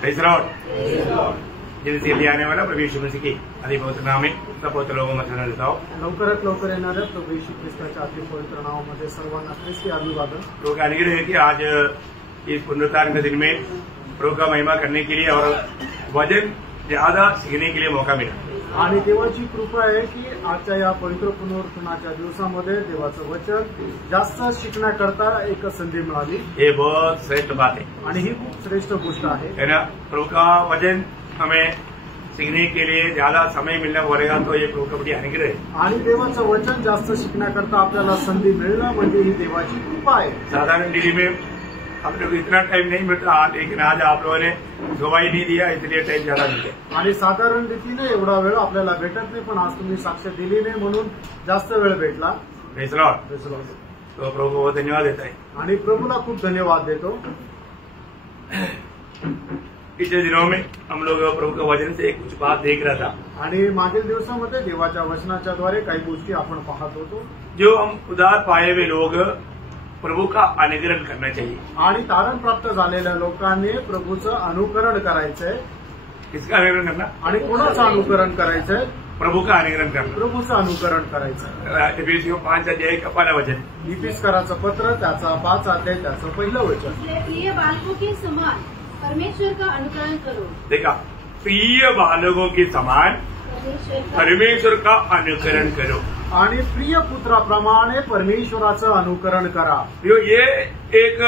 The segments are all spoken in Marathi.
Praise Lord. जल्दी जल्दी आने वाला प्रभु यीशु मसीह की अति पवित्र नाम में सब पवित्र लोगों में वचन देता हूं। लवकरात लवकर येणाऱ्या प्रभू येशू ख्रिस्ताच्या अति पवित्र नावामध्ये सर्वांना ख्रिस्ती अभिवादन। प्रभु का अनुग्रह है कि आज इस पुनरुत्थान के दिन में प्रभु का महिमा करने के लिए और वचन ज्यादा सीखने के लिए मौका मिला। आणि देवाची कृपा आहे की आजच्या या पवित्र पुनरुत्थानाच्या दिवसामध्ये देवाचं वचन जास्त शिकण्याकरता एक संधी मिळाली। ये बहुत श्रेष्ठ बात है आणि ही खूप श्रेष्ठ गोष्ट आहे ना। प्रभु का वचन हमें सीखने के लिए ज्यादा समय मिलना पड़ेगा तो ये प्रभु का बड़ी अनुग्रह है। आणि देवाचं वचन जास्त शिकण्याकरता आपल्याला संधी मिळणं म्हणजे ही देवाची कृपा आहे। साधारण दिल्ली में हम लोग इतना टाइम नहीं मिलता, लेकिन आज आप लोगों ने गवाही नहीं दिया इसलिए टाइम ज्यादा मिले। आणि साधारण रीतीने एवढा वेळ आपल्याला भेटत नाही, पण आज तुम्ही साक्ष दिली नाही म्हणून जास्त वेळ भेटला। Praise Lord. तो प्रभु को धन्यवाद देता है आणि प्रभूला खूप धन्यवाद देतो। पिछले दिनों में हम लोग प्रभु के वचन से कुछ बात देख रहा था आणि मागील दिवसामध्ये देवाच्या वचनाच्या द्वारे काही गोष्टी आपण पाहत होतो। जो हम उदार पाए हुए लोग प्रभु का अनुकरण करना चाहिए आणि तारण प्राप्त झालेल्या लोकांनी प्रभूचं अनुकरण करायचंय। किसका अनुकरण करना आणि कोणाचं अनुकरण करायचंय? प्रभु का अनुकरण करना, प्रभूचं अनुकरण करायचंय। इफिसियों 5 अध्याय का पहला वचन, इफिसकराचं पत्र त्याचा 5 अध्याय त्याचं पहिलं वचन। प्रिय बालकों के समान परमेश्वर का अनुकरण करो। देखा, प्रिय बालकों के समान परमेश्वर का अनुकरण करो आणि प्रिय पुत्राप्रमाणे परमेश्वराचं अनुकरण करा। ये एक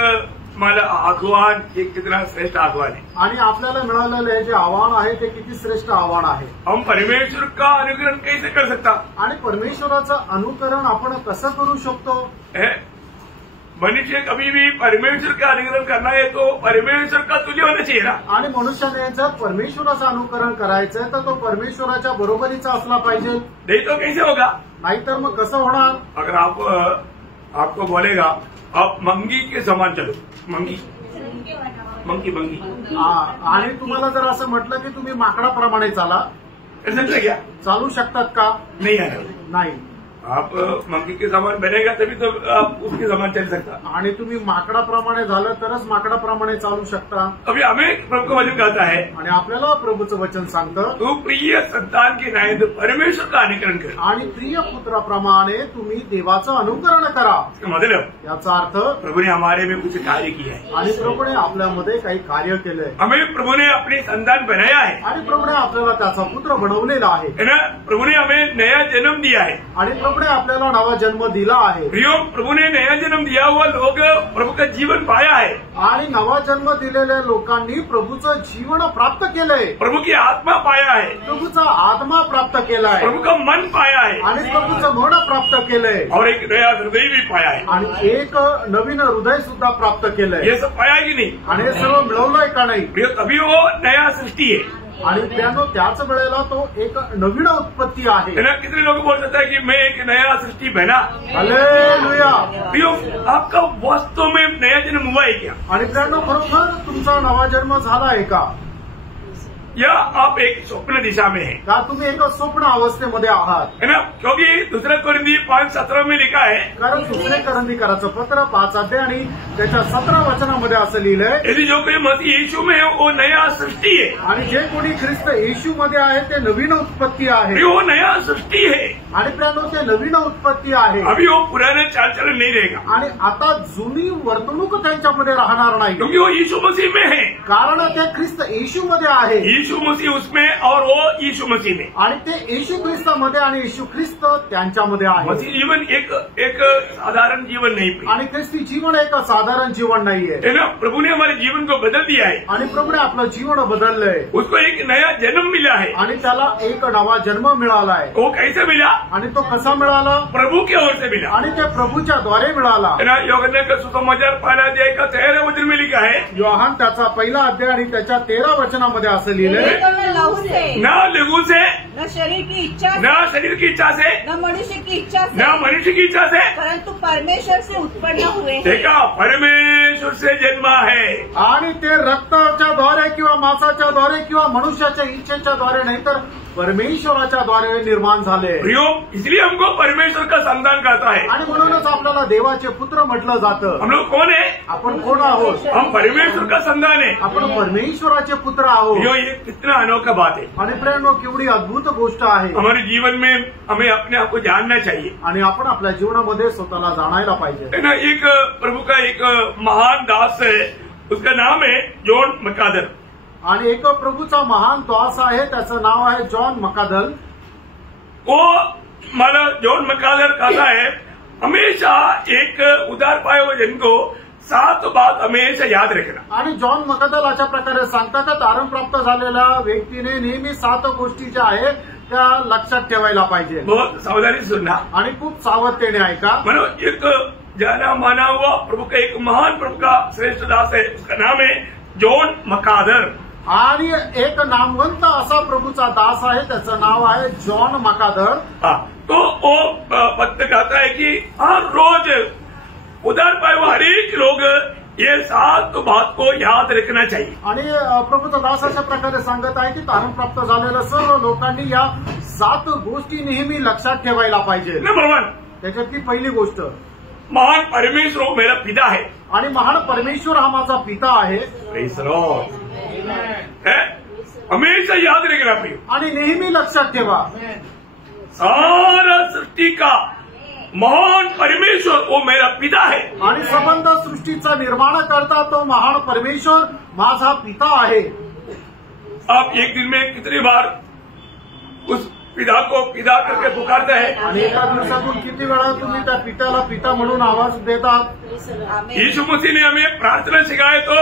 मला आह्वान, एक कितना श्रेष्ठ आह्वान है। आणि आपल्याला मिळालेलं हे जे आव्हान आहे ते किती श्रेष्ठ आव्हान आहे। हम परमेश्वर का अनुकरण कैसे कर सकता? आणि परमेश्वराचं अनुकरण आपण कसं करू शकतो? मनुष्य कभी भी परमेश्वर का अनुकरण करना है तो परमेश्वर का तुल्य होना चाहिए ना। आणि मनुष्याने जर परमेश्वराचं अनुकरण करायचंय तर तो परमेश्वराच्या बरोबरीचा असला पाहिजे। नहीं तो कैसे होगा? नाहीतर मग कसं होणार? अगर आपको बोलेगा आप मंगी के समान चलो, मंगी आणि तुम्हाला जर असं म्हटलं की तुम्ही माकडाप्रमाणे चाला, क्या चालू शकतात का? नाही। आप मंकी के समान बनेगा तभी तो आप उसके समान चल सकता। आणि तुम्ही माकडाप्रमाणे झालं तरच माकडाप्रमाणे चालू शकता। अभी हमें प्रभु का वचन कहता है आणि आपल्याला प्रभूचं वचन सांगतं तू प्रिय संतान के नाही तो परमेश्वर का अनुकरण कर। आणि प्रिय पुत्राप्रमाणे तुम्ही देवाचं अनुकरण करा। मतलब याचा अर्थ प्रभु ने हमारे में कुछ कार्य किया है आणि प्रभूने आपल्यामध्ये काही कार्य केलंय। हमें प्रभु ने अपनी संतान बनाया है आणि प्रभूने आपल्याला त्याचा पुत्र बनवलेला आहे ना। प्रभु ने हमें नया जन्म दिया है आणि प्रभूने आपल्याला नवा जन्म दिला आहे। प्रभु ने नया जन्म दिया हुआ लोग प्रभु का जीवन पाया है आणि नवा जन्म दिलेल्या लोकांनी प्रभूचं जीवन प्राप्त केलंय। प्रभु की आत्मा पाया है, प्रभूचा आत्मा प्राप्त केलाय, प्रभु का मन पाया है आणि प्रभूचं मन प्राप्त केलंय और एक नया हृदय भी पाया है आणि एक नवीन हृदय सुद्धा प्राप्त केलंय। ये सब पाया की नहीं? आणि हे सर्व मिळवलंय का नाही? तभी वो नया सृष्टि है आणि त्यानं त्याच वेळेला तो एक नवीन उत्पत्ती आहे। कितने लोग बोल सकते हैं कि मैं एक नया सृष्टि बना? हालेलुया। आपका वास्तव में नया जन्म हुआ है क्या? आणि त्यानं खरोखर तुमचा नवा जन्म झाला आहे का? या आप एक स्वप्न दिशा में है का तुम्ही एक स्वप्न अवस्थेमध्ये आहात? है ना, क्योंकि दूसरे कोरिंथी 5:17 में लिखा है, कारण दुसरे कोरिंथीकराचं पत्र 5 अध्याय आणि त्याच्या 17 वचनामध्ये असं लिहिलंय, यदि जो कोई मसीह यीशु में है वो नया सृष्टि है। आणि जे कोणी ख्रिस्त येशू मध्ये आहे ते नवीन उत्पत्ती आहे। वो नया सृष्टि है आणि त्यानं ते नवीन उत्पत्ती आहे। अभी वो पुराने चाल चलन नहीं रहेगा आणि आता जुनी वर्तणूक त्यांच्यामध्ये राहणार नाही, क्योंकि वो यीशु मसीह में है। कारण ते ख्रिस्त येशू मध्ये आहे। यीशु मसीह उसमें और वो यीशु मसीह में, आणि ते येशू ख्रिस्तामध्ये आणि येशू ख्रिस्त त्यांच्यामध्ये आहे। मसीह जीवन एक साधारण जीवन नहीं, आणि ख्रिस्ती जीवन एक साधारण जीवन नाहीये, है ना। प्रभु ने हमारे जीवन को बदल दिया है आणि प्रभूने आपलं जीवन बदललंय। उसको एक नया जन्म मिला है आणि त्याला एक नवा जन्म मिळालाय। वो कैसे मिला? आणि तो कसा मिळाला? प्रभु की ओर से मिला आणि ते प्रभूच्या द्वारे मिळाला। है ना। यूहन्ना का सुसमाचार 1 अध्याय का 13 वचन में लिखा है, योहान त्याचा 1 अध्याय आणि त्याच्या 13 वचनामध्ये असं लिहिलंय, न लहू से, न शरीर की इच्छा से, न शरीर की इच्छा से, न मनुष्य की इच्छा से, न मनुष्य की इच्छा से, परंतु परमेश्वर से उत्पन्न हुए। देखा, परमेश्वर से जन्मा है। आणि ते रक्ताच्या द्वारे किंवा मांसाच्या द्वारे किंवा मनुष्याच्या इच्छेच्या द्वारे नाही तर परमेश्वराच्या द्वारे निर्माण झाले प्रियो, इसलिए हमको परमेश्वर का संतान कहता है। आणि म्हणूनच आपल्याला देवाचे पुत्र म्हटलं जातं। हम लोग कौन है? आपण कोण आहोत? हम परमेश्वर का संतान है। आपण परमेश्वराचे पुत्र आहोत। प्रियो, ये कितना अनोखा बात है। आणि प्रेरणो, केवढी अद्भुत गोष्ट आहे। हमारे जीवन में हमें अपने आप को जानना चाहिए आणि आपण आपल्या जीवनामध्ये स्वतःला जाणायला पाहिजे। है ना। एक प्रभु का एक महान दास है, उसका नाम है जॉन मकादर। आणि एक प्रभूचा महान दास आहे, त्याचं नाव आहे जॉन मकादल। वो हमारा जॉन मकादर कहता है, हमेशा एक उदार पाए हुए जन को 7 बात हमेशा याद रखना। आणि जॉन मकादल अशा प्रकारे सांगतात की तारण प्राप्त झालेल्या व्यक्तीने नेहमी 7 गोष्टी ज्या आहेत त्या लक्षात ठेवायला पाहिजे। बहुत सावधानी सुनना आणि खूप सावधतेने ऐका। म्हणून एक जाना माना हुआ प्रभु का एक महान प्रभु का श्रेष्ठ दास है, उसका नाम है जॉन मकादर। आणि एक नामवंत असा प्रभूचा दास आहे, त्याचं नाव आहे जॉन मकादर। तो वो पत्र कहता है कि हर रोज उदार पाए हुए हर एक लोग ये 7 बात को याद रखना चाहिए। आणि प्रभूचा दास अशा प्रकारे सांगत आहे की तारण प्राप्त झालेल्या सर्व लोकांनी या 7 गोष्टी नेहमी लक्षात ठेवायला पाहिजे। नंबर 1, त्याच्यातली पहिली गोष्ट, महान परमेश्वर वो मेरा पिता है। आणि महान परमेश्वर हा माझा पिता आहे। Praise Lord. हमेशा याद रखना प्रिय। आणि नेहमी लक्षात ठेवा, सारा सृष्टि का महान परमेश्वर वो मेरा पिता है। आणि संबंध सृष्टीचा निर्माण करता तो महान परमेश्वर माझा पिता आहे। आप एक दिन में कितनी बार उस पिता को पिता करके पुकारते हैं? आणि एका दिवसातून किती वेळा तुम्ही त्या पित्याला पिता म्हणून आवाज देतात? यीशु मसीह ने हमें प्रार्थना सिखाए तो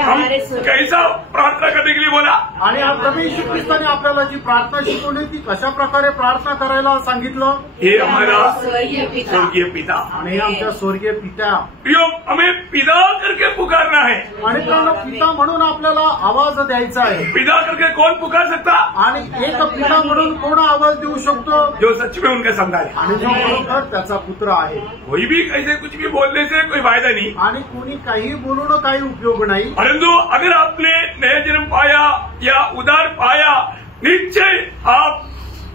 हम कैसा प्रार्थना करने के लिए बोला? आणि प्रभू येशू ख्रिस्ताने आपल्याला जी प्रार्थना शिकवली ती कशा प्रकारे प्रार्थना करायला सांगितलं? हे हमारा स्वर्गीय पिता। आणि आमच्या स्वर्गीय पिता। प्रियो, हमें पिता करके पुकारना है। आणि त्याला पिता म्हणून आपल्याला आवाज द्यायचा आहे। पिता करके कौन पुकार सकता? आणि एक पिता म्हणून कोण आवाज देऊ शकतो? जो सच में उनका संतान है। आणि जो खरोखर त्याचा पुत्र आहे। कोई भी कैसे कुछ भी बोलने से कोई फायदा नहीं। आणि कोणी काही बोलून काही उपयोग नाही। परंतु अगर आपने नया जन्म पाया या उदार पाया, निश्चय आप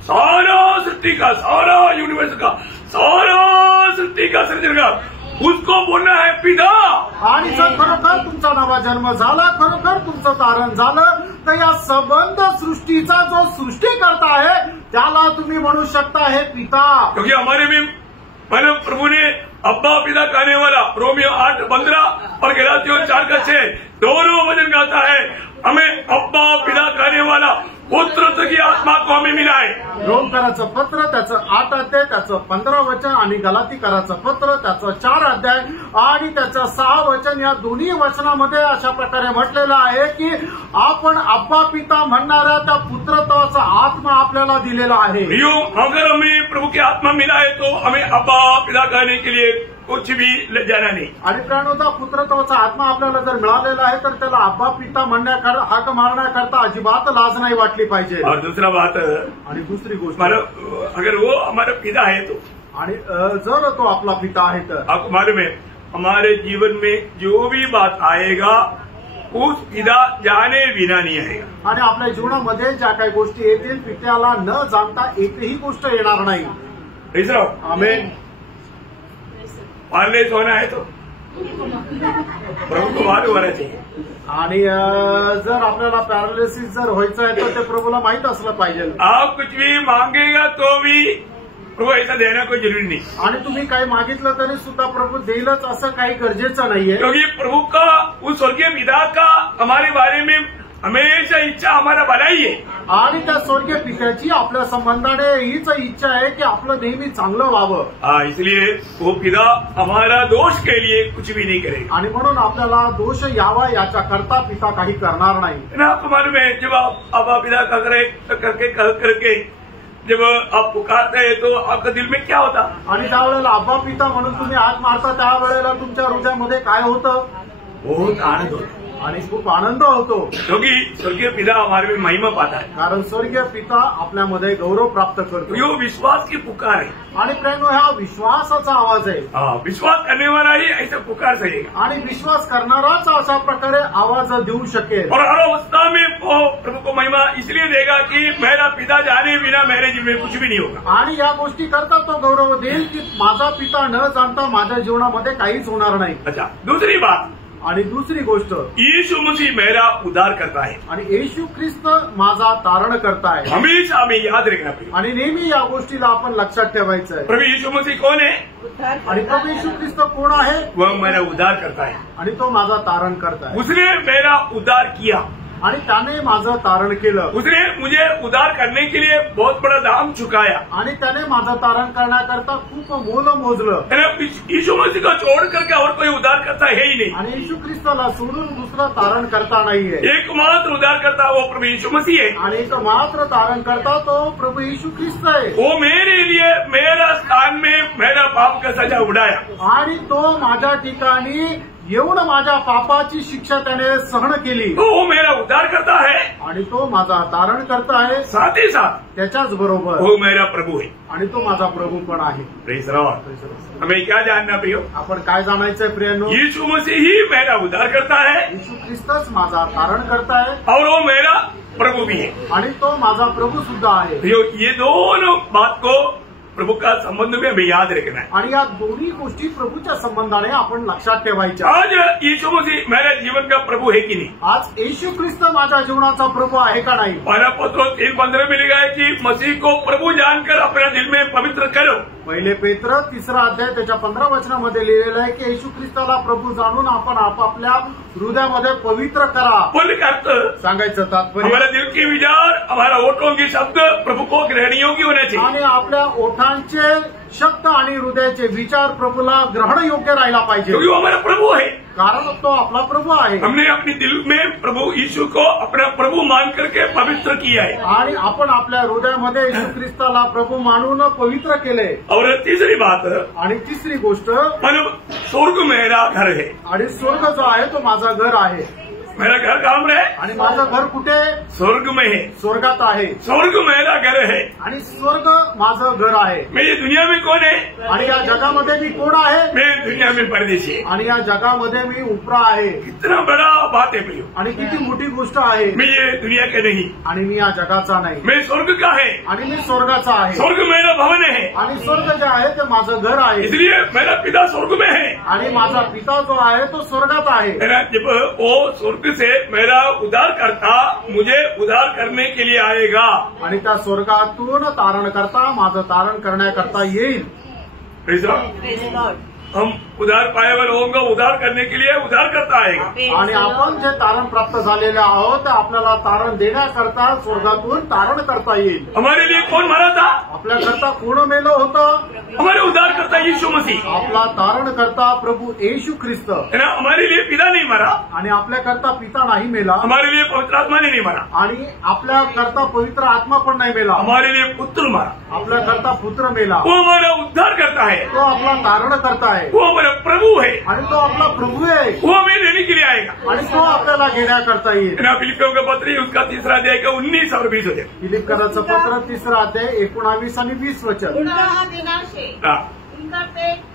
सारा सृष्टि का, सारा यूनिवर्स का, सारा सृष्टि का सृजनकार उसको बोलना है पिता। आणि जर खरोखर तुमचा नवा जन्म झाला, खरोखर तुमचं तारण झालं, तर या संबंध सृष्टीचा जो सृष्टीकर्ता आहे त्याला तुम्ही म्हणू शकता हे पिता। क्योंकि हमारे में मैंने प्रभु ने अब्बा पिता कहने वाला रोमियो 8:15 और गलातियों 4:6 दोनों वचन कहता है, हमें अब्बा पिता कहने वाला पुत्र की आत्मा को हमें मिला है। रोमकराचं पत्र त्याचं 8 अध्याय, त्याचं 15 वचन, आणि गलातीकराचं पत्र त्याचं 4 अध्याय आणि त्याचं 6 वचन, या दोन्ही वचनामध्ये अशा प्रकारे म्हटलेलं आहे की आपण अब्बा पिता म्हणणाऱ्या त्या पुत्रत्वाचा आत्मा आपल्याला दिलेला आहे। अगर हमें प्रभु की आत्मा मिला है तो हमें अब्बा पिता कहने के लिए कुछ भी जाना नहीं। आणि प्राणोता पुत्रत्वाचा आत्मा आपल्याला जर मिळालेला आहे तर त्याला अब्बा पिता म्हणण्याकरता, हाक मारण्याकरता अजिबात लाज नाही वाटली पाहिजे। और दूसरा बात, आणि दुसरी गोष्ट, अगर वो हमारा पिता है तो, आणि जर तो आपला पिता आहे तर आपको मालूम है हमारे जीवन में जो भी बात आएगा उस पिता जाने बिना नहीं आएगा। आणि आपल्या जीवनामध्ये ज्या काही गोष्टी येतील पित्याला न जाणता एकही गोष्ट येणार नाही। आमेन। पार्लेस होना है तो प्रभु को मालूम होना चाहिए। आणि जर आपल्याला पॅरालिसिस जर व्हायचं आहे तर ते प्रभूला माहित असलं पाहिजे। आप कुछ भी मांगेगा तो भी प्रभु ऐसा देना कोई जरूरी नहीं। आणि तुम्ही काही मागितलं तरी सुद्धा प्रभू देईलच असं काही गरजेचं नाहीये। क्योंकि प्रभु का उस स्वर्गीय पिता का हमारे बारे में हमेशा इच्छा हमारा भलाई है। आणि त्या स्वर्गीय पित्याची आपल्या संबंधाने हीच इच्छा आहे की आपलं नेहमी चांगलं व्हावं। इसलिए वो पिता हमारा दोष के लिए कुछ भी नहीं करेगा। आणि म्हणून आपल्याला दोष यावा याच्या करता पिता काही करणार नाही। आपको मालूम है जब आप अब्बा पिता करके जब आप पुकारते हैं तो आपका दिल में क्या होता? आणि त्यावेळेला अब्बा पिता म्हणून तुम्ही हाक मारता त्यावेळेला तुमच्या हृदयामध्ये काय होतं? बहुत आनंद होता। आणि खूप आनंद होतो, क्योंकि स्वर्गीय पिता हमारे में महिमा पाता है। कारण स्वर्गीय पिता आपल्यामध्ये गौरव प्राप्त करतो। यो विश्वास की पुकार है, आणि प्रेम हा विश्वासाचा आवाज आहे। विश्वास करने वाला ही ऐसे पुकार सकेगा, आणि विश्वास करणाराच अशा प्रकारे आवाज देऊ शकेल। और हर अवस्था में वो प्रभु को महिमा इसलिए देगा कि मेरा पिता जाने बिना मेरे जीवन में कुछ भी नहीं होगा। आणि या गोष्टी करता तो गौरव देईल की माझा पिता न जाणता माझ्या जीवनामध्ये काहीच होणार नाही। अच्छा, दूसरी बात, आणि दुसरी गोष्ट, यीशु मसीह मेरा उद्धार करता है। आणि येशू ख्रिस्त माझा तारण करता है। हमेशा हमें याद रखना पड़ेगा। आणि नेहमी या गोष्टीला आपण लक्षात ठेवायचं आहे। प्रभु यीशु मसीह कौन है? आणि प्रभू येशू ख्रिस्त कोण आहे? वह मेरा उद्धार करता है, आणि तो माझा तारण करता है। उसने मेरा उद्धार किया, आणि त्याने माझं तारण केलं। उसने मुझे उद्धार करने के लिए बहुत बड़ा दाम चुकाया, आणि त्याने माझं तारण करण्याकरता खूप मोल मोजलं। यीशु मसीह को छोड़ करके और कोई उद्धार करता है ही नहीं। आणि येशू ख्रिस्ताला सोडून दुसरा तारण करता नाहीये। एकमात्र उद्धार करता वो प्रभु यीशु मसीह है। आणि एक मात्र तारण करता तो प्रभु येशू ख्रिस्त आहे। वो मेरे लिए मेरा स्थान में मेरा पाप का सजा उड़ाया, आणि तो माझ्या ठिकाणी येऊन माझ्या पापाची शिक्षा त्याने सहन केली। तो वो मेरा उद्धार करता है, आणि तो माझा तारण करता आहे, साथ ही साथ त्याच्याच बरोबर वो मेरा प्रभु है। आणि तो माझा प्रभू पण आहे। Praise the Lord. हमें क्या जानना प्रियो? आपण काय जाणायचंय प्रियांनो? यीशु मसीह ही मेरा उद्धार करता है, येशू ख्रिस्तच माझा तारण करता है, और वो मेरा प्रभु भी है। आणि तो माझा प्रभू सुद्धा आहे। प्रियो, ये दोनों बात को प्रभु का संबंध में हमें याद रखना है। आणि या दोन्ही गोष्टी प्रभूच्या संबंधाने आपण लक्षात ठेवायच्या। आज यीशु मसीह मेरे जीवन का प्रभु है कि नहीं? आज येशू ख्रिस्त माझ्या जीवनाचा प्रभू आहे का नाही? पहला पत्रोस 3:15 में लिखा है कि मसीह को प्रभु जानकर अपने दिल में पवित्र करो। पहिले पेत्र 3रा अध्याय त्याच्या 15 वचनामध्ये लिहिलेलं आहे की येशू ख्रिस्ताला प्रभू जाणून आपण आपापल्या हृदयामध्ये पवित्र करा। बोलने का अर्थ, सांगायचं तात्पर्य, हमारा दिल के विचार, हमारा होठों के शब्द प्रभु को ग्रहणीय योग्य होने चाहिए। आणि आपल्या ओठांचे शब्द आणि हृदयाचे विचार प्रभूला ग्रहण योग्य राहायला पाहिजे, क्योंकि वो हमारा प्रभु है। कारण तो आपला प्रभू आहे। हमने अपने दिल में प्रभु यीशु को अपना प्रभु मान करके पवित्र किया है। आणि आपण आपल्या हृदयामध्ये येशू ख्रिस्ताला प्रभू मानून पवित्र केले। और तीसरी बात, आणि तिसरी गोष्ट, मतलब स्वर्ग मेरा घर है। आणि स्वर्ग जो आहे तो माझा घर आहे। मेरा घर कहाँ है? आणि माझं घर कुठे? स्वर्ग में है। स्वर्गात आहे। स्वर्ग मेरा घर है, आणि स्वर्ग माझं घर आहे। मैं ये दुनिया में कौन है? आणि या जगामध्ये मी कोण आहे? मैं दुनिया में परदेशी है। आणि या जगामध्ये मी उपरा आहे। कितना बड़ा बात है प्रियो। आणि किती मोठी गोष्ट आहे। मैं ये दुनिया का नहीं, आणि मी या जगाचा नाही, मैं स्वर्ग का है। आणि मी स्वर्गाचा आहे। स्वर्ग मेरा भवन है, आणि स्वर्ग जे आहे ते माझं घर आहे। इसलिए मेरा पिता स्वर्ग में है, आणि माझा पिता जो आहे तो स्वर्गात आहे। मेरा जब वो स्वर्ग से मेरा उद्धार करता मुझे उद्धार करने के लिए आएगा। आणि त्या स्वर्गातून तारण करता माझं तारण करण्याकरता येईल। Praise the Lord. हम उद्धार पाए हुए लोगों को उद्धार करने के लिए उद्धार करता आएगा। आणि आपण जे तारण प्राप्त झालेले आहोत ते आपल्याला तारण देण्याकरता स्वर्गातून तारण करता येईल। हमारे लिए कौन मरा था? आपल्याकरता कोण मेलं होतं? हमारे उद्धार करता यीशु मसीह। आपला तारण करता प्रभु येशू ख्रिस्त। है ना? हमारे लिए पिता नहीं मरा, आणि आपल्याकरता पिता नाही मेला, हमारे लिए पवित्र आत्मा ने नहीं मरा, आणि आपल्याकरता पवित्र आत्मा पण नाही मेला, हमारे लिए पुत्र मरा। आपल्याकरता पुत्र मेला। वो हमारा उद्धार करता है, तो आपला तारण करता है, वो हमारा प्रभु है, आणि तो आपला प्रभू आहे, वो हमें लेने के लिए आएगा। आणि तो आपल्याला घेण्याकरता येईल। है ना? फिलिपियों का पत्र उसका 3रा अध्याय का 19 और 20 होते। फिलिप्पियराचं पत्र 3रा अध्याय 19 आणि 20 वचन। उनका विनाश है, उनका पेट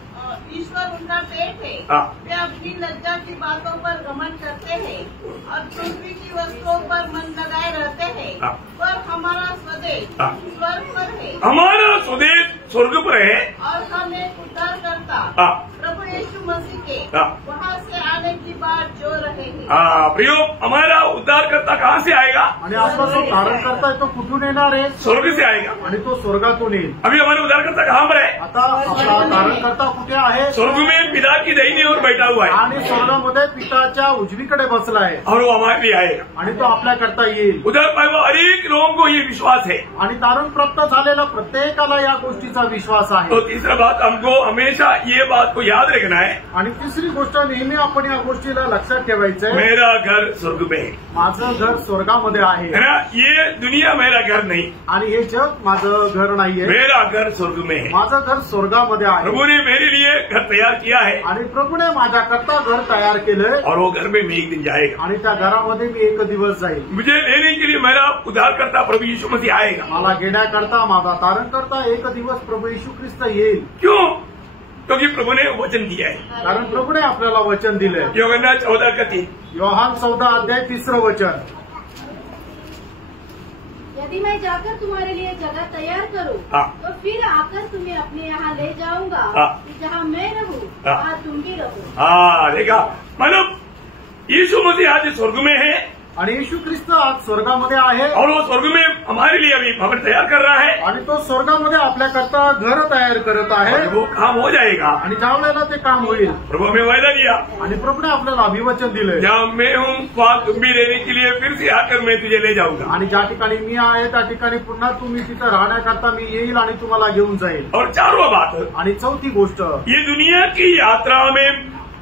ईश्वर उनका पेट है। वे अपनी लज्जा की बातों पर घमंड करते हैं और पृथ्वी की वस्तुओं पर मन लगाए रहते हैं। पर हमारा स्वदेश स्वर्ग पर है, हमारा स्वदेश स्वर्ग पर है, और हम एक उद्धार करता प्रभु यीशु मसीह के वहाँ से आने की बात जो रहेगी। प्रियो, हमारा उद्धार करता कहाँ से आएगा? आणि आपला जो तारण करता है तो कुठून येणार आहे? स्वर्ग से आएगा। आणि तो स्वर्गातून येईल। अभी हमारा उद्धार करता कहाँ पर है? आता आपला तारण करता कुठे आहे? स्वर्ग में पिता की दाहिनी ओर बैठा हुआ है, आणि स्वर्गामध्ये पिताच्या उजवीकडे बसला आहे, और वो हमारे लिए आएगा। आणि तो आपल्याकरता येईल। उद्धार पाए हुए अनेक लोगों को ये विश्वास है, आणि तारण प्राप्त झालेला प्रत्येकाला या गोष्टीचा विश्वास आहे। तो तीसरा बात, हमको हमेशा ये बात को याद रखना है, आणि तिसरी गोष्ट, नेहमी आपण या गोष्टीला लक्षात ठेवायचंय, मेरा घर स्वर्ग में है। माझं घर स्वर्गामध्ये आहे. है ना, ये दुनिया मेरा घर नहीं, आणि हे जग माझं घर नाहीये, मेरा घर स्वर्ग में है. माझं घर स्वर्गामध्ये आहे. प्रभु ने मेरे लिए घर तैयार किया है आणि प्रभूने माझ्याकरता घर तयार केलंय. और वो घर में मैं एक दिन जाएगा. आणि त्या घरामध्ये मी एक दिवस जाईल. मुझे लेने के लिए मेरा उद्धारकर्ता प्रभु यीशु मसीह आएगा. मला घेण्याकरता, माझा तारण करता एक दिवस प्रभू येशू ख्रिस्त येईल. क्यों? क्योंकि प्रभु ने वचन दिया है. कारण प्रभूने आपल्याला वचन दिलंय. यूहन्ना 14:3. योहान 14:3 वचन. यदि मैं जाकर तुम्हारे लिए जगह तैयार करूं, हाँ। तो फिर आकर तुम्हें अपने यहाँ ले जाऊंगा, हाँ। कि जहाँ मैं रहूं हाँ। वहाँ तुम भी रहो. हाँ, देखा, मतलब यीशु मसीह आज स्वर्ग में है आणि येशू ख्रिस्त आज स्वर्गामध्ये आहे. और वो स्वर्ग में हमारे लिए अभी भवन तैयार कर रहा है. आणि तो स्वर्गामध्ये आपल्याकरता घर तयार करत आहे. और वो काम हो जाएगा. आणि ज्या वेळेला ते काम होईल, प्रभु हमें वायदा दिया, आणि प्रभूने आपल्याला अभिवचन दिले, जहाँ मैं हूँ वहाँ तुम भी रहने के लिए फिर से आकर मैं तुझे ले जाऊंगा. आणि ज्या ठिकाणी मी आहे त्या ठिकाणी पुन्हा तुम्ही तिथं राहण्याकरता मी येईल आणि तुम्हाला घेऊन जाईल. और चारों बात, आणि चौथी गोष्ट, ये दुनिया की यात्रा में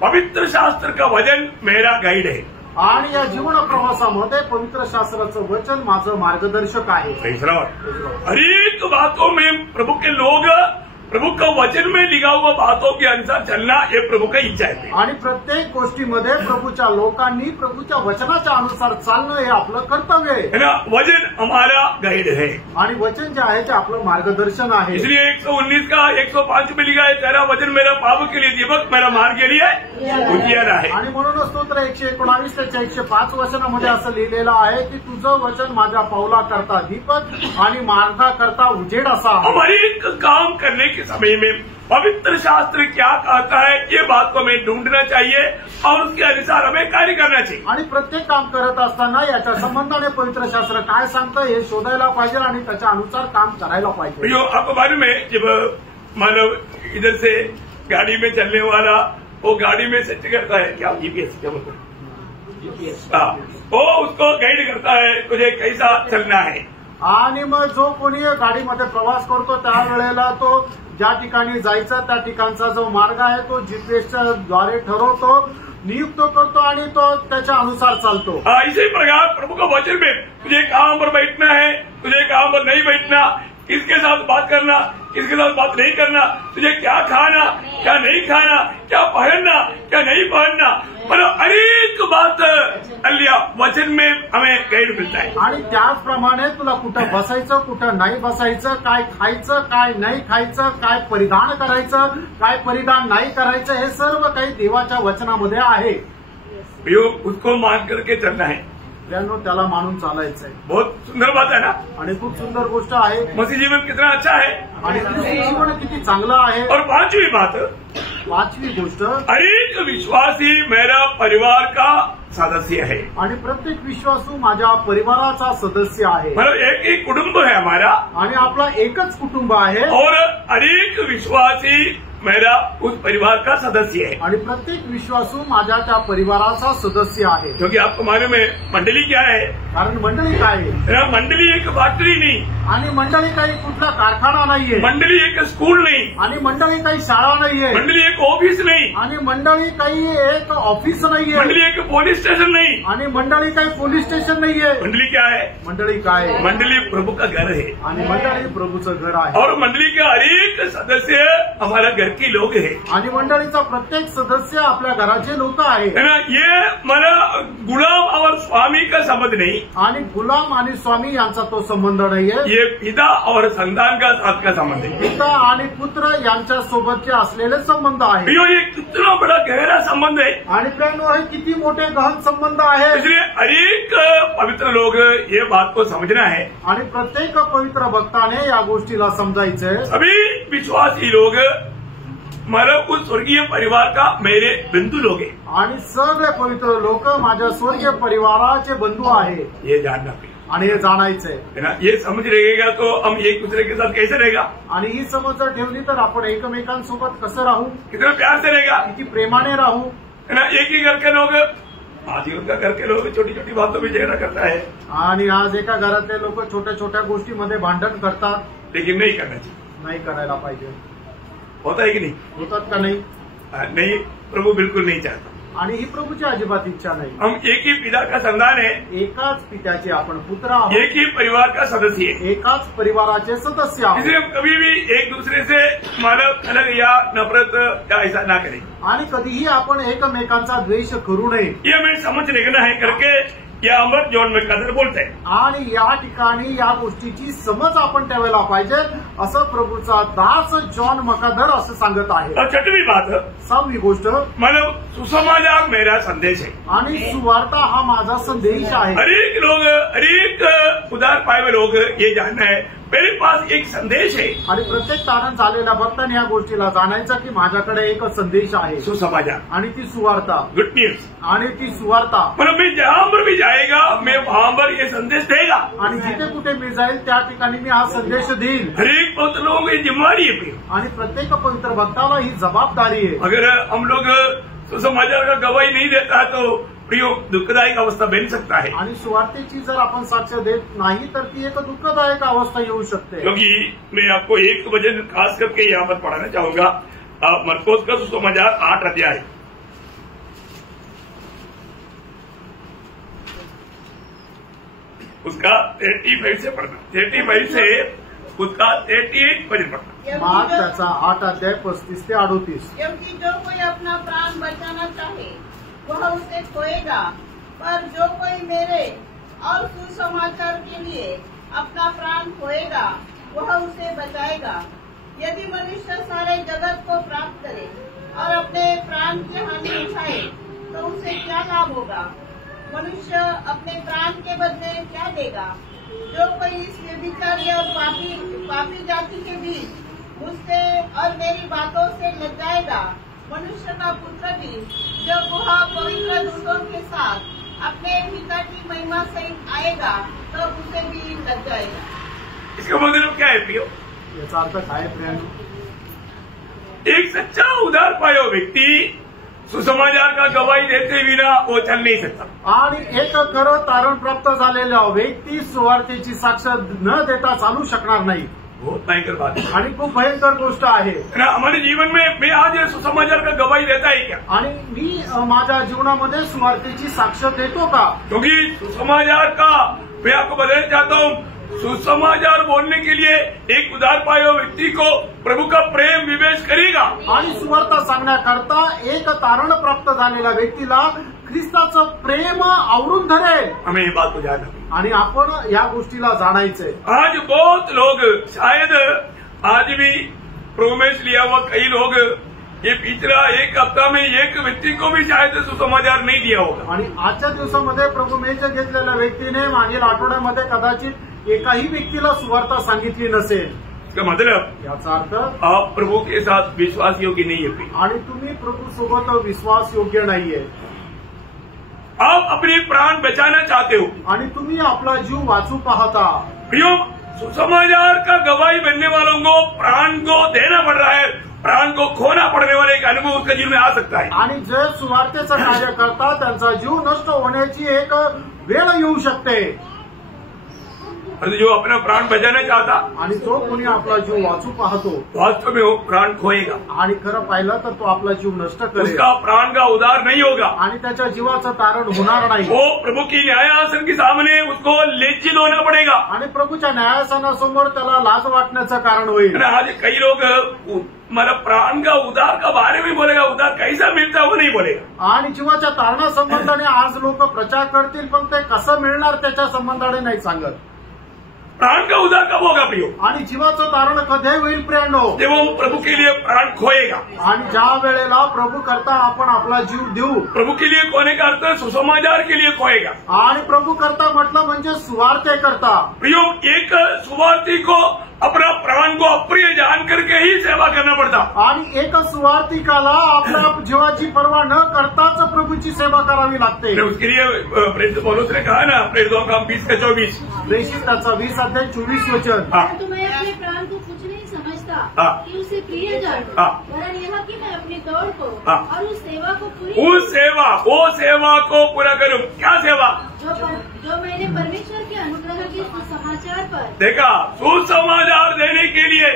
पवित्र शास्त्र का वचन मेरा गाइड है. आणि या जीवन प्रवासामध्ये पवित्र शास्त्राचं वचन माझं मार्गदर्शक आहे. तीसरा, हर एक बातों में प्रभु के लोग प्रभु का वचन में लिखा हुआ बातों के अनुसार चलना, ये प्रभु का इच्छा है. आणि प्रत्येक गोष्टीमध्ये प्रभूच्या लोकांनी प्रभूच्या वचनाच्या अनुसार चालणं हे आपलं कर्तव्य आहे. है ना, वचन हमारा गाइड है. आणि वचन जे आहे ते आपलं मार्गदर्शन आहे. इसलिए 119 का 105 में लिखा है, तेरा वचन मेरा पाप के लिए दीपक, मेरा मार्ग के लिए उजियारा है. आणि म्हणूनच स्तोत्र 119 त्याच्या 105 वचनामध्ये असं लिहिलेलं आहे की तुझं वचन माझ्या पावला करता दीपक आणि मार्गा करता उजेड असा. हम हर एक काम करने के समय में पवित्र शास्त्र क्या कहता है, ये बात को हमें ढूंढना चाहिए और उसके अनुसार हमें कार्य करना चाहिए. आणि प्रत्येक काम करत असताना याच्या संबंधाने पवित्र शास्त्र काय सांगतं हे शोधायला पाहिजे आणि त्याच्या अनुसार काम करायला पाहिजे. जो आपको मालूम है, जब मतलब इधर से गाड़ी में चलने वाला वो गाड़ी में सेट करता है, क्या जीपीएस क्या बोलते हैं, हाँ, वो उसको गाइड करता है तुझे कैसा चलना है. आणि मग जो कोणी गाडीमध्ये प्रवास करतो त्यावेळेला तो ज्या ठिकाणी जायचा त्या ठिकाणचा जो मार्ग आहे तो जीपीएसच्या द्वारे ठरवतो, नियुक्त करतो आणि तो त्याच्या अनुसार चालतो. इसी प्रकार प्रभु का वचन में तुझे कहाँ पर बैठना है, तुझे कहाँ पर नहीं बैठना, किसके साथ बात करना, किसके साथ बात नहीं करना, तुझे क्या खाना, क्या नहीं खाना, क्या पहनना, क्या नहीं पहनना, मतलब अनेक बात अल्लाह वचन में हमें गाइड मिलता है. आणि त्याचप्रमाणे तुला कुठं बसायचं, कुठं नाही बसायचं, काय खायचं, काय नाही खायचं, काय परिधान करायचं, काय परिधान नाही करायचं, हे सर्व काही देवाच्या वचनामध्ये आहे. उसको मान करके चलना है. त्यांनो त्याला मानून चालायचंय. बहुत सुंदर बात है ना. आणि खूप सुंदर गोष्ट आहे. मसीह जीवन कितना अच्छा है आणि ख्रिस्ती जीवन किती चांगलं आहे. और पांचवी बात, पाचवी गोष्ट, एक विश्वासी मेरा परिवार का सदस्य है. आणि प्रत्येक विश्वासू माझ्या परिवाराचा सदस्य आहे. मतलब एक ही कुटुंब है हमारा आणि आपला एकच कुटुंब आहे. और अनेक विश्वासी मेरा उस परिवार का सदस्य है. आणि प्रत्येक विश्वासू माझ्या त्या परिवाराचा सदस्य आहे. क्योंकि आपको मालूम है मंडली क्या है. कारण मंडळी काय आहे. मंडली एक फैक्ट्री नहीं, आणि मंडळी काही कुठला कारखाना नाहीये. मंडली एक स्कूल नहीं, आणि मंडळी काही शाळा नाहीये. मंडली एक ऑफिस नहीं, आणि मंडळी काही एक ऑफिस नाहीये. मंडली एक पुलिस स्टेशन नहीं, आणि मंडळी काही पोलीस स्टेशन नाहीये. मंडली क्या है. मंडळी काय आहे. मंडली प्रभु का घर है. आणि मंडळी प्रभूचं घर आहे. और मंडली के हर एक सदस्य हमारा घर की लोग है. आणि मंडळीचा प्रत्येक सदस्य आपल्या घराचे लोक आहे. ये मला गुलाम और स्वामी का संबंध नहीं. आणि गुलाम आणि स्वामी यांचा तो संबंध नाहीये. ये पिता और संतान का साथ का संबंध है. पिता आणि पुत्र यांच्या सोबतचे असलेले संबंध आहे. ये कितना बड़ा गहरा संबंध है. आणि प्रेरणो हे किती मोठे गहन संबंध आहे. इसलिए अनेक पवित्र लोग ये बात को समझना है. आणि प्रत्येक पवित्र भक्ताने या गोष्टीला समजायचंय. सभी विश्वासी लोग मतलब उस स्वर्गीय परिवार का मेरे बंधु लोग हैं. आणि सगळे पवित्र लोक माझ्या स्वर्गीय परिवाराचे बंधू आहे. ये जानना चाहिए. आणि हे जाणायचंय. है ना. ये समझ रहेगा तो हम एक दूसरे के साथ कैसे रहेगा. आणि ही समज जर ठेवली तर आपण एकमेकांसोबत कसं राहू, कितना प्यार से रहेगा, किती प्रेमाने राहू. है ना. एक ही घर के लोग, आज ही उनका घर के लोग छोटी छोटी बातों में झगड़ा करता है. आणि आज एका घरातले लोक छोट्या छोट्या गोष्टीमध्ये भांडण करतात. लेकिन नहीं करना चाहिए. नाही करायला पाहिजे. होता है कि नहीं. होतात का नाही. नहीं, प्रभु बिल्कुल नहीं चाहता. आणि ही प्रभूची अजिबात इच्छा नाही. हम एक ही पिता का संतान है, एकाच पित्याचे आपण पुत्र आहोत, एक ही परिवार का सदस्य है. एकाच परिवाराचे सदस्य आहोत. इसलिए हम कभी भी एक दूसरे से मानव अलग या नफरत या ऐसा ना करें. आणि कधीही आपण एकमेकांचा द्वेष करू नये. ये हमें समझ लेना है करके या अमर जॉन मकादर बोलते हैं. आणि या ठिकाणी या गोष्टीची समज आपण ठेवायला पाहिजे असं प्रभूचा दास जॉन मकादर असं सांगत आहे. और छठवीं बात, 6वी गोष्ट, मानव सुसमाचार मेरा संदेश है. आणि सुवार्ता हा माझा संदेश आहे. हरेक उदार पाए हुए लोग ये जानना है मेरे पास एक संदेश है. आणि प्रत्येक तारण झालेल्या भक्तांनी या गोष्टीला जाणायचं की माझ्याकडे एक संदेश आहे, सुसमाचार, आणि ती सुवार्ता, गुड न्यूज. आणि ती सुवार्ता. मतलब मैं जहां पर भी जाएगा मैं वहां पर ये संदेश देगा. आणि जिथे कुठे मी जाईल त्या ठिकाणी मी हा संदेश देईल. हरेक पवित्र लोगों की जिम्मेवारी है. आणि प्रत्येक पवित्र भक्ताला ही जबाबदारी आहे. अगर हम लोग सुसमाचार का गवाही नहीं देता है तो प्रियो दुःखदायक अवस्था बन सकता है. आणि सुवार्तेची जर आपण साक्ष देत नाही तर ती एक दुःखदायक अवस्था येऊ शकते. क्योंकि मैं आपको एक वचन खास करके यहाँ पर पढ़ाना चाहूंगा. मरकोस का सुसमाचार 8 अध्याय, उसका 35 से पढ़ना, 35 से उसका 38 वचन पढ़ना. मार्क त्याचा 8 अध्याय 35 ते 38. क्योंकि जो कोई अपना प्राण बचाना चाहे वह उसे खोएगा, पर जो कोई मेरे और सुसमाचार के लिए अपना प्राण खोएगा वह उसे बचाएगा. यदि मनुष्य सारे जगत को प्राप्त करे और अपने प्राण की हानि उठाए तो उसे क्या लाभ होगा? मनुष्य अपने प्राण के बदले क्या देगा? जो कोई इस व्यभिचारी और पापी जाति के बीच मुझसे और मेरी बातों से लग जाएगा, मनुष्य का पुत्र भी जब वह पवित्र दूतों के साथ अपने पिता की महिमा सहित आएगा तब उसे भी लग जाएगा. इसका मतलब क्या है प्रियो? याचा अर्थ काय प्रियांनो? एक सच्चा उदार पाया व्यक्ति सुसमाचार का गवाही देते बिना वो चल नहीं सकता. आणि एक खरं तारण प्राप्त झालेला व्यक्ती सुवार्तेची साक्ष न देता चालू शकणार नाही. बहुत भयंकर बात है. आणि खूप भयंकर गोष्ट आहे. ना हमारे जीवन में मैं आज ये सुसमाचार का गवाही देता है क्या? आणि मी माझ्या जीवनामध्ये सुवार्तेची साक्ष देतो का? क्योंकि सुसमाचार का मैं आपको बताना चाहता हूँ, सुसमाचार बोलने के लिए एक उदार पाया व्यक्ति को प्रभु का प्रेम विवेश करेगा. आणि सुवार्ता सांगण्याकरता एक तारण प्राप्त झालेल्या व्यक्तीला ख्रिस्ताचं प्रेम आवरून धरेल. हमें ये बात को जानना. आणि आपण या गोष्टीला जाणायचंय. आज बहुत लोग, शायद आज भी प्रोमेश लिया हुआ कई लोग ये पिछला एक हफ्ता में एक व्यक्ति को भी शायद सुसमाचार नहीं दिया होगा. आणि आजच्या दिवसामध्ये प्रभू मेज घेतलेल्या व्यक्तीने मागील आठवड्यामध्ये कदाचित एकाही व्यक्तीला सुवार्ता सांगितली नसेल. इसका मतलब याचा अर्थ आप प्रभु के साथ विश्वास योग्य नहीं है. आणि तुम्ही प्रभू सोबत विश्वास योग्य नाहीये. आप अपने प्राण बचाना चाहते हो आणि तुम्ही आपला जीव वाचू पाहता. प्रियो, सुसमाचार का गवाही बनने वालों को प्राण को देना पड़ रहा है. प्राण को खोना पड़ने वाला एक अनुभव उसके जीवन में आ सकता है. आणि जे सुवार्तेचं कार्य करतात त्यांचा जीव नष्ट होण्याची एक वेळ येऊ शकते. जो अपना प्राण बचाना चाहता आणि जो कोणी आपला जीव वाचू पाहतो वास्तव में वो प्राण खोएगा. आणि खरं पाहिलं तर तो आपला जीव नष्ट करेल. उसका प्राण का उद्धार नहीं होगा. आणि त्याच्या जीवाचं तारण होणार नाही. वो प्रभु की न्यायासन के सामने उसको लज्जित होना पड़ेगा. आणि प्रभूच्या न्यायासनासमोर त्याला लाज वाटण्याचं कारण होईल. आज कई लोग हमारा प्राण का उद्धार का बारे में बोलेगा, उद्धार कैसा मिलता है वो नहीं बोलेगा. आणि जीवाच्या तारणा संबंधाने आज लोक प्रचार करतील पण ते कसं मिळणार त्याच्या संबंधाने नाही सांगत. प्राण का उद्धार कब होगा प्रियो? आणि जीवाचं तारण कधी होईल प्रियांनो? जब वो प्रभु के लिए प्राण खोएगा. आणि ज्या वेळेला प्रभू करता आपण आपला जीव देऊ. प्रभु के लिए खोने का अर्थ सुसमाचार के लिए खोएगा. आणि प्रभू करता म्हटलं म्हणजे सुवार्ते करता. प्रियो, एक सुवार्थी को अपना प्राण को अप्रिय जान करके ही सेवा करना पड़ता. आणि एक सुवार्तिकाला आपल्या जीवाची पर्वा न करताच प्रभूची सेवा करावी लागते. उसके लिए प्रेरित पौलुस ने कहा ना, प्रेरितों का 20:24, प्रेषित त्याचा 20 अध्याय 24 वचन. परंतु मैं अपने प्राण को कुछ नहीं समझता कि उसे प्रिय जानूं, वरन यह कि मैं अपनी दौड़ को और उस सेवा को वो सेवा को पूरा करूं. क्या सेवा? जो मैंने परमेश्वर के अनुग्रह के सुसमाचार पर देखा. सुसमाचार देने के लिए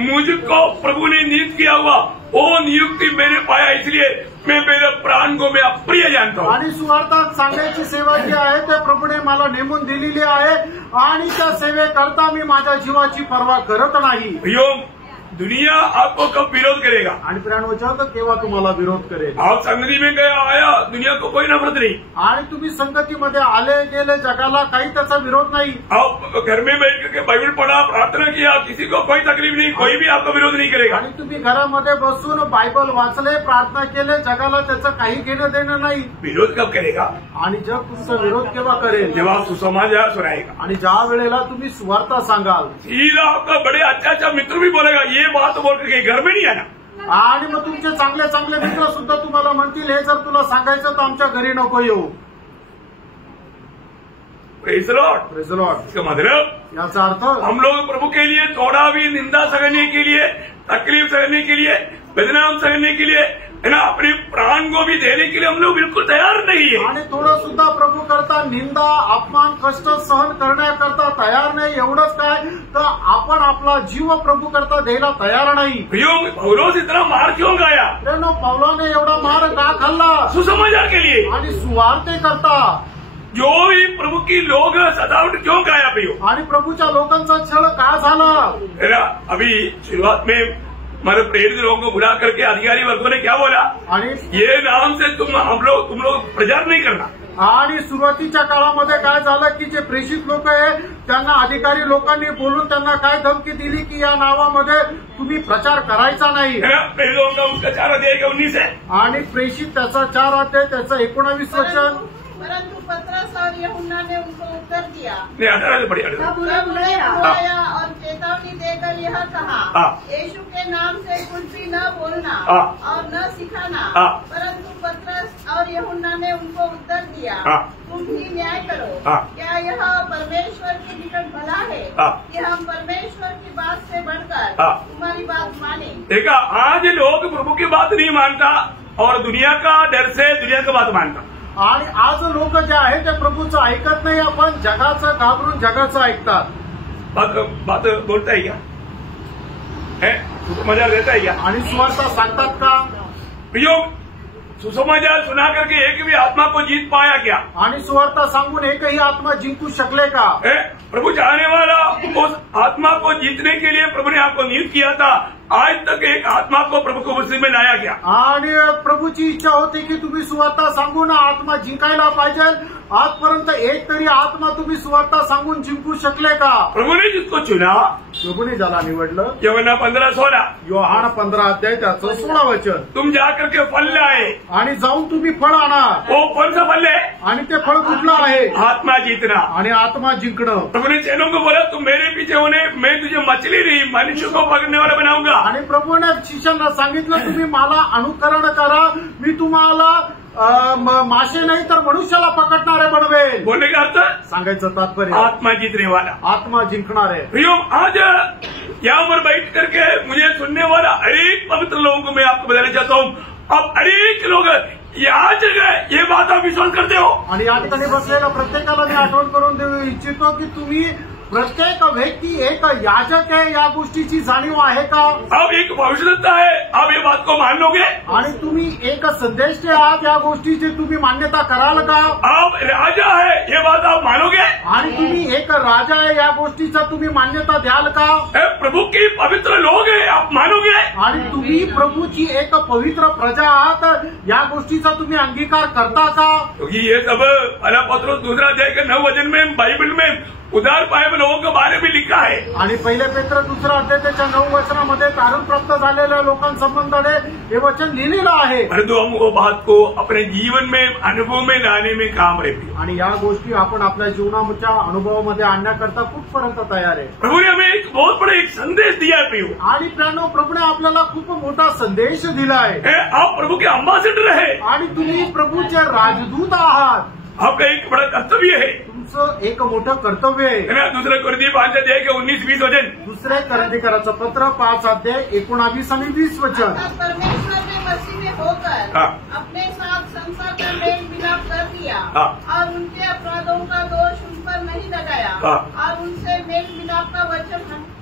मुझको प्रभु ने नियुक्त किया हुआ, वो नियुक्ति मैंने पाया, इसलिए मैं मेरे प्राण को मैं अप्रिय जानता हूँ. आणि सुवार्ता सांगायची सेवा जी आहे ते प्रभूने मला नेमून दिलेली आहे आणि त्या सेवेकरता मी माझ्या जीवाची पर्वा करत नाही. दुनिया आपको कब विरोध करेगा? आणि प्रियानो जग केव्हा तुम्हाला विरोध करेल? आप संगति में गया आया, दुनिया को कोई नफरत नहीं. आणि तुम्ही संगतीमध्ये आले गेले, जगाला काही त्याचा विरोध नाही. आप घर में बैठ करके बाइबल पढ़ा, प्रार्थना किया, किसी को कोई तकलीफ नहीं, कोई भी आपका विरोध नहीं करेगा. आणि तुम्ही घरामध्ये बसून बायबल वाचले, प्रार्थना केले, जगाला त्याचं काही घेणं देणं नाही. विरोध कब करेगा? आणि जग तुमचा विरोध केव्हा करेल? जेव्हा सुसमाचार सुनाएगा. आणि ज्या वेळेला तुम्ही सुवार्ता सांगाल, सीधा आपका बड़े अच्छा मित्र भी बोलेगा ये बात बोल करके घर में नहीं आना. आणि मग तुमचे चांगले चांगले मित्र सुद्धा तुम्हाला म्हणतील हे जर तुला सांगायचं तर आमच्या घरी नको येऊ. Praise the Lord. Praise the Lord. इसका मतलब याचा अर्थ हम लोग प्रभु के लिए थोड़ा भी निंदा सहने के लिए, तकलीफ सहने के लिए, बदनाम सहने के लिए, है ना, अपने प्राण को भी देने के लिए हम लोग बिल्कुल तैयार नहीं है. आणि थोडं सुद्धा प्रभू करता निंदा, अपमान, कष्ट सहन करण्याकरता तयार नाही. एवढंच काय तर आपण आपला जीव प्रभू करता द्यायला तयार नाही. पौलोस इतना मार क्यों खाया? पौलाने एवढा मार का खाल्ला? सुसमाचार के लिए आणि सुवार्ते करता. जो भी प्रभु की लोग सतावट क्यों खाया पियो? आणि प्रभूच्या लोकांचा छळ का झाला? अभी शुरुआत में हमारे प्रेरित लोगों को बुला करके अधिकारी वर्गों ने क्या बोला? आणि ये नाम से तुम लोग प्रचार नहीं करना. आणि सुरुवातीच्या काळामध्ये काय झालं की जे प्रेषित लोक आहे त्यांना अधिकारी लोकांनी बोलून त्यांना काय धमकी दिली की या नावामध्ये तुम्ही प्रचार करायचा नाही. प्रेरितों का उसका 4 अध्याय का 19 है. आणि प्रेषित त्याचा 4 अध्याय त्याचं 19 वचन. परंतु पतरस और यूहन्ना ने उनको उत्तर दिया. नहीं 18 से बढ़िया. बुलाया और चेतावनी देकर यह कहा, यीशु के नाम से कुछ भी न बोलना और न सिखाना. परंतु पतरस और यूहन्ना ने उनको उत्तर दिया, तुम ही न्याय करो. क्या यह परमेश्वर के निकट भला है कि हम परमेश्वर की बात से बढ़कर तुम्हारी बात माने? देखा, आज लोग प्रभु की बात नहीं मानता और दुनिया का डर से दुनिया की बात मानता. आणि आज लोक जे आहे ते प्रभूचं ऐकत नाही, आपण जगाचं घाबरून जगाचं ऐकतात. बात बोलता है क्या? सुसमाचार देता है क्या? आणि सुवार्ता सांगतात का? सुसमाचार सुना करके एक भी आत्मा को जीत पाया क्या? आणि सुवार्ता सांगून एकही आत्मा जिंकू शकले का? प्रभु चाहने वाला उस आत्मा को जीतने के लिए प्रभु ने आपको नियुक्त किया था. आज तक एक आत्मा को प्रभु को मसीह में लाया गया. आणि प्रभूची इच्छा होती की तुम्ही सुवार्ता सांगून आत्मा जिंकायला पाहिजे. आजपर्यंत एक तरी आत्मा तुम्ही सुवार्ता सांगून जिंकू शकले का? प्रभु ने जिसको चुना, प्रभूने ज्याला निवडलं. यूहन्ना 15:16. योहान 15 अध्याय त्याचं 16 वचन. तुम जाकर के फल लाए. आणि जाऊन तुम्ही फळ आणा. वो कौन सा फल है? आणि ते फळ कुठलं आहे? आत्मा जीतना. आणि आत्मा जिंकणं. प्रभु ने चेलों को बोला तुम मेरे पीछे होने, मैं तुझे मछली नहीं मनुष्य को पकड़ने वाला बनाऊंगा. आणि प्रभूने शिष्यांना सांगितलं तुम्ही मला अनुकरण करा, मी तुम्हाला मासे नाही तर मनुष्याला पकडणारे बनवेल. बोलने का अर्थ सांगायचं तात्पर्य आत्मा जीतने वाला, आत्मा जिंकणारे. आज यहाँ पर बैठ करके मुझे सुनने वाला हरेक पवित्र लोगों को मैं आपको बताना चाहता हूँ, अब हरेक लोग या जगह ये बात आप विश्वास करते हो. आणि या ठिकाणी बसलेल्या प्रत्येकाला मी आठवण करून देऊ इच्छितो की तुम्ही प्रत्येक व्यक्ती एक याजक आहे या गोष्टीची जाणीव आहे का? अब एक भविष्यवक्ता है, आप ये बात को मान लोगे? आणि तुम्ही एक संदेश आहात या गोष्टीची तुम्ही मान्यता कराल का? आप राजा है, ये बात आप मानोगे? आणि तुम्ही एक राजा आहे या गोष्टीचा तुम्ही मान्यता द्याल का? प्रभु की पवित्र लोग है, आप मानोगे? आणि तुम्ही प्रभूची एक पवित्र प्रजा आहात या गोष्टीचा तुम्ही अंगीकार करता का? क्योंकि ये सब पहला पत्रोस 2 अध्याय के 9 वचन में बाइबल में उदार पाए लोगों के बारे में लिखा है. आणि पहिले पेत्र 2 अध्याय त्याच्या 9 वचनामध्ये तारण प्राप्त झालेल्या लोकांसंबंधाने हे वचन लिहिलेलं आहे. परंतु हम वो बात को अपने जीवन में अनुभव में लाने में काम रहे. आणि या गोष्टी आपण आपल्या जीवनाच्या अनुभवामध्ये आणण्याकरता कुठपर्यंत तयार आहे? प्रभु ने हमें एक बहुत बड़ा एक संदेश दिया है. आणि प्रियानो प्रभूने आपल्याला खूप मोठा संदेश दिला आहे. आप प्रभु के अम्बासिडर है आणि तुम्ही प्रभूचे राजदूत आहात. आपका एक बड़ा कर्तव्य है, तुमचं एक मोठं कर्तव्य आहे. 2 कोरिन्थी 5 अध्याय के 19-20 वचन. 2 कोरिन्थीकराचं पत्र 5 अध्याय 19 आणि 20 वचन. परमेश्वर ने मसीह में होकर अपने साथ संसार का मेल मिलाप कर दिया और उनके अपराधों का दोष उन पर नहीं लगाया और उनसे मेल मिलाप का वचन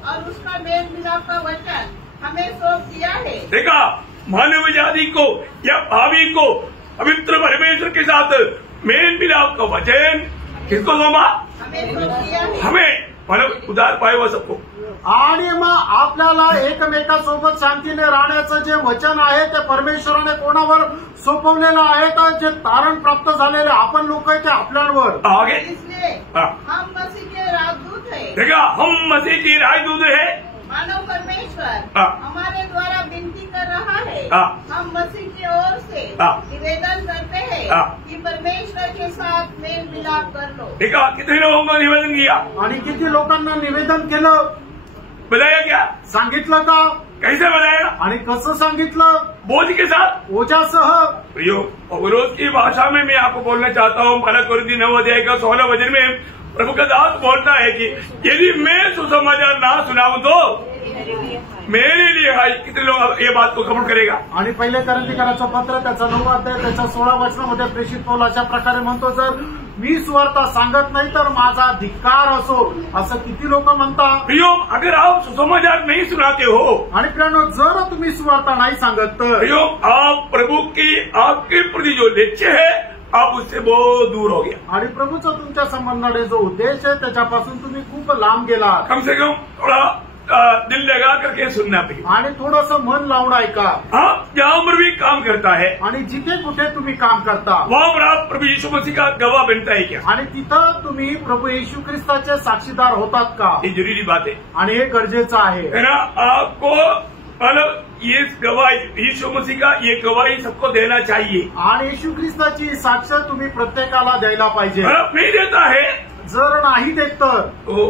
और उसका मेल मिलाप का वचन हमें सौंप दिया है. देखा, मानव जाति को या भावी को पवित्र परमेश्वर के साथ मेल मिलाप का वचन किसको सौंपा? हमें, मतलब उधार पाए हुआ सबको। आणि मग आपल्याला एकमेकांसोबत शांतीने राहण्याचं जे वचन आहे ते परमेश्वराने कोणावर सोपवलेलं आहे? तर जे तारण प्राप्त झालेले आपण लोक आहे ते आपल्यावर। आगे इसलिए हम मसीह के राजदूत हैं। देखा, हम मसीह की राजदूत है। मानव परमेश्वर हमारे द्वारा विनती कर रहा है। हम मसीह की ओर से निवेदन करते हैं कि परमेश्वर के साथ मेल मिलाप कर लो। देखा, कितने लोगों को निवेदन किया आणि किती लोकांना निवेदन केलं? बताया क्या? सांगितलं का? कैसे बताया? आणि कसं सांगितलं? बोझ के साथ, ओझ्यासह। प्रियो, पौलुस की भाषा में मैं आपको बोलना चाहता हूँ। 1 कोरिन्थी 9 अध्याय का 16 वचन में प्रभु का दास बोलता है कि यदि मैं सुसमाचार ना सुनाऊं तो मेरे लिए है। कितने लोग ये बात को कबूल करेगा? आणि पहिले कोरिन्थीकरांचं पत्र त्याचा 9 अध्याय त्याच्या 16 वचनामध्ये प्रेषित पौल अशा प्रकारे म्हणतो, जर मी सुवार्ता सांगत नाही तर माझा धिक्कार असो, असं किती लोक म्हणतात? प्रियो, अगर आप सुसमाचार नहीं सुनाते हो, आणि प्रियानो, जर तुम्ही सुवार्ता नाही सांगत तर प्रियो, आप प्रभु की आपके प्रति जो लक्ष्य है आप उससे बहुत दूर हो गया। आणि प्रभूचा तुमच्या संबंधाने जो उद्देश आहे त्याच्यापासून तुम्ही खूप लांब गेलात। कम से कम थोड़ा दिल लगा करके सुनना पड़ेगा। आणि थोडंसं मन लावून ऐका। आप जहाँ पर भी काम करता है आणि जिथे कुठे तुम्ही काम करता वहाँ पर आप प्रभु यीशु मसीह का गवाह बनता है क्या? आणि तिथं तुम्ही प्रभू येशू ख्रिस्ताचे साक्षीदार होतात का? ये जरूरी बात है। आणि हे गरजेचं आहे है ना? आपको मतलब ये गवाही, यीशु मसीह का ये गवाही सबको देना चाहिए। आणि येशू ख्रिस्ताची साक्ष तुम्ही प्रत्येकाला द्यायला पाहिजे। नहीं देता है जर नाही देत तर तो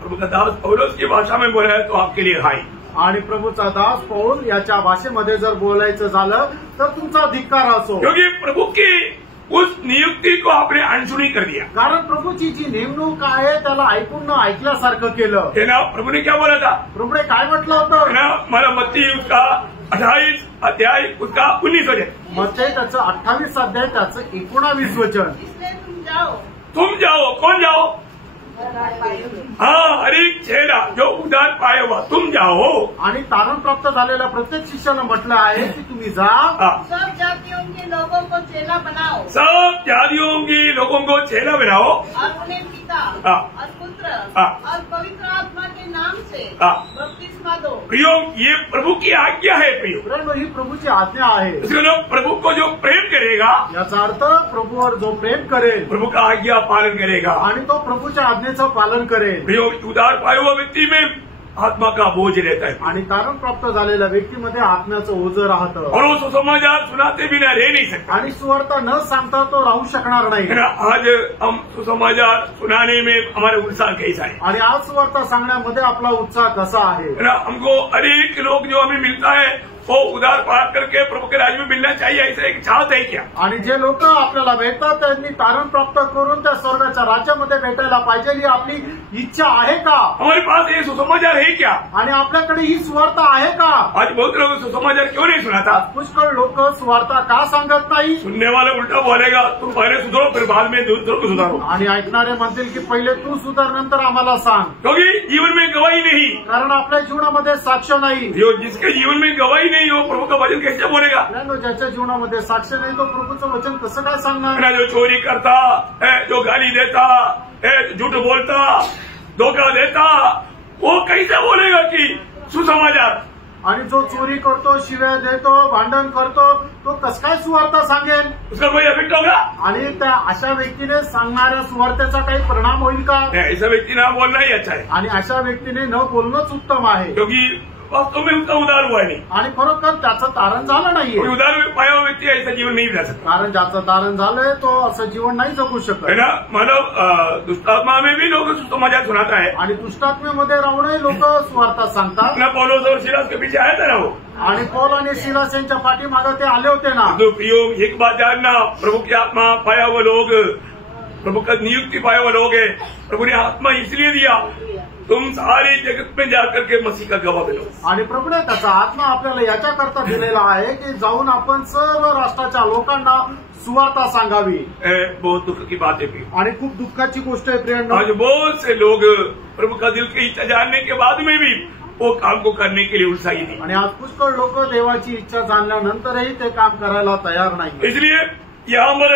प्रभु का दास पौलुस की भाषा में बोला है तो आपके लिए हाय। आणि प्रभूचा दास पौल याच्या भाषेमध्ये जर बोलायचं झालं तर तुमचा धिक्कार असो, क्योंकि प्रभु की उस नियुक्ति को आपने अनसुनी कर दिया। कारण प्रभूची जी नेमणूक आहे त्याला ऐकून न ऐकल्यासारखं केलं। है ना? प्रभु ने क्या बोला था? प्रभूने काय म्हटलं है होतं? ना? मला मत्ती उसका 28 अध्याय उसका 19 वचन, मत्ती त्याचं 28 अध्याय त्याचं 19 वचन। इसलिए तुम जाओ। कौन जाओ? हाँ, हर एक चेला जो उधार पाया हुआ तुम जाओ। आणि तारण प्राप्त झालेल्या प्रत्येक शिष्याला म्हटलं आहे की तुम्ही जा, सब जातियों के लोगों को चेला बनाओ, सब जातियों के लोगों को चेला बनाओ और उन्हें पिता और पुत्र और पवित्र आत्मा के नाम से बपतिस्मा दो। प्रियो, ये प्रभु की आज्ञा है। प्रियो, प्रियानो, ही प्रभूची आज्ञा आहे। इसके लोग प्रभु को जो प्रेम करेगा, याचा अर्थ प्रभूवर जो प्रेम करेल प्रभु का आज्ञा पालन करेगा आणि तो प्रभूच्या आज्ञेचं पालन करेल। प्रियो, उधार पाया हुआ व्यक्ति में आत्मा का बोझ रहता है आणि तारण प्राप्त झालेल्या व्यक्तीमध्ये आत्म्याचं ओझं राहतं और वो सुसमाचार सुनाते बिना रह नहीं सकता। आणि सुवार्ता न सांगता तो राहू शकणार नाही। है ना? आज हम सुसमाचार सुनाने में हमारे उत्साह कैसा है? आणि आज सुवार्ता सांगण्यामध्ये आपला उत्साह कसा आहे? है ना? हमको अनेक लोग जो हमें मिलता है वो उधार पार करके प्रभु के राज्य में मिलना चाहिए, ऐसा एक चाहत है क्या? आणि जे लोक आपल्याला भेटतात त्यांनी तारण प्राप्त करून त्या स्वर्गाच्या राज्यामध्ये भेटायला पाहिजे ही आपली इच्छा आहे का? हमारे पास ये सुसमाचार है क्या? आणि आपल्याकडे ही सुवार्ता आहे का? आज बहुत लोग सुसमाचार क्यों नहीं सुनाता? पुष्कळ लोक सुवार्ता का सांगत नाही? सुनने वाला उल्टा बोलेगा, तुम पहले सुधरो फिर बाद में दूसरों को सुधारो। आणि ऐकणारे म्हणतील की पहिले तू सुधार नंतर आम्हाला सांग, क्योंकि जीवन में गवाही नहीं। कारण आपल्या जीवनामध्ये साक्ष नाही। जो जिसके जीवन में गवाही नहीं हो प्रभु का वचन कैसे बोलेगा? ज्याच्या जीवनामध्ये साक्ष नाही तो प्रभूचं वचन कसं काय सांगणार? है ना? जो चोरी करता है, जो गाली देता है, झूठ बोलता, धोखा देता, वो कैसे बोलेगा कि सुसमाचार? आणि जो चोरी करतो, शिव्या देतो, भांडण करतो, तो कस काय सुवार्ता सांगेल? उसका कोई इफेक्ट होगा? आणि त्या अशा व्यक्तीने सांगणाऱ्या सुवार्तेचा काही परिणाम होईल का? ऐसा व्यक्ति ना बोलना ही अच्छा है, आणि अशा व्यक्तीने न बोलणंच उत्तम आहे, क्योंकि वास्तव में उसका उधार हुआ नहीं। आणि खरोखर त्याचं तारण झालं नाहीये। कोई उधार पाया हुआ व्यक्ति ऐसा जीवन नहीं बिता सकता। कारण ज्याचं तारण झालंय तो असं जीवन नाही जगू है शकत। ना? मानव दुष्टात्मा में भी लोग सुसमाचार सुनाता है। आणि दुष्टात्म्यामध्ये राहूनही लोक सुवार्ता सांगतात। अपना पौलुस और सिलास के पीछे आया था ना वो। आणि पौल आणि सिलास यांच्या पाठीमागे ते आले होते ना। तो प्रियो, एक बात जानना, प्रभु की आत्मा पाया हुआ लोग, प्रभु का नियुक्ति पाया हुआ लोग है। प्रभु ने आत्मा इसलिए दिया तुम सारे जगत में जाकर के मसीह का गवाह बनो। आणि प्रभूने त्याचा आत्मा आपल्याला याच्याकरता दिलेला आहे की जाऊन आपण सर्व राष्ट्राच्या लोकांना सुवार्ता सांगावी। बहुत दुख की बात है प्रियो, आणि खूप दुःखाची गोष्ट आहे प्रियांनो। आज बहुत से लोग प्रभु का दिल की इच्छा जानने के बाद में भी वो काम को करने के लिए उत्साही थी। आणि आज पुष्कळ लोक देवाची इच्छा जाणल्यानंतरही ते काम करायला तयार नाही। इसलिए यहाँ पर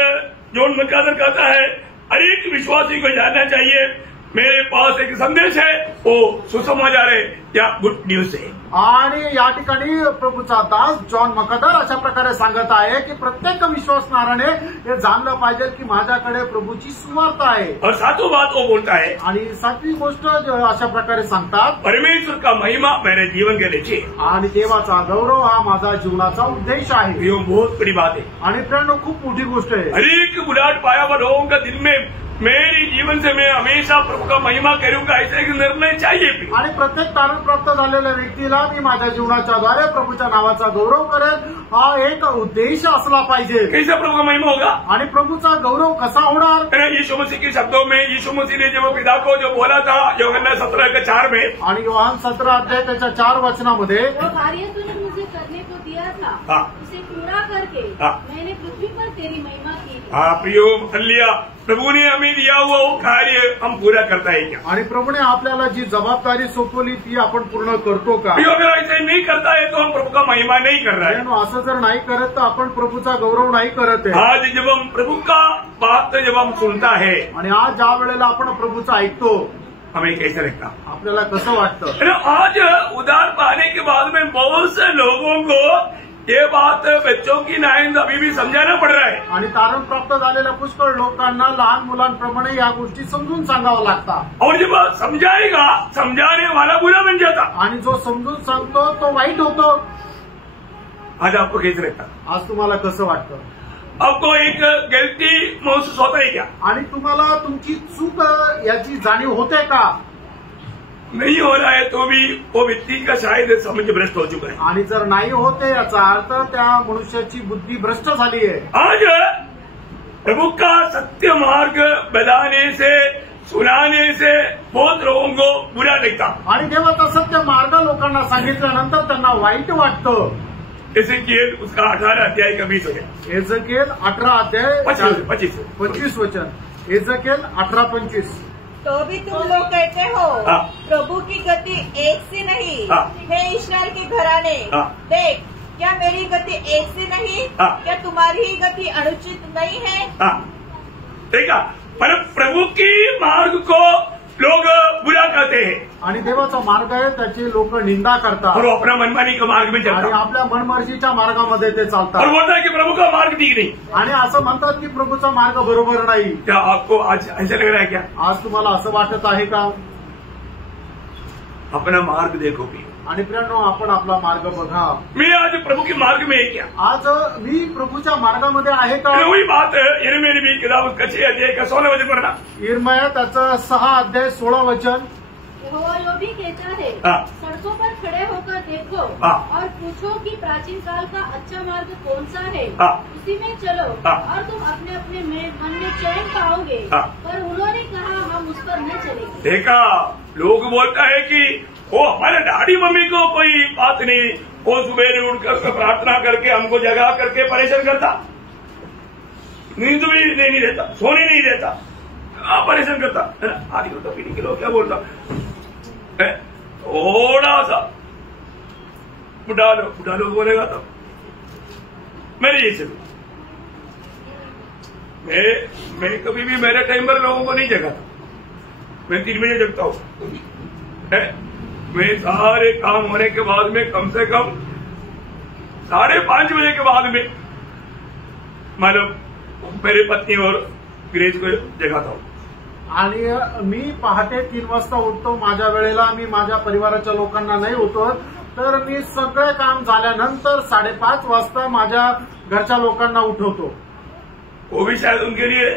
जॉन मैकादर कहता है हर एक विश्वासी को जानना चाहिए मेरे पास एक संदेश है, वो सुसमाचार है या गुड न्यूज है। आणि या ठिकाणी प्रभूचा दास जॉन मकादर अशा प्रकारे सांगत आहे की प्रत्येक विश्वासणाऱ्याने हे जाणलं पाहिजे की माझ्याकडे प्रभूची सुवार्ता आहे। और सातों बात वो बोलता है आणि सातवी गोष्ट अशा प्रकारे सांगतात परमेश्वर का महिमा मेरे जीवन के लिए आणि देवाचा गौरव हा माझा जीवनाचा उद्देश आहे। ये बहुत बड़ी बात है आणि प्रेरणा खूप मोठी गोष्ट आहे। हर एक बुढ़ाट पाया हुआ लोगों का दिल में मेरी जीवन से मैं हमेशा प्रभु का महिमा करूंगा ऐसा एक निर्णय चाहिए। आणि प्रत्येक तारण प्राप्त झालेल्या व्यक्तीला मी माझ्या जीवनाच्या द्वारे प्रभूच्या नावाचा गौरव करेल हा एक उद्देश असला पाहिजे। कैसे प्रभु का महिमा होगा आणि प्रभूचा गौरव कसा होणार? यीशु मसीह के शब्दों में यीशु मसीह ने जब पिता को जो बोला था यूहन्ना 17:4 में, आणि योहान 17 अध्याय त्याच्या 4 वचनामध्ये वो कार्य तूने मुझे करने को दिया था उसे पूरा करके मैंने पृथ्वी पर तेरी महिमा की। प्रियो हल्लिया प्रभु ने हमें दिया हुआ वो कार्य हम पूरा करता है क्या? आणि प्रभूने आपल्याला जी जबाबदारी सोपवली ती आपण पूर्ण करतो का? अगर ऐसा नहीं करता है तो हम प्रभु का महिमा नहीं कर रहे हैं। असं जर नाही करत तर आपण प्रभूचा गौरव नाही करत आहे। आज जब हम प्रभु का बात जब हम सुनता है आणि आज ज्या वेळेला आपण प्रभूचा ऐकतो हमें कैसे लगता, आपल्याला कसं वाटतं? आज उधार पाने के बाद में बहुत से लोगों को ये बात बच्चों की नाइंद अभी भी समझाना पड़ रहा है। आणि तारण प्राप्त झालेल्या पुष्कळ लोकांना लहान मुलांप्रमाणे या गोष्टी समजून सांगावं लागतात। और जब समझाएगा समझाने वाला बुरा बन जाता आणि जो समजून सांगतो तो वाईट होतो। आज आपको कैसे लगता? आज तुम्हाला कसं वाटतं? आपको एक गलती महसूस होता है क्या? आणि तुम्हाला तुमची चूक याची जाणीव होते का? नहीं हो रहा है तो भी वो व्यक्ति का शायद समझ भ्रष्ट हो चुका है। आणि जर नाही होते याचा अर्थ त्या मनुष्याची बुद्धी भ्रष्ट झाली आहे। आज प्रभु का सत्य मार्ग बताने से सुनाने से बहुत लोगों को बुरा लगता। आणि देवाचा सत्य मार्ग लोकांना सांगितल्यानंतर त्यांना वाईट वाटतं। एजेकिएल उसका 18 अध्याय का 20 वचन, एजेकिएल 18 अध्याय 25 वचन, एजेकिएल 18:25। तो भी तुम लोग कहते हो प्रभु की गति एक सी नहीं हे इस्राएल के घराने, देख क्या मेरी गति एक सी नहीं, क्या तुम्हारी ही गति अनुचित नहीं है? ठीक है, पर प्रभु की मार्ग को लोग बुरा कहते हैं आणि देवाचा मार्ग आहे त्याची लोक निंदा करतात और वो अपना मनमानी का मार्ग में आणि चलता आपल्या मनमर्जीच्या मार्गामध्ये ते चालतात और बोलता है कि प्रभु का मार्ग ठीक नहीं। आणि असं म्हणतात की प्रभूचा मार्ग बरोबर नाही। क्या आपको आज ऐसा लग रहा है क्या? आज तुम्हाला असं वाटत आहे का? अपना मार्ग देखो भी। आणि प्रियांनो आपण आपला मार्ग बघा। मैं आज प्रभु के मार्ग में है क्या? आज मी प्रभूच्या मार्गामध्ये आहे का? वही बात यिर्मयाह भी किताब का 6 अध्याय का 16 वचन पढ़ना। यिर्मयाह त्याचं 6 अध्याय 16 वचन। यहोवा यो भी कहता है सड़कों पर खड़े होकर देखो और पूछो कि प्राचीन काल का अच्छा मार्ग कौन सा है, उसी में चलो और तुम अपने अपने मन में चैन पाओगे। पर उन्होंने कहा हम उस पर न चलेंगे। देखा, लोग बोलता है कि वो हमारे डैडी मम्मी को कोई बात नहीं, वो सुबह उठकर प्रार्थना करके हमको जगा करके परेशान करता, नींद भी नहीं देता, सोने नहीं देता, परेशान करता है ना। आदि तो पीने के लोग क्या बोलता है, थोड़ा सा बुढ़ा लोग बोलेगा तो मेरे जैसे मैं कभी भी मेरे टाइम पर लोगों को नहीं जगाता, मैं 3 बजे जगता हूँ। मैं सारे काम होने के बाद में कम से कम 5:30 बजे के बाद में मतलब मेरी पत्नी और ग्रेज को जगाता हूँ। आणि मी पहाटे 3 वाजता उठतो। माझ्या वेळेला मी माझ्या परिवाराच्या लोकांना नाही उठवत, तर मी सगळे काम झाल्यानंतर 5:30 वाजता माझ्या घरच्या लोकांना उठवतो। वो भी शायद उनके लिए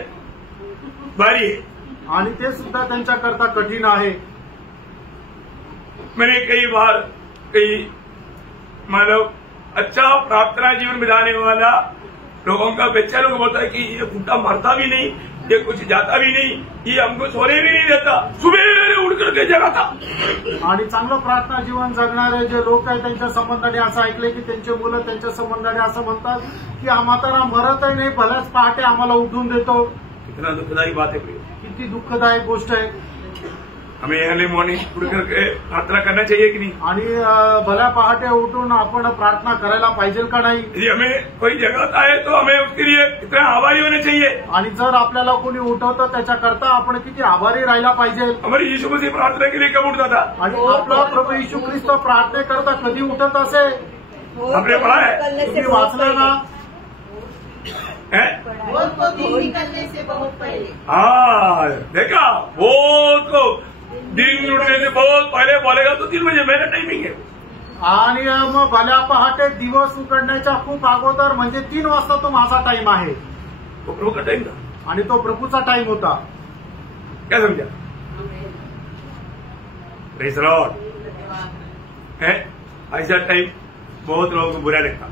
भारी है आणि ते सुद्धा त्यांच्याकरता कठीण आहे। मैंने कई बार मतलब अच्छा प्रार्थना जीवन बिताने वाला लोगों का बच्चा लोग बोलता है कि ये फूटा मरता भी नहीं, ये कुछ जाता भी नहीं, ये हमको सोने भी नहीं देता, सुबह उठ करके जगाता। आणि चांगलं प्रार्थना जीवन जगणारे जे लोक आहेत त्यांच्या संबंधाने असं ऐकलंय की त्यांचे मुलं त्यांच्या संबंधाने असं म्हणतात की हा म्हातारा मरतही नाही, भल्याच पहाटे आम्हाला उठून देतो। कितना दुःखदायी बात है, किती दुःखदायक गोष्ट आहे। हमें अर्ली मॉर्निंग उठ करके प्रार्थना करना चाहिए कि नहीं? आणि भल्या पहाटे उठून आपण प्रार्थना करायला पाहिजे का नाही? यदि हमें कोई जगाता है तो हमें उसके लिए इतना आभारी होना चाहिए. आणि जर आपल्याला कोणी उठवतं त्याच्याकरता आपण किती आभारी राहायला पाहिजे. हमारे यीशु मसीह प्रार्थना के लिए कब उठता था? आणि आपला प्रभू येशू ख्रिस्त प्रार्थनेकरता कधी उठत असे? आपने पढ़ा है? तुम्ही वाचलं ना? भोर को दिन निकलने से बहुत पहले. हाँ देखा, भोर को दिन उठने से बहुत पहले बोलेगा तो 3 बजे मेरा टाइमिंग है. आणि मग भल्या पहाटे दिवस उकडण्याच्या खूप अगोदर म्हणजे 3 वाजता तो माझा टाइम आहे. तो प्रभु का टाइम था आणि तो प्रभूचा टाइम होता. क्या समझा? Praise the Lord. है ऐसा टाइम बहुत लोगों को बुरा लगता.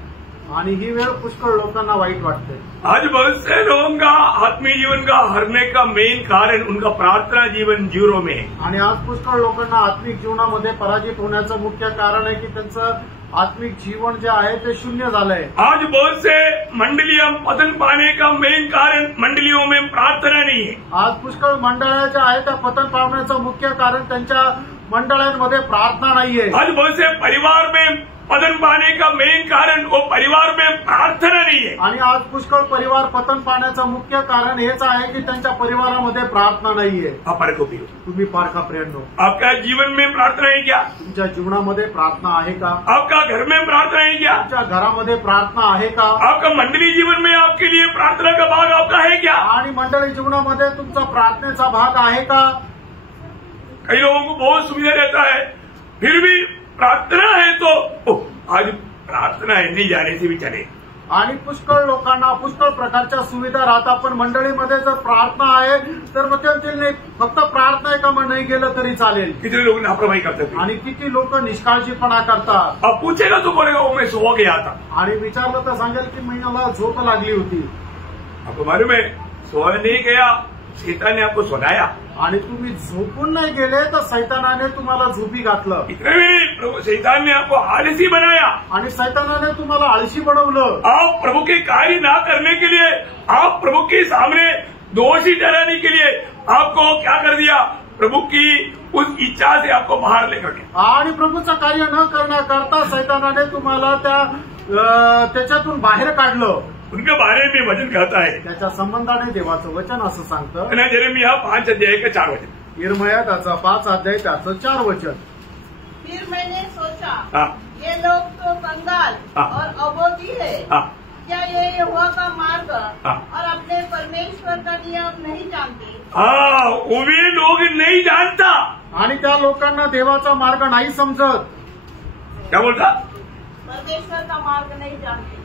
आणि ही वेळ पुष्कळ लोकांना वाईट वाटते. आज बहुत से लोगों का आत्मीय जीवन का हरने का मेन कारण उनका प्रार्थना जीवन जीरो में है. आणि आज पुष्कळ लोकांना आत्मिक जीवनामध्ये पराजित होण्याचं मुख्य कारण आहे की त्यांचं आत्मिक जीवन जे आहे ते शून्य झालंय. आज बहुत से मंडलियां पतन पाने का मेन कारण मंडलियों में प्रार्थना नहीं है. आज पुष्कळ मंडळ्या ज्या आहेत त्या पतन पावण्याचं मुख्य कारण त्यांच्या मंडळांमध्ये प्रार्थना नाहीये. आज बहुत से परिवार में पतन पाने का मेन कारण वो परिवार में प्रार्थना नहीं है. आणि आज पुष्कळ परिवार पतन पाण्याचं मुख्य कारण हेच आहे की त्यांच्या परिवारामध्ये प्रार्थना नाहीये. आप को भी तुम्ही पारखा प्रियांनो, आपका जीवन में प्रार्थना है क्या? तुमच्या जीवनामध्ये प्रार्थना आहे का? आपका घर में प्रार्थना है क्या? तुमच्या घरामध्ये प्रार्थना आहे का? आपका मंडली जीवन में आपके लिए प्रार्थना का भाग आपका है क्या? आणि मंडळी जीवनामध्ये तुमचा प्रार्थनेचा भाग आहे का? कई लोगों को बहुत सुविधा रहता है, फिर भी प्रार्थना है तो आज प्रार्थना है नहीं जाने से भी चले. आणि पुष्कळ लोकांना पुष्कळ प्रकारच्या सुविधा राहतात, पण मंडळीमध्ये जर प्रार्थना आहे तर मग ते नाही फक्त प्रार्थना आहे का मग नाही गेलं तरी चालेल. कितने लोग लापरवाही करते हैं आणि किती लोक निष्काळजीपणा करतात. अब पूछेगा तो बोलेगा वो मैं सो गया था. आणि विचारलं तर सांगेल की महिन्याला झोप लागली होती. आपको मालूम है सोया नहीं गया, शैतान ने आपको सुनाया. आणि तुम्ही झोपून नाही गेले तर सैतानाने तुम्हाला झोपी घातलं. इतने भी नहीं, शैतान ने आपको आलसी बनाया. आणि सैतानाने तुम्हाला आळशी बनवलं. आप प्रभु के कार्य ना करने के लिए, आप प्रभु के सामने दोषी ठहराने के लिए आपको क्या कर दिया? प्रभु की उस इच्छा से आपको बाहर लेकर गया. आणि प्रभूचं कार्य न करण्याकरता सैतानाने तुम्हाला त्याच्यातून बाहेर काढलं. उनके बारे में वचन कहता है, त्याच्या संबंधाने देवाचं वचन असं सांगतं. यिर्मयाह 5 अध्याय का 4 वचन. यिर्मयाह त्याचा 5 अध्याय त्याचं 4 वचन. फिर मैंने सोचा, हाँ. ये लोग तो कंगाल हाँ. और अबोधी है. हाँ. क्या ये यहोवा का मार्ग हाँ. और अपने परमेश्वर का नियम नहीं जानते? हाँ, वो भी लोग नहीं जानता. आणि त्या लोकांना देवाचा मार्ग नाही समजत. क्या बोलता? परमेश्वर का मार्ग नहीं जानते.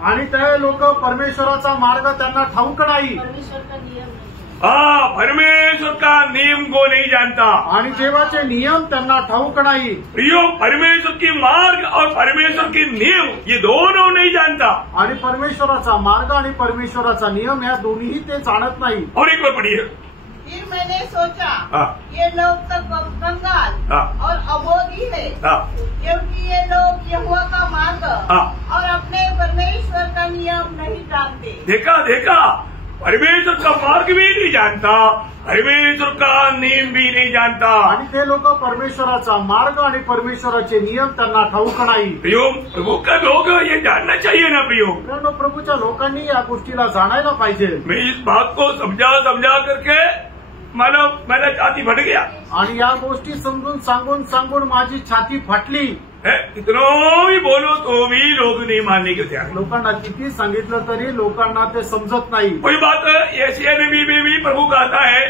आणि ते लोक परमेश्वराचा मार्ग त्यांना ठाऊक नाही. परमेश्वर का नियम नहीं. हाँ, परमेश्वर का नियम को नहीं जानता. आणि देवाचे नियम त्यांना ठाऊक नाही. प्रियो, परमेश्वर की मार्ग और परमेश्वर के नियम ये दोनों नहीं जानता. आणि परमेश्वराचा मार्ग आणि परमेश्वराचा नियम या दोन्हीही ते जाणत नाही. और एक बार पढ़िए. फिर मैंने सोचा, हाँ. ये लोग तो कंगाल हाँ. और अबोधी है. हाँ. क्योंकि ये लोग यहोवा का मार्ग हाँ. और अपने परमेश्वर का नियम नहीं जानते. देखा देखा, परमेश्वर का मार्ग भी नहीं जानता, परमेश्वर का नियम भी नहीं जानता. आणि ते लोक परमेश्वराचा मार्ग आणि परमेश्वराचे नियम त्यांना ठाऊक नाही. प्रियो, प्रभु का लोग ये जानना चाहिए ना प्रियो. मित्रांनो, प्रभूच्या लोकांनी या गोष्टीला जाणायला पाहिजे. मैं इस बात को समझा करके मला छाती फट गया. आणि या गोष्टी समजून सांगून माझी छाती फाटली. कितनों भी बोलो तो भी लोग नहीं मानने के तैयार. लोकांना किती सांगितलं तरी लोकांना ते समजत नाही. कोई बात एशिया नबी में भी प्रभु कहता है,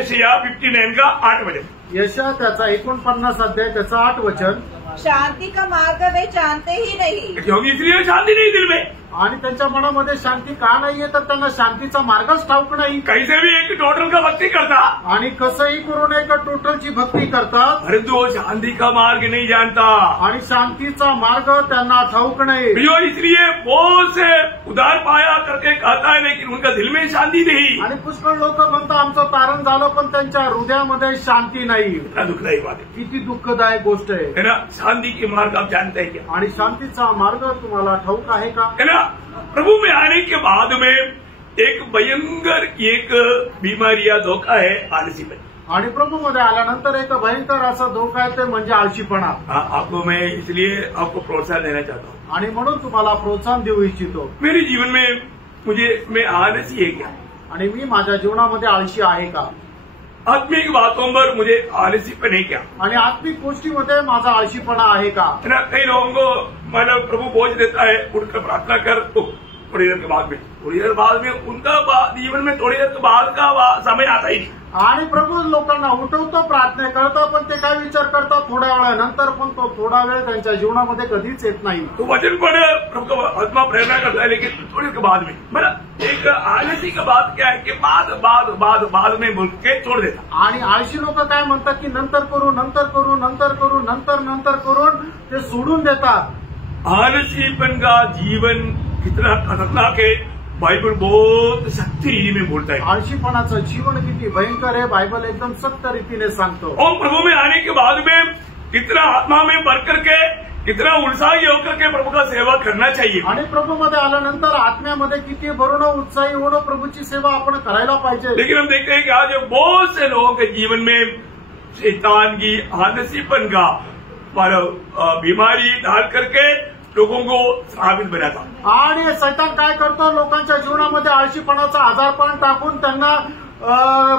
एशिया 59 का 8 वचन. यशा त्याचा 49 अध्याय त्याचं 8 वचन. शांति का मार्ग वे जानते ही नहीं. क्योंकि इसलिए शांति नहीं दिल में. आणि त्यांच्या मनामध्ये शांती का नाहीये तर त्यांना शांतीचा मार्गच ठाऊक नाही. कैसे भी एक टोटल का भक्ति करता आणि कसंही करून एका टोटलची भक्ती करतात, परंतु वो शांति का मार्ग नहीं जानता. आणि शांतीचा मार्ग त्यांना ठाऊक नाही. प्रियो, इसलिए बहुत से उधार पाया करके कहता है, लेकिन उनका दिल में शांति नहीं. आणि पुष्कळ लोक म्हणतात आमचं तारण झालं पण त्यांच्या हृदयामध्ये शांती नाही. इतना दुखदायी बात है. किती दुःखदायक गोष्ट आहे. है ना. शांति के मार्ग आप जानते हैं क्या? आणि शांतीचा मार्ग तुम्हाला ठाऊक आहे का? है ना. प्रभु में आने के बाद में एक भयंकर एक बीमारी या धोखा है आलसीपन. आणि प्रभूमध्ये आल्यानंतर एक भयंकर असा धोका आहे ते म्हणजे आळशीपणा. आपको मैं इसलिए आपको प्रोत्साहन देना चाहता हूँ. आणि म्हणून तुम्हाला प्रोत्साहन देऊ इच्छितो. मेरे जीवन में मैं आलसी है क्या? आणि मी माझ्या जीवनामध्ये आळशी आहे का? आत्मिक बातों पर मुझे आलसीपन है क्या? आणि आत्मिक गोष्टीमध्ये माझा आळशीपणा आहे का? कई लोगों को मतलब प्रभु बोझ देता है, उठकर प्रार्थना कर, तो थोड़ी देर के बाद में उनका जीवन में थोड़ी देर के बाद का समय आता ही नहीं. आणि प्रभू लोकांना उठवतो, प्रार्थना करतो, पण ते काय विचार करतात थोड्या वेळानंतर, पण तो थोडा वेळ त्यांच्या जीवनामध्ये कधीच येत नाही. तो वचन पर प्रभु का आत्मा प्रेरणा करता है, लेकिन थोड़ी देर के बाद में मतलब एक आलसी का बात क्या है कि बाद में बोल के छोड़ देता. आणि आळशी लोक काय म्हणतात की नंतर करून ते सोडून देतात. आलसीपन का जीवन कितना खतरनाक है, बाइबल बहुत सत्य रीति में बोलता है. आळशीपणाचं जीवन किती भयंकर आहे, बाइबल एकदम सत्य रीतीने सांगतो. और प्रभु में आने के बाद में कितना आत्मा में भर करके, कितना उत्साही होकर के प्रभु का सेवा करना चाहिए. आणि प्रभूमध्ये आल्यानंतर आत्म्यामध्ये किती भरून उत्साही होणं, प्रभूची सेवा आपण करायला पाहिजे. लेकिन हम देखते हैं कि आज बहुत से लोगों के जीवन में शैतान की आलसीपन का बीमारी डाल करके लोगों को श्रापित बनाता. आणि सैतान काय करतो, लोकांच्या जीवनामध्ये आळशीपणाचा आजारपण टाकून त्यांना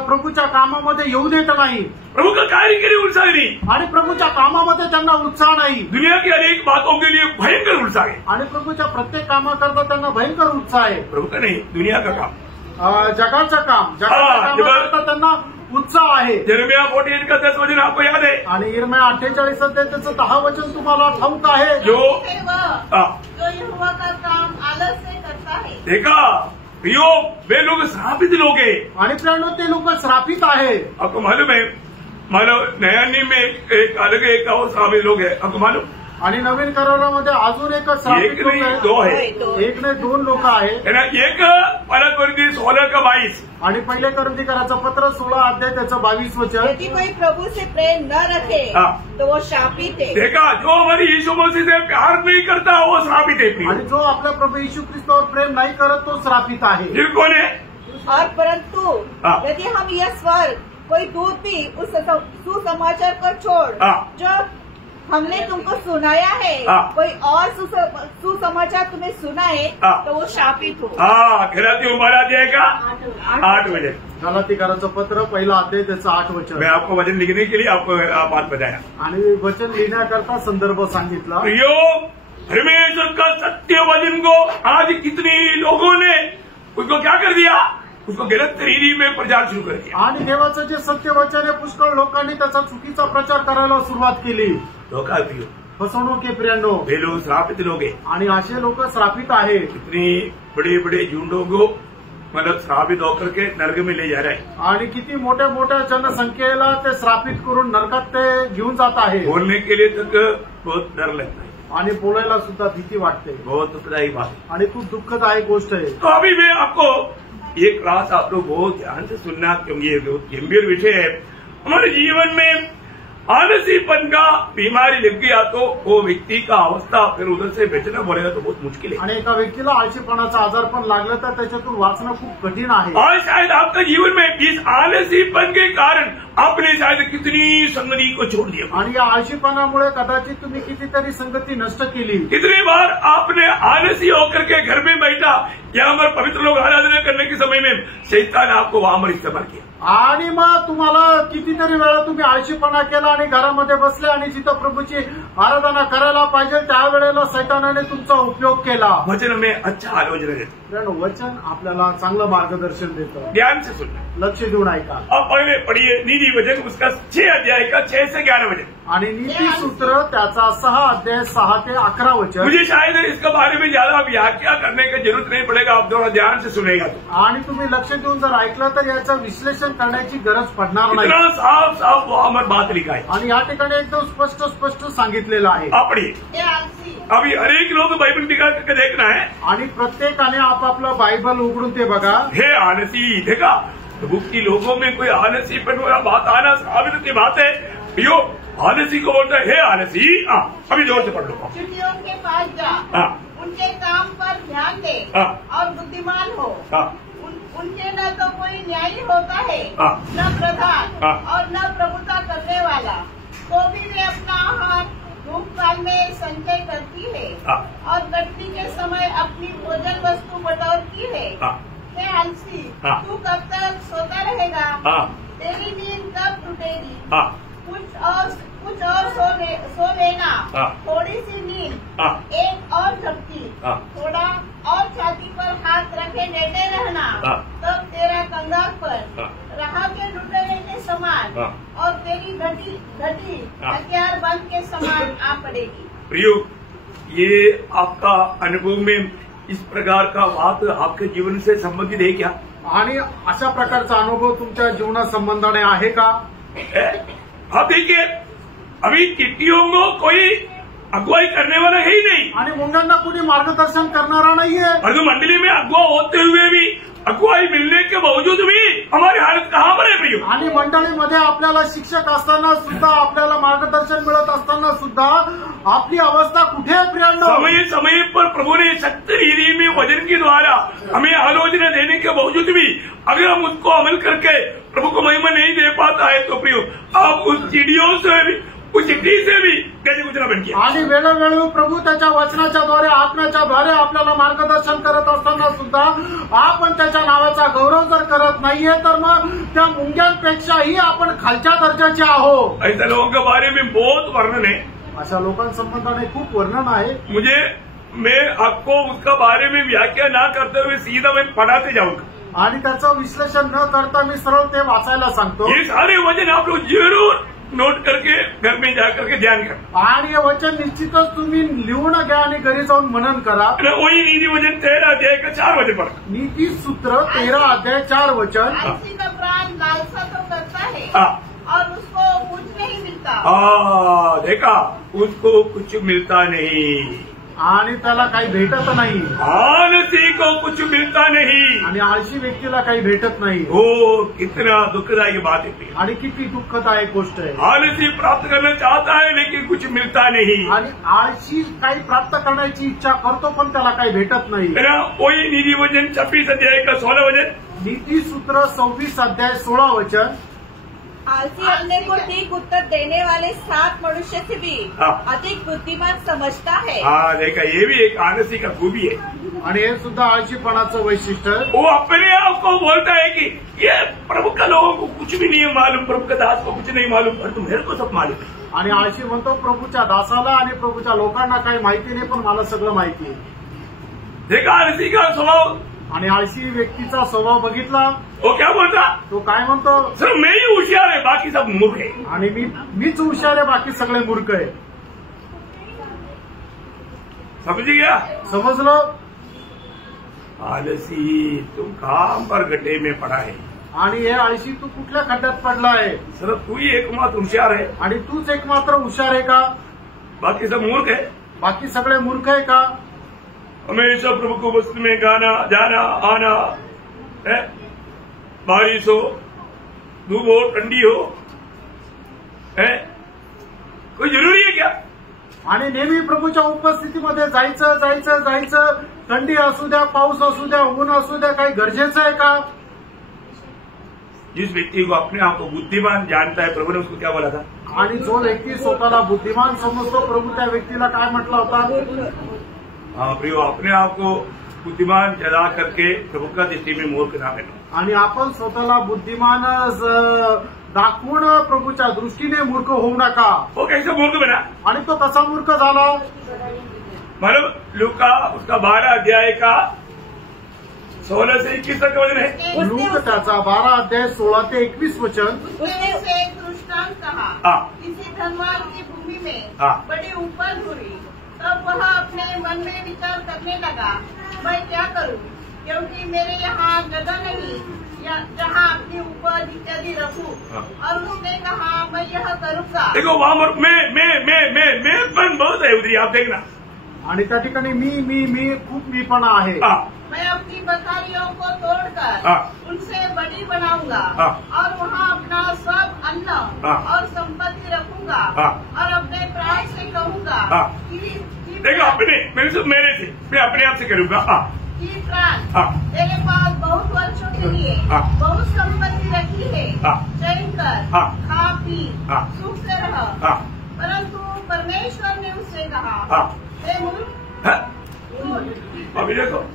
प्रभूच्या कामामध्ये येऊ देत नाही. प्रभु का कार्य के लिए उत्साह नहीं, आणि प्रभूच्या कामामध्ये त्यांना उत्साह नाही. दुनिया की अनेक बातों के लिए भयंकर उत्साह है. आणि प्रभूच्या प्रत्येक कामाकरता त्यांना भयंकर उत्साह आहे. प्रभु का नहीं, दुनिया का काम, जगाचं काम करता त्यांना उत्साह आहे. यिर्मयाह 48 का 10 वचन आपको याद है. आणि यिर्मयाह 48 त्याचं 10 वचन तुम्हाला ठाऊक आहे. जो यहोवा का काम आलस से करता है. देखा प्रियो, वे लोग श्रापित लोग है. आणि प्रियांनो, ते लोक श्रापित आहे. आपको मालूम है, नया नियम में एक अलग एक और श्रापित लोग है. आपको मालूम? आणि नवीन करारामध्ये अजून एक श्रापित लोक आहे. 2 है. 1 ने 2 लोक आहे. एक पहिला कोरिन्थी 16 का 22. आणि पहिले कोरिन्थीकराचं पत्र 16 अध्याय त्याचं 22 वचन. यदि कोई प्रभु से प्रेम न रखे तो वो शापित है. देखा, जो हमारी यीशु मसीह से प्यार नहीं करता वो श्रापित है. आणि जो आपल्या प्रभू येशू ख्रिस्तावर प्रेम नाही करत तो श्रापित आहे. फिर कौन है? और परंतु यदि हम यह स्वर्ग कोई दूत भी उस सुसमाचार को छोड़ जो हमने तुमको सुनाया है, कोई और सुसमाचार तुम्हें सुनाए तो वो शापित हो. गलाती 12 अध्याय का 8 वचन. गलातीकराचं पत्र पहिला अध्याय त्याचं 8 वचन. मैं आपको वचन लिखने के लिए आपको बात बताया. आणि वचन लिहिण्याकरता संदर्भ सांगितला. प्रियो, परमेश्वर का सत्य वचन को आज कितने लोगों ने उसको क्या कर दिया, उसको गलत रीति में प्रचार शुरू कर दिया. आणि देवाचं जे सत्य वचन आहे, पुष्कळ लोकांनी त्याचा चुकीचा प्रचार करायला सुरुवात केली. धोखा प्रियो, फसवणूक के प्रियांनो, वे लोग श्रापित लोग हैं. आणि असे लोक श्रापित आहे. इतनी बड़े बड़े झुंडों को मतलब श्रापित होकर के नरक में ले जा रहे हैं. आणि किती मोठ्या मोठ्या जनसंख्येला ते श्रापित करून नरकात ते घेऊन जात आहे. बोलने के लिए तक बहुत डर लगता है. आणि बोलायला सुद्धा भीती वाटते. बहुत दुखदायी बात. आणि खूप दुःखदायक गोष्ट आहे. तो अभी मैं आपको एक क्लास आप लोग बहुत ध्यान से सुनना, क्योंकि ये बहुत गंभीर विषय है. हमारे जीवन में आलसीपन का बीमारी लग गया तो वो व्यक्ति का अवस्था फिर उधर से बचना बोलेगा तो बहुत मुश्किल है. आणि एका व्यक्तीला आळशीपणाचा आजारपण लागलं तर त्याच्यातून वाचणं खूप कठीण आहे. और शायद आपका जीवन में इस आलसीपन के कारण आपने शायद कितनी संगति को छोड़ दिया. आणि या आळशीपणामुळे कदाचित तुम्ही कितीतरी संगती नष्ट केली. कितनी बार आपने आलसी होकर के घर में बैठा, यहाँ पर पवित्र लोग आराधना करने के समय में शैतान आपको वहां पर इस्तेमाल किया. आणि मग तुम्हाला कितीतरी वेळा तुम्ही आळशीपणा केला आणि घरामध्ये बसले आणि जिथं प्रभूची आराधना करायला पाहिजे त्यावेळेला सैतानाने तुमचा उपयोग केला. वचन में अच्छा आलोचना देते. वचन आपल्याला चांगलं मार्गदर्शन देतं. ध्यान से सुनना, लक्ष देऊन ऐका. अब पहले पढ़िए नीति वचन उसका 6 अध्याय का 6 से 11 वचन. आणि नीति सूत्र त्याचा 6 अध्याय 6 ते 11 वचन. मुझे शायद इसके बारे में ज्यादा व्याख्या करने की जरूरत नहीं पड़ेगा, आप थोड़ा ध्यान से सुनेगा तो. आणि तुम्ही लक्ष देऊन जर ऐकलं तर याचं विश्लेषण करण्याची गरज पडणार नाही. इतना साफ साफ वहां पर बात लिखा है. आणि या ठिकाणी एकदम स्पष्ट सांगितलेलं आहे. आपड़ी अभी हर एक लोग बाइबल दिखा करके देखना है. आणि प्रत्येकाने आपापलं बायबल उघडून ते बघा. हे आलसी, देखा भक्ति लोगों में कोई आलसीपन वाला बात आना स्वाभाविक की बात है. यो आलसी को बोलता है हे आलसी. अभी जोर से पढ़ लो. चिड़ियों के पास जा, उनके काम पर ध्यान दे और बुद्धिमान हो. उनके न तो कोई न्यायी होता है, न प्रधान और न प्रभुता करने वाला। तो भी वे अपना आहार धूप काल में संचय करती है और कटनी के समय अपनी भोजन वस्तु बटोरती है। हे आलसी, तू कब तक सोता रहेगा? तेरी नींद कब टूटेगी? कुछ और सो लेना, थोड़ी सी नींद, एक और झपकी, थोड़ा और छाती पर हाथ रखे लेटे रहना, तब तेरा कंगाल पर राह के लुटेरे के समान और तेरी घटी हथियार बंद के समान आ पड़ेगी। प्रियो, ये आपका अनुभव में इस प्रकार का बात आपके जीवन से संबंधित है क्या? आणि अशा प्रकारचा अनुभव तुमच्या जीवना संबंधाने आहे का? आप देखिए, अभी टिट्टियों को कोई अगुवाई करने वाला है ही नहीं आणि मुंड्यांना कोणी मार्गदर्शन करणारा नाहीये। और जो मंडली में अगुवा होते हुए भी, अगुवाई मिलने के बावजूद भी हमारी हालत कहाँ पर है प्रियो? आणि मंडळीमध्ये आपल्याला शिक्षक असताना सुद्धा, आपल्याला मार्गदर्शन मिळत असताना सुद्धा आपली अवस्था कुठे आहे प्रियांनो? समय पर प्रभु ने सत्य रीति में वचन के द्वारा हमें आलोचना देने के बावजूद भी अगर हम उसको अमल करके प्रभु को महिमा नहीं दे पाता है तो प्रियो, आप उस चिड़ियों से भी, उस चिट्ठी से भी गजे गुजरा बन गया। आणि वेळोवेळी प्रभू त्याच्या वचनाच्या द्वारे, आत्म्याच्या द्वारे आपल्याला मार्गदर्शन करत असताना सुद्धा आपण त्याच्या नावाचा गौरव जर करत नाहीये तर मग त्या मुंग्यांपेक्षाही आपण खालच्या दर्जाचे आहोत। ऐसा लोगों के बारे में बहुत वर्णन है, अशा लोकांसंबंधाने खूप वर्णन आहे। मैं आपको उसका बारे में व्याख्या ना करते हुए सीधा मैं पढ़ाते जाऊंगा आणि त्याचं विश्लेषण न करता मी सरळ ते वाचायला सांगतो। ये सारे वचन आप लोग जरूर नोट करके घर में जाकर के ध्यान करें आणि हे वचन निश्चितच तुम्ही लिहून घ्या आणि घरी जाऊन मनन करा। वही नीति वचन 13 अध्याय का 4 वचन पढ़, नीति सूत्र 13 अध्याय 4 वचन। आलसी का प्राण लालसा तो करता है और उसको कुछ नहीं मिलता। देखा, उसको कुछ मिलता नहीं आणि त्याला काही भेटत नाही। आलसी को कुछ मिलता नहीं आणि आळशी व्यक्तीला काही भेटत नाही। हो, कितना दुखदायी बात है आणि किती दुःखदायक गोष्ट आहे। आलसी प्राप्त करना चाहता है लेकिन कुछ मिलता नहीं आणि आळशी काही प्राप्त करण्याची इच्छा करतो पण त्याला काही भेटत नाही। वही नीति वचन 26 अध्याय का 16 वचन, नीति सूत्र 26 अध्याय 16 वचन। आलसी अपने को ठीक उत्तर देने वाले 7 मनुष्य से भी अधिक बुद्धिमान समझता है। देखा, ये भी एक आलसी का खूबी है आणि हे सुद्धा आळशीपणाचं वैशिष्ट्य। वो अपने आप को बोलता है कि ये प्रभु का लोगों को कुछ भी नहीं मालूम, प्रभु का दास को कुछ नहीं मालूम, पर तुम मेरे को सब मालूम है। आणि आळशी म्हणतो प्रभूच्या दासाला आणि प्रभूच्या लोकांना काही माहिती नाही पण मला सगळं माहिती आहे। देखा आलसी का स्वभाव, आणि आळशी व्यक्तीचा स्वभाव बघितला, वो क्या बोलता? तो काय म्हणतो? सर मैं ही होशियार है, बाकी सब मूर्ख है। आणि मीच हुशार आहे, बाकी सगळे मूर्ख आहे। समझ गया? समजलं? आलसी, तुम कहां पर गड्ढे में पड़ा है? आणि हे आळशी तू कुठल्या खड्ड्यात पडला आहे? सर तू ही एकमात्र होशियार है, आणि तूच एकमात्र हुशार आहे का? बाकी सब मूर्ख है। बाकी सगळे मूर्ख आहे का? हमेशा प्रभु को वस्तु में गाना, जाना, आना है, बारिश हो, धूप हो, ठंडी हो, है, कोई जरूरी है क्या? आणि नेहमी प्रभूच्या उपस्थितीमध्ये जायचं जायचं जायचं, थंडी असू द्या, पाऊस असू द्या, ऊन असू द्या, काही गरजेचं आहे का? जिस व्यक्ति को अपने आप को बुद्धिमान जानता है, प्रभु ने उसको क्या बोला था? आणि जो व्यक्ती स्वतःला बुद्धिमान समजतो, प्रभू त्या व्यक्तीला काय म्हटलं होता? प्रियो, अपने आप को बुद्धिमान जला करके प्रभु का दृष्टि में मूर्ख ना बनो। आणि आपण स्वतःला बुद्धिमान दाखवून प्रभूच्या दृष्टीने मूर्ख होऊ नका। वो कैसे मूर्ख बना? आणि तो कसा मूर्ख झाला? मतलब लूका उसका 12 अध्याय का 16 से 21 तक वचन है। लूक त्याचा 12 अध्याय 16 ते 21 वचन। उसने उसे एक दृष्टांत कहा, किसी धनवान की भूमि में बड़ी उपज हुई। तब वह अपने मन में विचार करने लगा, मैं क्या करूं, क्योंकि मेरे यहाँ जगह नहीं जहाँ अपनी उपज इत्यादि रखूं। और उसने कहा, मैं यह करूंगा। देखो वहाँ मैं पण बहुत है उधरी, आप देखना। आणि त्या ठिकाणी मी खूप मीपणा आहे। मैं अपनी बकरियों को तोड़कर उनसे बड़ी बनाऊंगा और वहाँ अपना सब अन्न और संपत्ति रखूंगा और अपने प्राण से कहूंगा कि देखो अपने मेरे से मैं अपने आप से करूंगा। कि प्राण हाँ। तेरे पास बहुत वर्षों के लिए हाँ। बहुत संपत्ति रखी है, हाँ। चैन कर, हाँ। खा पी, हाँ। सुख से रह। हाँ। परंतु परमेश्वर ने उससे कहा, हाँ। हे मूर्ख, हाँ। तू अभी देखो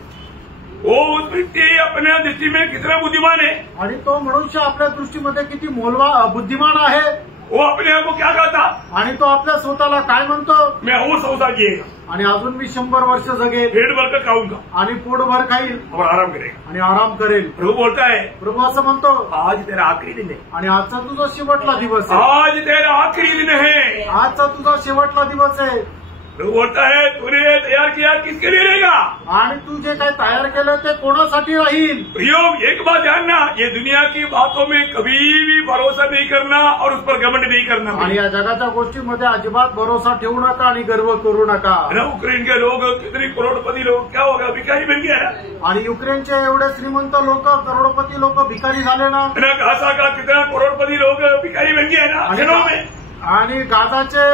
वो उस व्यक्ती अपने दृष्टि में कितना बुद्धिमान है, आणि तो मनुष्य आपल्या दृष्टीमध्ये किती बुद्धिमान आहे, वो अपने आप को क्या कहता, आणि तो आपल्या स्वतःला काय म्हणतो, मैं और 100 साल जिएगा, आणि अजून मी 100 वर्ष जगेल पेट भरकर खाऊंगा आणि पोटभर खाईल और आराम करेगा। आणि आराम करेल. प्रभु बोलता है प्रभू असं म्हणतो, आज तेरा आखिरी दिन है, आणि आजचा तुझा शेवटला दिवस आहे, आज तेरा आखिरी दिन है। आजचा तुझा शेवटला दिवस आहे. प्रभु बोलता है तूने ये तैयार किया किसके लिए रहेगा। आणि तू जे काही तयार केलं ते कोणासाठी राहील. प्रियोग एक बात जानना, ये दुनिया की बातों में कभी भी भरोसा नहीं करना और उस पर घमंड नहीं करना। आणि या जगाच्या गोष्टीमध्ये अजिबात भरोसा ठेवू नका आणि गर्व करू नका. है ना, यूक्रेन के लोग कितने करोड़पति लोग क्या होगा, भिखारी बन गया। आणि युक्रेनचे एवढे श्रीमंत लोक, करोडपती लोक भिकारी झाले ना. है ना, गाजा का कितना करोड़पति लोग भिखारी बन गए ना क्षणों में। आणि गाजाचे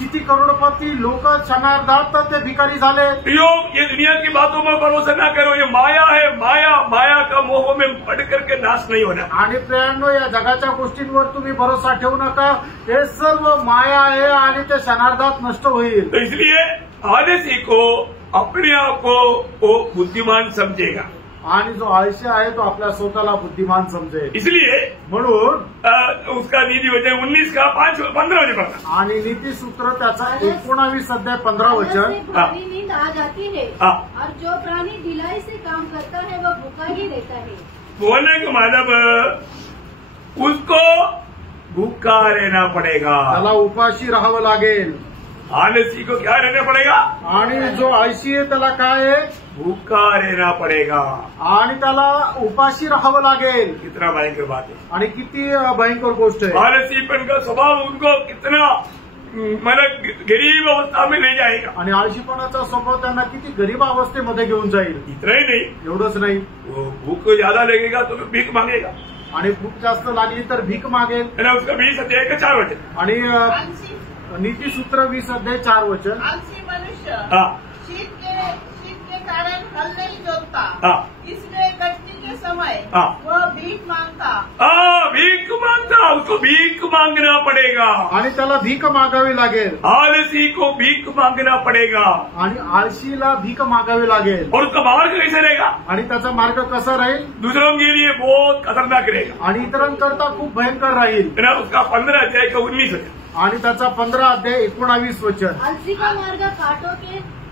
किती करोडपती लोक क्षणार्धात ते भिकारी झाले. प्रियोग ये दुनिया की बातों में भरोसा ना करो, ये माया है, माया माया का मोह में पड़ करके नाश नहीं होना। आणि प्रियांनो, या जगाच्या गोष्टींवर तुम्ही भरोसा ठेवू नका, हे सर्व माया आहे आणि ते क्षणार्धात नष्ट होईल. तो इसलिए आलसी को अपने आप को वो बुद्धिमान समझेगा, आणि जो आळशी आहे तो आपल्या स्वतःला बुद्धिमान समजेल. इसलिए म्हणून उसका नीति वचन 19 का 15 वचन पढ़ना। आणि नीतीसूत्र त्याचा 19 अध्याय 15 वचन. आलस से भारी नींद आ जाती है हाँ। और जो प्राणी ढिलाई से काम करता है वह भूखा ही रहता है. बोलने का मतलब उसको भूखा रहना पड़ेगा, त्याला उपाशी राहावं लागेल. आलसी को क्या रहना पड़ेगा, आणि जो आळशी आहे त्याला काय आहे, भूखा रहना पड़ेगा। आणि त्याला उपाशी राहावं लागेल. कितना भयंकर बात है। आणि किती भयंकर गोष्ट आहे. आलसीपन का स्वभाव उनको कितना मतलब गरीब अवस्था में ले जाएगा। आणि आळशीपणाचा स्वभाव त्यांना किती गरीब अवस्थेमध्ये घेऊन जाईल. इतना ही नहीं, एवढंच नाही, वो भूख ज्यादा लगेगा तो भीख मांगेगा, आणि भूक जास्त लागली तर भीक मागेल. है ना। उसका 20 अध्याय का 4 वचन। आणि आलसी नीतीसूत्र 20 अध्याय 4 वचन. आलसी मनुष्य हाँ शीत के कारण हल नहीं जोतता, हाँ इसलिए कटनी के समय हाँ। वह भीख मांगता। भीख मांगता, उसको भीख मांगना पड़ेगा। आणि त्याला भीक मागावी लागेल. आलसी को भीख मांगना पड़ेगा आणि आळशीला भीक मागावी लागेल. और उसका मार्ग कैसे रहेगा, आणि त्याचा मार्ग कसा राहील, दूसरों के लिए बहुत खतरनाक रहेगा। आणि इतरांकरता खूप भयंकर राहील. है ना। उसका 15 अध्याय का 19 वचन। आणि त्याचा 15 अध्याय 19 वचन. आलसी का मार्ग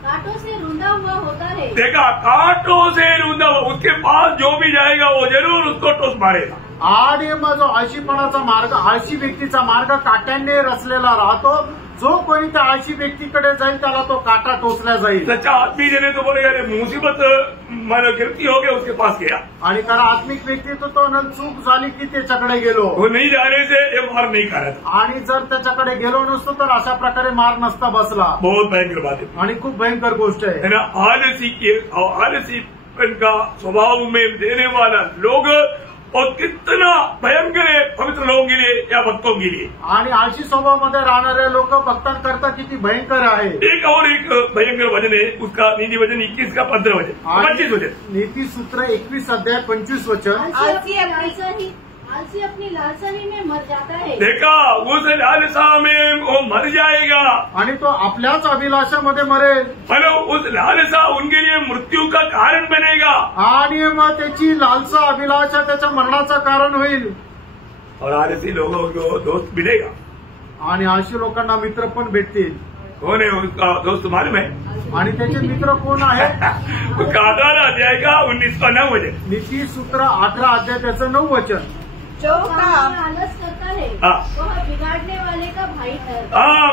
कांटों से रुंधा हुआ होता है. देखा, कांटों से रुंधा हुआ, उसके पास जो भी जाएगा वो जरूर उसको टोस मारेगा। आणि मग जो आळशीपणाचा मार्ग, आळशी व्यक्तीचा मार्ग काट्यांनी रचलेला राहतो. जो कोणी त्या आळशी व्यक्तीकडे जाईल त्याला तो काटा टोचला जाईल. सच्चा आदमी जने तो बोलेगा अरे मुसीबत मारा गिरती हो गया, उसके पास गया। आणि कारण आत्मिक व्यक्ती तो चूक झाली की त्याच्याकडे गेलो, वो नहीं जाने से ये मार नहीं खा रहा था। आणि जर त्याच्याकडे गेलो नसतो तर अशा प्रकारे मार नसता बसला. बहुत भयंकर बात है। आणि खूप भयंकर गोष्ट आहे. है ना। आलसीपन का स्वभाव में देने वाला लोग और कितना भयंकर है पवित्र लोगों के लिए या भक्तों के लिए। आणि आळशी स्वभावामध्ये राहणारे लोक भक्तांकरता किती भयंकर आहे. एक और एक भयंकर वचन है, उसका नीति वचन 21 का 15 वचन, 25 वचन। नीतीसूत्र 21 अध्याय 25 वचन. आलसी अपनी लालसा ही में मर जाता है. देखा, उस लालसा में वो मर जाएगा, आणि तो आपल्याच अभिलाषामध्ये मरेल. मतलब उस लालसा उनके लिए मृत्यू का कारण बनेगा। आणि मग त्याची लालसा, अभिलाषा त्याच्या मरणाचं कारण होईल. और आलसी लोगों को दोस्त मिलेगा। आणि आळशी लोकांना मित्र पण भेटतील. कौन है उसका दोस्त मालूम है? आणि त्याचे मित्र कोण आहे? उसका 18 अध्याय का 19 का 9 वचन। नीतीसूत्र 18 अध्याय त्याचं 9 वचन. जो काम आलस करता है हाँ। वह बिगाड़ने वाले का भाई है.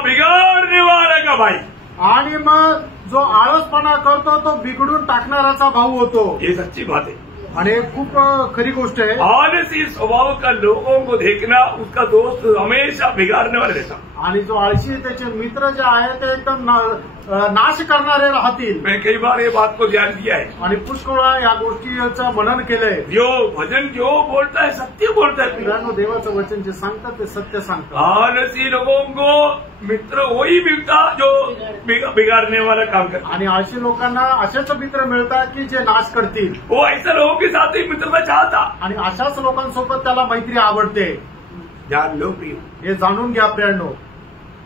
बिगाड़ने वाले का भाई। आणि मग जो आळसपणा करतो तो बिघडून टाकणाराचा भाऊ होतो. ये सच्ची बात है आणि खूप खरी गोष्ट आहे. आलसी स्वभाव का लोगों को देखना, उसका दोस्त हमेशा बिगाड़ने वाले रहता। आणि जो आळशी आहे त्याचे मित्र जे आहे ते एकदम नाश करणारे राहतील. मैं कई बार ये बात को ध्यान दिया है। आणि पुष्कळ या गोष्टीचं मनन केलंय. जो भजन जो बोलता है सत्य बोलता है। मित्रांनो, देवाचं वचन जे सांगतात ते सत्य सांगतात. आलसी लोगों को मित्र वही मिळता जो बिगाड़ने वाला काम करता. आणि अशी लोकांना असेच मित्र मिळतात की जे नाश करतील. वो ऐसा लोगों के साथ ही मित्रता चाहता. आणि अशाच लोकांसोबत त्याला मैत्री आवडते. जान लो प्रिय, हे जाणून घ्या प्रियांनो.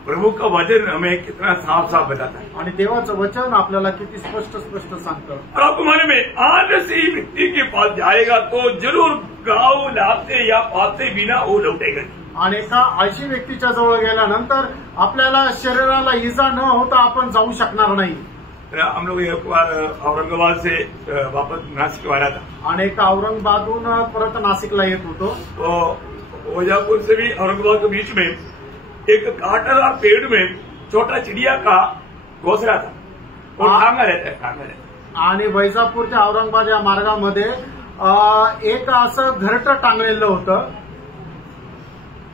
प्रभु का वचन हमें कितना साफ साफ बताता है. आणि देवाचं वचन आपल्याला किती स्पष्ट स्पष्ट सांगतं. और आपको मालूम में आलसी व्यक्ति के पास जाएगा तो जरूर गाँव लाते या पाते बिना वो लौटेगा. आणि एका अशी व्यक्तीच्या जवळ गेल्यानंतर आपल्याला शरीराला इजा न होता आपण जाऊ शकणार नाही. हम लोग एक बार औरंगाबाद से वापस नासिक आ रहा था. आणि एका औरंगाबादहून परत नाशिकला येत होतो. तो ओजापुर से भी औरंगाबाद के बीच में एक कांटेदार पेड़ में छोटा चिड़िया का घोंसला था. वो टांगा रहता है, टांगा रहता है. आणि वैजापूर ते औरंगाबाद या मार्गामध्ये एक असं घरटं टांगलेलं होतं.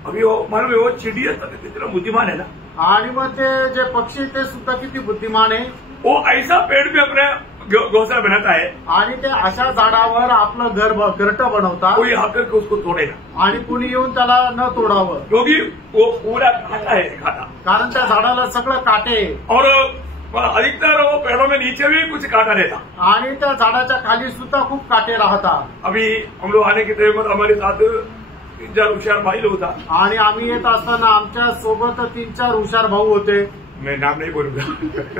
अभी वो मालूम है वो चिड़िया तक कितना बुद्धिमान है ना. आणि मग ते जे पक्षी ते सुद्धा किती बुद्धिमान आहे. वो ऐसा पेड़ में अपने घोंसला बनाता है. आणि ते अशा झाडावर आपलं घरटं बनवतात. कोई आकर के उसको तोड़ेगा. आणि कुणी येऊन त्याला न तोडावं. क्योंकि वो पूरा काटा है, काटा. कारण त्या झाडाला सगळं काटे. और अधिकतर वो पेड़ों में नीचे भी कुछ काटा रहता. आणि त्या झाडाच्या खाली सुद्धा खूप काटे राहतात. अभी हम लोग आने के टाइम पर हमारे साथ 3-4 हुशार भाई लोग था. आणि आम्ही येत असताना आमच्या सोबत 3-4 हुशार भाऊ होते. मैं नाम नहीं बोलूंगा.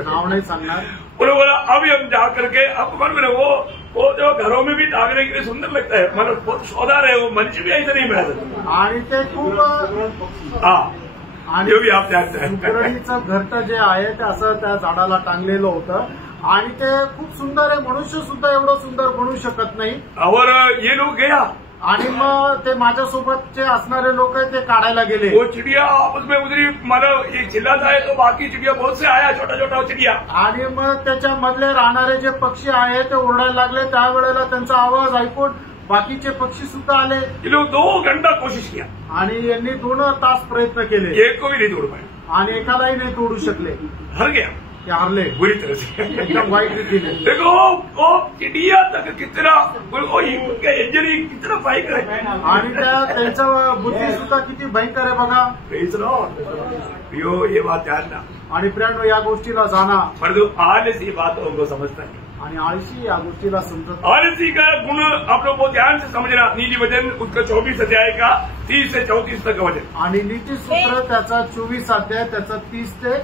नाव नाही सांगणार. उन्होंने बोला अभी हम जा करके आपको मालूम है वो जो घरों में भी टांगने के लिए सुंदर लगता है. मतलब बहुत सौदार है वो. मनुष्य भी ऐसा नहीं मिळत. आणि ते खूप आणि भी आप जानते हैं. सुकरणीचं घरटं जे आहे ते असं त्या झाडाला टांगलेलं होतं. आणि ते खूप सुंदर आहे. मनुष्य सुद्धा एवढं सुंदर बनू शकत नाही. और ये लोग गया. आणि मग ते माझ्यासोबत जे असणारे लोक आहेत ते काढायला गेले. वो चिड़िया आपस में उधरी मतलब ये चिल्लाता है तो बाकी चिड़िया बहुत से आया, छोटा छोटा चिड़िया. आणि मग त्याच्या मधले राहणारे जे पक्षी आहेत ते ओरडायला लागले. त्यावेळेला त्यांचा आवाज ऐकून बाकीचे पक्षी सुद्धा आले. ये लोग 2 घंटा कोशिश किया. आणि यांनी 2 तास प्रयत्न केले. एक को भी नहीं तोड़ पाए. आणि एकालाही नाही तोडू शकले. हर गया. ते हारले बुरी तरह से. एकदम वाईट रीतीने. देखो वो चिड़िया तक कितना इंजरी कितना भयंकर है. आणि त्यांचं बुद्धी सुद्धा किती भयंकर आहे बघा. Praise the Lord. यो ये बात जानना. आणि प्रियांनो या गोष्टीला जाणा. परंतु आलसी बात उनको समझता है. आणि आळशी या गोष्टीला समजत. आलसी का गुण आप लोग बहुत ध्यान से समझना. नीति वचन उसका 24 अध्याय का 30 से 34 तक वचन. आणि नीति सूत्र त्याचा 24 अध्याय त्याचा 30 ते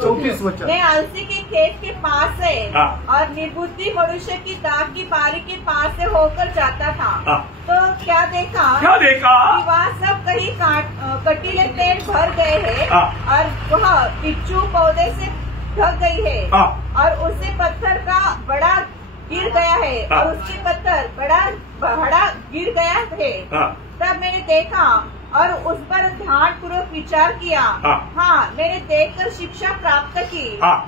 34 वचन. मैं आलसी के खेत के पास से हाँ। और निर्बुद्धि मनुष्य की दाख की बारी के पास से होकर जाता था. हाँ। तो क्या देखा कि वहाँ सब कहीं कटीले पेड़ भर गए हैं. हाँ। और वह बिच्छू पौधे से ढक गई है. हाँ। और उससे पत्थर का बड़ा गिर गया है. हाँ। और उसके पत्थर बड़ा गिर गया है. हाँ। तब मैंने देखा और उस पर ध्यान पूर्वक विचार किया. हाँ, मैंने देखकर शिक्षा प्राप्त की. हाँ।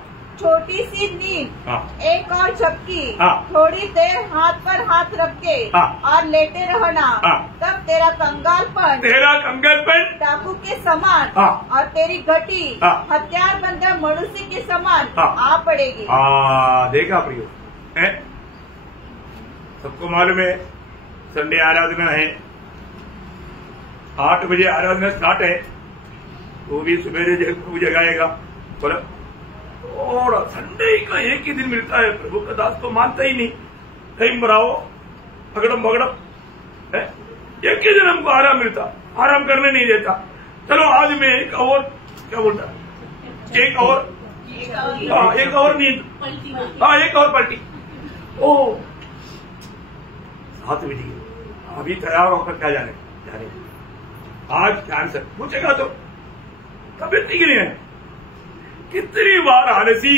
छोटी सी नींद. हाँ। एक और झपकी. हाँ। थोड़ी देर हाथ पर हाथ रख के. हाँ। और लेटे रहना. हाँ। तब तेरा कंगालपन डाकू के समान. हाँ। और तेरी घटी हाँ। हथियार बंदा मनुष्य के समान हाँ। आ पड़ेगी. देखा प्रियो है. सबको मालूम है संडे आराधना है. 8 बजे आराधना स्टार्ट है. वो भी सवेरे प्रभु जगाएगा. बोला और संडे का एक ही दिन मिलता है. प्रभु का दास तो मानता ही नहीं. टाइम बढ़ाओ भगड़म भगड़म है. एक ही दिन हमको आराम मिलता. आराम करने नहीं देता. चलो आज मैं एक और क्या बोलता है एक और नींद. हाँ एक और पलटी. ओ 7 बजे अभी तैयार होकर क्या जाने आज कैंसर पूछेगा तो तबियत ठीक नहीं है. कितनी बार आलसी.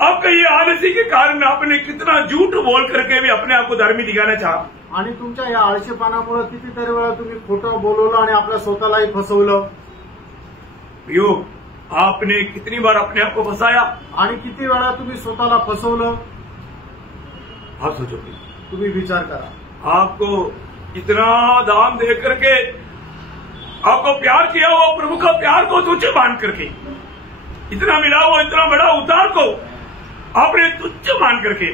अब कहिए आलसी के कारण आपने कितना झूठ बोल करके भी अपने आप को धर्मी दिखाना चाहा. आणि तुमच्या या आळशीपणामुळे कितीतरी वेळा तुम्ही खोटं बोलवलं आणि आपल्या स्वतःलाही फसवलं. यो आपने कितनी बार अपने आप को फंसाया. आणि किती वेळा तुम्ही स्वतःला फसवलं. आप सोचो तुम्ही विचार करा. आपको इतना दाम दे करके आपको प्यार किया हुआ प्रभु का प्यार को तुच्छ मान करके इतना मिला हुआ इतना बड़ा उतार को आपने तुच्छ मान करके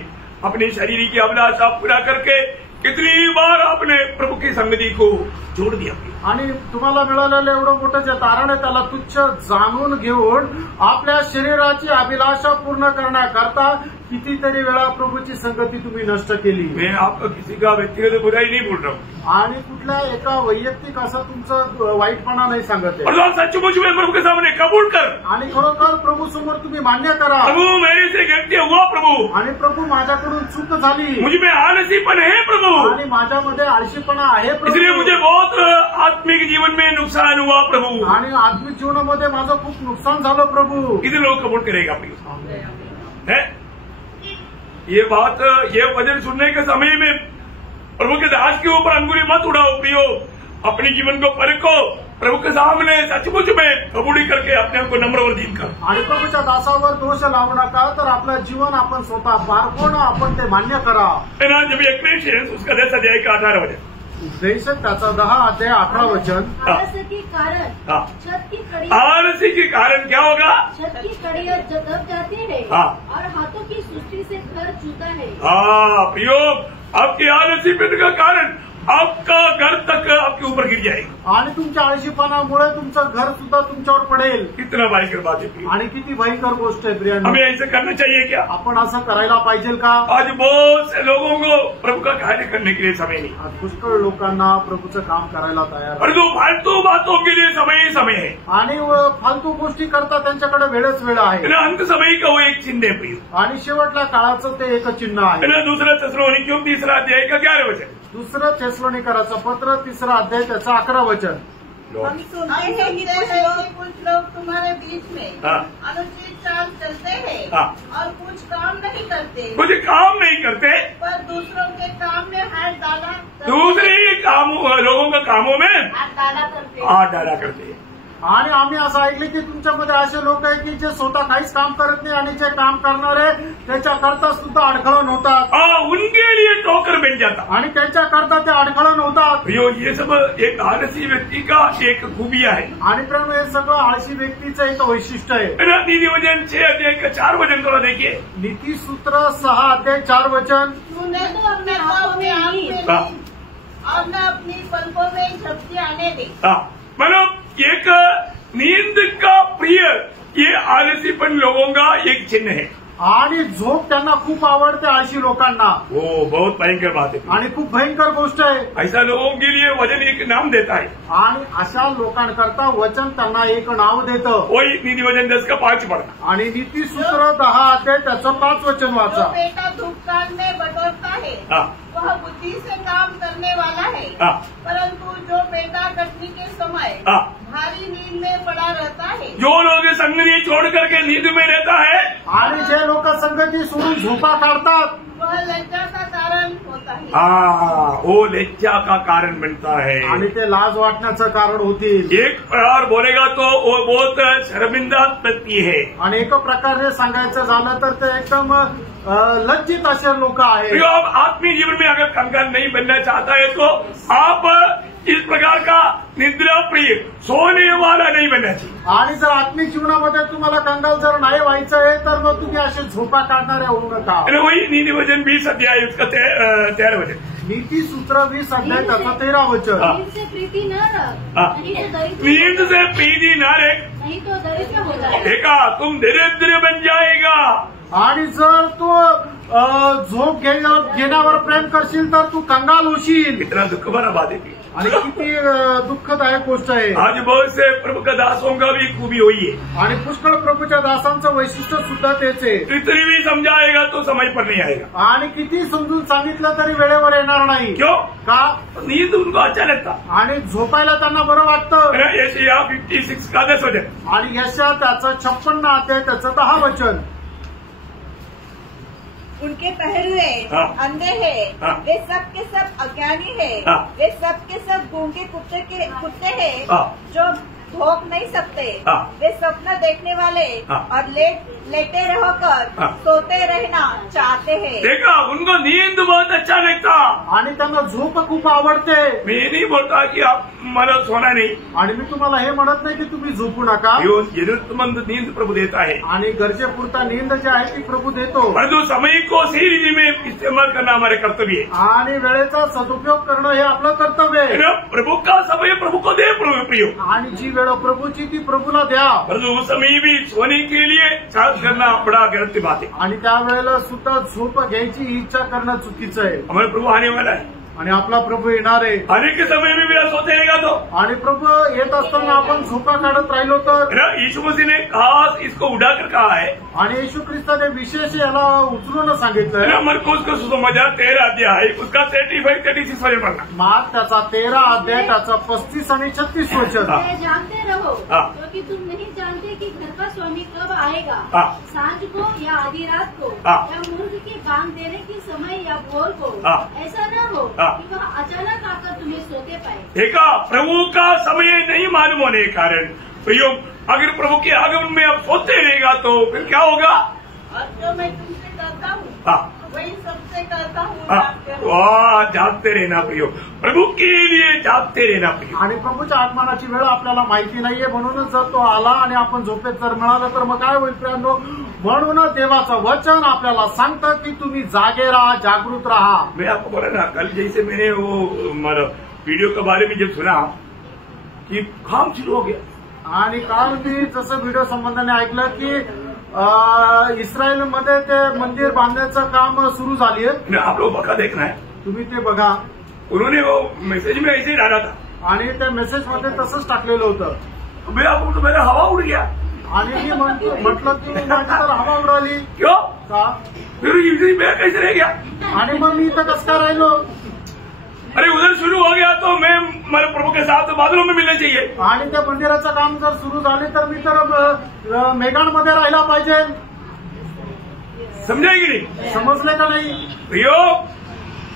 अपने शरीर की अभिलाषा पूरा करके कितनी बार आपने प्रभु की संगति को जोड़ दिया आणि तुम्हाला मिळालेलं एवढं मोठं जे तारण आहे त्याला तुच्छ जाणून घेऊन आपल्या शरीराची अभिलाषा पूर्ण करण्याकरता कितीतरी वेळा प्रभूची संगती तुम्ही नष्ट केली. मैं आपको किसी का व्यक्तिगत बुराई नहीं बोल रहा हूँ, आणि कुठल्या एका वैयक्तिक असं तुमचं वाईटपणा नाही सांगत और आहे. सचमुच में प्रभु के सामने कबूल कर, आणि खरोखर प्रभू समोर तुम्ही मान्य करा, प्रभु मेरे से गलती हुआ प्रभु, आणि प्रभू माझ्याकडून चूक झाली, मुझ में आलसीपन है प्रभु, आणि माझ्यामध्ये आळशीपणा आहे इसलिए मुझे प्रभू, बहुत आत्मिक जीवन में नुकसान हुआ प्रभु. आणि आत्मिक जीवनामध्ये माझं खूप नुकसान झालं प्रभू. कितने लोग कबूल करेगा प्रियो? है ये बात, ये वचन सुनने के समय में प्रभु के दास के ऊपर अंगुली मत उड़ाओ प्रियो, अपने जीवन को परखो, प्रभु के सामने सचमुच में कबूली करके अपने आप को नम्र और दीन कर. आणि प्रभूच्या दासावर दोष लावू नका, तर आपलं जीवन आपण स्वतः पारखून आपण ते मान्य करा. है ना, जब एक उसका 10 अध्याय का 18 वचन, उपदेशक त्याचा 10 अध्याय 18 वचन. आलस्य के कारण हाँ. छत की कड़ी, आलसी के कारण क्या होगा? छत की कड़ियाँ दब जाती है हाँ. और हाथों की सुस्ती से घर चूता है. प्रियो, आपकी आलसीपन का कारण आपका घर तक आपके ऊपर गिर जाएगा, आणि तुमच्या आळशीपणामुळे तुमचं घर सुद्धा तुमच्यावर पडेल. कितना भयंकर बात है प्रियो. आणि किती भयंकर गोष्ट आहे प्रियांनो. हमें ऐसा करना चाहिए क्या? आपण असं करायला पाहिजे का? आज बहुत से लोगों को प्रभु का कार्य करने के लिए समय नहीं, आज पुष्कळ लोकांना प्रभूचं काम करायला तयार आहे. परंतु फालतू बातों के लिए समय ही समय है. आणि फालतू गोष्टी करता त्यांच्याकडे वेळच वेळ आहे. है ना, अंत समय का वो एक चिन्ह है प्रियो. आणि शेवटल्या काळाचं ते एक चिन्ह है आहे. ना, दूसरा थिस्सलुनीकियों 3 अध्याय का 11 वचन. दुसरं थेसलोनिकराचं पत्र 3 अध्याय त्याचं 11 वचन. हम सुनते हम हैं कि सुनते हैं कि कुछ लोग तुम्हारे बीच में हाँ. अनुचित चाल चलते हैं हाँ. और कुछ काम नहीं करते, कुछ काम नहीं करते, पर दूसरों के काम में हाथ डाला दूसरे लोगों के कामों में करते. हाथ डाला करते हैं. आणि आम्ही असं ऐकले की तुमच्यामध्ये असे लोक आहे की जे स्वतः काहीच काम करत नाही आणि जे काम करणारे त्याच्याकरता सुद्धा अडखळण होतात. उनके लिए ठोकर बन जाता. आणि त्यांच्याकरता ते अडखळण होतात. प्रियो, ये सब एक आलसी व्यक्ति का एक खूबिया है. आणि प्रेम हे सगळं आळशी व्यक्तीचं एक वैशिष्ट्य आहे. नीतिवचन 6 अध्याय का 4 वचन थोड़ा देखिए. नीतिसूत्र 6 अध्याय 4 वचन. तूने तो अपने आप में हाँ. और न अपनी पलकों में झपकी आने दी. मतलब एक नींद का प्रिय, ये आलसीपन लोगों का एक चिन्ह है. आणि झोप त्यांना खूप आवडते आळशी लोकांना. वो बहुत भयंकर बात है. आणि खूप भयंकर गोष्ट आहे. ऐसा लोगों के लिए वचन एक नाम देता है. आणि अशा लोकांकरता वचन त्यांना एक नाव देतं. वही नीतिवचन 10 का 5 पढ़ना. आणि नीतिसूत्र 10 अध्याय त्याचं 5 वचन जो वाचा. बेटा धूपकांड में बटोरता है वह बुद्धि से काम करने वाला है, परंतु जो बेटा कटनी के समय भारी नींद में पड़ा रहता है, जो लोग संगति छोड़ करके नींद में रहता है, आणि जे लोक संगती सोडून झोपा काढतात वह लज्जा का कारण होता है. वो लज्जा का कारण बनता है. आणि ते लाज वाटण्याचं कारण होतील. एक प्रकार बोलेगा तो वो बहुत शर्मिंदा व्यक्ति है. आणि एक प्रकारे सांगायचं झालं तर ते एकदम लज्जित असे लोक आहेत. आप आत्मीय जीवन में अगर कंगाल नहीं बनना चाहता है तो आप इस प्रकार का निद्रा प्रिय, सोने वाला नहीं बनना चाहिए. आणि जर आत्मिक जीवनामध्ये तुम्हाला कंगाल जर नाही व्हायचं आहे तर मग तुम्ही असे झोपा काढणारे होऊ नका. वही नीतिवचन 20 अध्याय उसका 13 वचन. नीतिसूत्र 20 अध्याय त्याचं 13 वचन. नींद से प्रीति न रख, नींद से प्रीति न रख, नहीं तो दरिद्र हो जाए. देखा तुम दरिद्र बन जाएगा. आणि जर तू झोप घेण्यावर प्रेम करशील तर तू कंगाल होशील. इतना दुःख भरा बात है. आणि किती दुःखदायक गोष्ट आहे. आज बहुत से प्रभु का दासों का भी खूबी हुई है. आणि पुष्कळ प्रभूच्या दासांचं वैशिष्ट्य सुद्धा तेच आहे. कितनी भी समझाएगा तो समझ पर नहीं आएगा. आणि किती समजून सांगितलं तरी वेळेवर येणार नाही. क्यों? का? नींद उनको अच्छा लगता. आणि झोपायला त्यांना बरं वाटतं. यशायाह 56 का 10 वचन. आणि यशा त्याचं 56 अध्याय त्याचं 10 वचन. उनके पहरुए अंधे हैं, वे सब के सब अज्ञानी हैं, वे सब के सब गूंगे कुत्ते हैं, जो भोग नहीं सकते। हाँ। वे स्वप्न देखने वाले हाँ। और लेटे रहकर हाँ। सोते रहना चाहते हैं। देखा, उनको नींद बहुत अच्छा लगता। आणि त्यांना झोप खूप आवडते। मी नहीं बोलता कि आप मला सोना नहीं, आणि मी तुम्हाला हे म्हणत नाही की तुम्ही झोपू नका, जरूरतमंद नींद प्रभु देता है, आणि गरजेपुरता नींद जी आहे ती प्रभू देतो। परंतु समय को सही रीति में इस्तेमाल करना हमारे कर्तव्य है। आणि वेळेचा सदुपयोग करणं हे आपलं कर्तव्य आहे। प्रभु का समय प्रभु को दे प्रियो, आणि जी वेळ प्रभूची ती प्रभूला द्या। परंतु उस समय भी सोने के लिए चार्ज करना बड़ा गलत बात है। आणि त्यावेळेला सुद्धा झोप घ्यायची इच्छा करणं चुकीचं आहे। हमारे प्रभु आने वाला है, आणि आपला प्रभू येणार आहे। आने के समय में भी आप सोते रहेगा तो आणि प्रभू येत असताना आपण झोपा काढत राहिलो तर, यीशु मसीह ने खास इसको उड़ाकर कहा है। आणि येशू ख्रिस्ताने विशेष याला उचलून सांगितलंय। मरकुस का सुसमाचार 13 अध्याय उसका 35-36 वचन पढ़ना। मार्क त्याचा 13 अध्याय त्याचा 35 आणि 36 वचन। ये जानते रहो हाँ। क्योंकि तुम नहीं जानते कि घर का स्वामी कब आएगा, हाँ। सांझ को या आधी रात को, हाँ। या मूर्ख के बांध देने की समय या भोर को। हाँ। ऐसा न हो हाँ। कि वह अचानक आकर तुम्हें सोते पाए। देखा, प्रभु का समय नहीं मालूम होने के कारण प्रियो, अगर प्रभु के आगमन में आप सोते रहेगा तो फिर क्या होगा? और जो मैं तुमसे करता हूँ हाँ। वही सबसे करता हूँ। वाह, जागते रहना प्रियो, प्रभु के लिए जागते रहना प्रियो। आणि प्रभूच्या आगमनाची वेळ आपल्याला माहिती नाहीये, म्हणूनच जर तो आला आणि आपण झोपेत जर मिळालं तर मग काय होईल प्रियांनो? म्हणून देवाचं वचन आपल्याला सांगतं की तुम्ही जागे राहा, जागृत राहा। मैं आपको बोला ना, कल जैसे मैंने वो वीडियो के बारे में जब सुना कि काम शुरू हो गया, आणि काल मी जसं व्हिडिओ संबंधाने ऐकलं की इस्रायलमध्ये ते मंदिर बांधण्याचं काम सुरू झाली आहे। आप लोग बका देखना है, तुम्ही ते बघा। उन्होंने वो मैसेज में ऐसे ही डाला था, आणि त्या मेसेज मध्ये तसंच टाकलेलं होतं। मैं आपको तो मेरा हवा उड़ गया। आणि मी म्हटलं की माझी तर हवा उडाली क्यों? का? फिर इसी में कैसे रह गया? आणि मग मी इथं कसं काय राहिलो? अरे उधर शुरू हो गया तो मैं मेरे प्रभु के साथ बादलों में मिलना चाहिए। आणि त्या मंदिराचं काम जर सुरू झाले तर मी तर मेघांमध्ये राहिला पाहिजे। समझाएगी नहीं? समजले का नाही? प्रियो,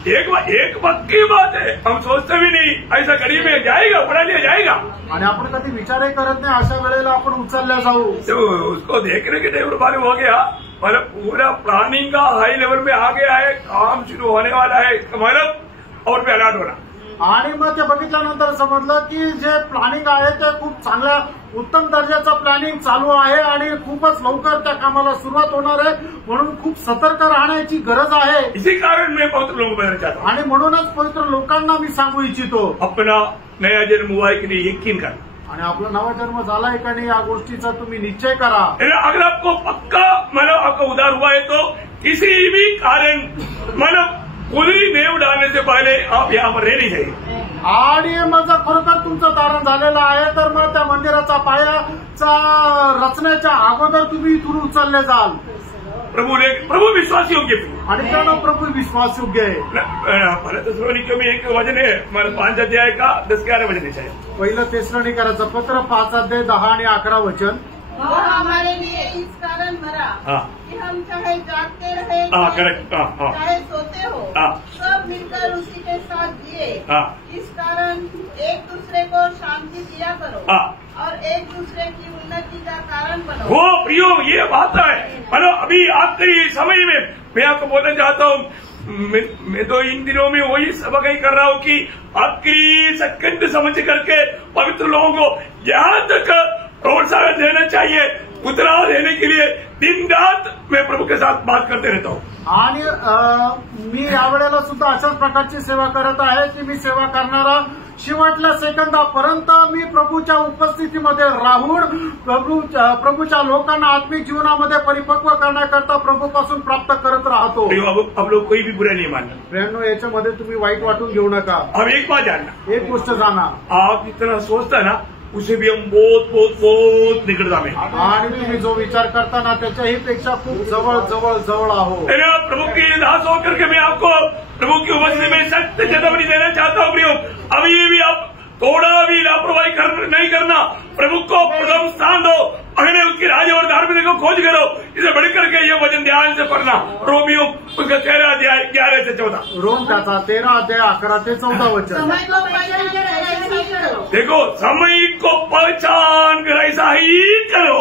एक पक्की बात है, हम सोचते भी नहीं ऐसा कड़ी में जाएगा, पढ़ा लिया जाएगा। आणि आपण कधी विचारही करत नाही, अशा वेळेला आपण उचलल्या जाऊ। तो उसको देखने के टाइम मालूम हो गया, मतलब पूरा प्लानिंग का हाई लेवल में आ गया है, काम शुरू होने वाला है, मतलब और भी अलर्ट होना। आणि मग ते बघितल्यानंतर समजलं की जे प्लॅनिंग आहे ते खूप चांगल्या उत्तम दर्जाचं प्लॅनिंग चालू आहे आणि खूपच लवकर त्या कामाला सुरुवात होणार आहे, म्हणून खूप सतर्क राहण्याची गरज आहे। इसी कारण मैं पवित्र लोगों को बताना चाहता हूँ, आणि म्हणूनच पवित्र लोकांना मी सांगू इच्छितो, अपना नया जन्म हुआ है कि नहीं यकीन करना। आणि आपला नवा जन्म झालाय का नाही या गोष्टीचा तुम्ही निश्चय करा। अगर आपको पक्का मतलब आपका उद्धार हुआ है तो किसी भी कारण मतलब कुदरी नेव डालने से पहले आप यहाँ पर रह नहीं चाहिए। आणि मग जर खरोखर तुमचं तारण झालेलं आहे तर मग त्या मंदिराचा पायाचा रचण्याच्या अगोदर तुम्ही इथून उचलले जाल। प्रभु विश्वास योग्य आणि त्यानं प्रभू विश्वास योग्य आहे। पहले तेसलोनिकियों में एक वचन है, 5 अध्याय का 10-11 वचन है। पहिलं तेसलोनिकराचं पत्र 5 अध्याय 10 आणि 11 वचन। वो हमारे लिए इस कारण मरा कि हम चाहे जागते रहे चाहे सोते हो, सब मिलकर उसी के साथ जिए। इस कारण एक दूसरे को शांति दिया करो और एक दूसरे की उन्नति का कारण बनो। वो प्रियो, ये बात है, मतलब अभी आखिरी समय में मैं आपको बोलना चाहता हूँ, मैं तो इन दिनों में वही सबक ही कर रहा हूँ कि आखिरी सेकंड समझ करके पवित्र लोगों को यहाँ तक प्रोत्साहन देना चाहिए, उत्तराव देने के लिए दिन रात मैं प्रभु के साथ बात करते रहता हूँ। आणि मी यावेळेला सुद्धा अशाच प्रकारची सेवा करत आहे की मी सेवा करणारा शेवटल्या सेकंदापर्यंत मी प्रभूच्या उपस्थितीमध्ये राहून प्रभूच्या लोकांना आत्मिक जीवनामध्ये परिपक्व करण्याकरता प्रभूपासून प्राप्त करत राहतो। अब लोग कोई भी बुरा नहीं मानना प्रियांनो, याच्यामध्ये तुम्ही वाईट वाटून घेऊ नका। अब एक बात जानना, एक गोष्ट जाणा, आप जितना सोचता ना उसे भी हम बहुत बहुत बहुत निकटता में, आणि तुम्ही जो विचार करता ना त्याच्याही पेक्षा खूप जवळ जवळ जवळ आहो। प्रभु की दास होकर के मैं आपको प्रभु की उपस्थिति में सख्त चेतावनी देना चाहता हूँ प्रियो, अभी भी आप थोड़ा भी लापरवाही नहीं करना, प्रभु को प्रथम स्थान दो, पहले उसकी राज्य और धार्मिकता को खोज करो, इसे बढ़कर के ये वचन ध्यान से पढ़ना। रोमियो उसका 13 अध्याय 11 से 14। रोम त्याचा 13 अध्याय 11 ते 14 वचन। समय को पहचान कर ऐसा ही करो। देखो, समय को पहचान कर ऐसा ही करो,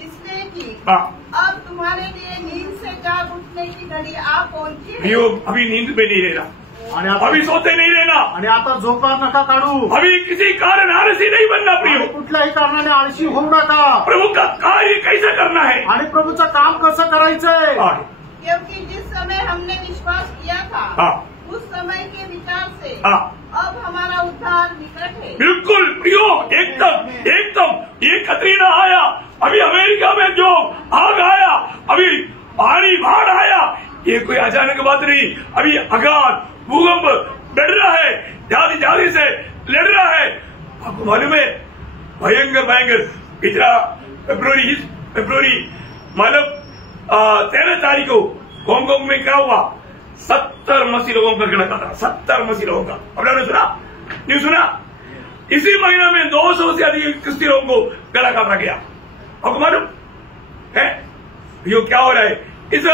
इसलिए कि हाँ। अब तुम्हारे लिए नींद से जाग उठने की घड़ी आ पहुंची है। प्रियो, अभी नींद में नहीं रहना, आणि आता अभी सोते नहीं रहना, आणि आता झोपा नका काढू, अभी किसी कारण आलसी नहीं बनना। प्रियो, आणि कुठल्याही कारणाने आळशी होऊ नका, प्रभु का कार्य कैसे करना है, आणि प्रभूचं काम कसं करायचंय। हाँ, क्योंकि जिस समय हमने विश्वास किया था हाँ, उस समय के विचार से हाँ, अब हमारा उद्धार निकट है। बिल्कुल प्रियो, एकदम एकदम। ये कतरीना आया, अभी अमेरिका में जो आग आया, अभी भारी बाढ़ आया, ये कोई अचानक बात नहीं। अभी आघात, भूकंप बढ़ रहा है, जाली से लड़ रहा है। आपको मालूम है, भयंकर भयंकर पिछला फरवरी मतलब 13 तारीख को हांगकांग में क्या हुआ, 70 मसीह लोगों का गला काटा, 70 मसीह लोगों का। आपने सुना, न्यूज सुना? इसी महीना में 200 से अधिक क्रिस्ती लोगों को गला काटा गया। आपको मालूम है ये क्या हो रहा है? इस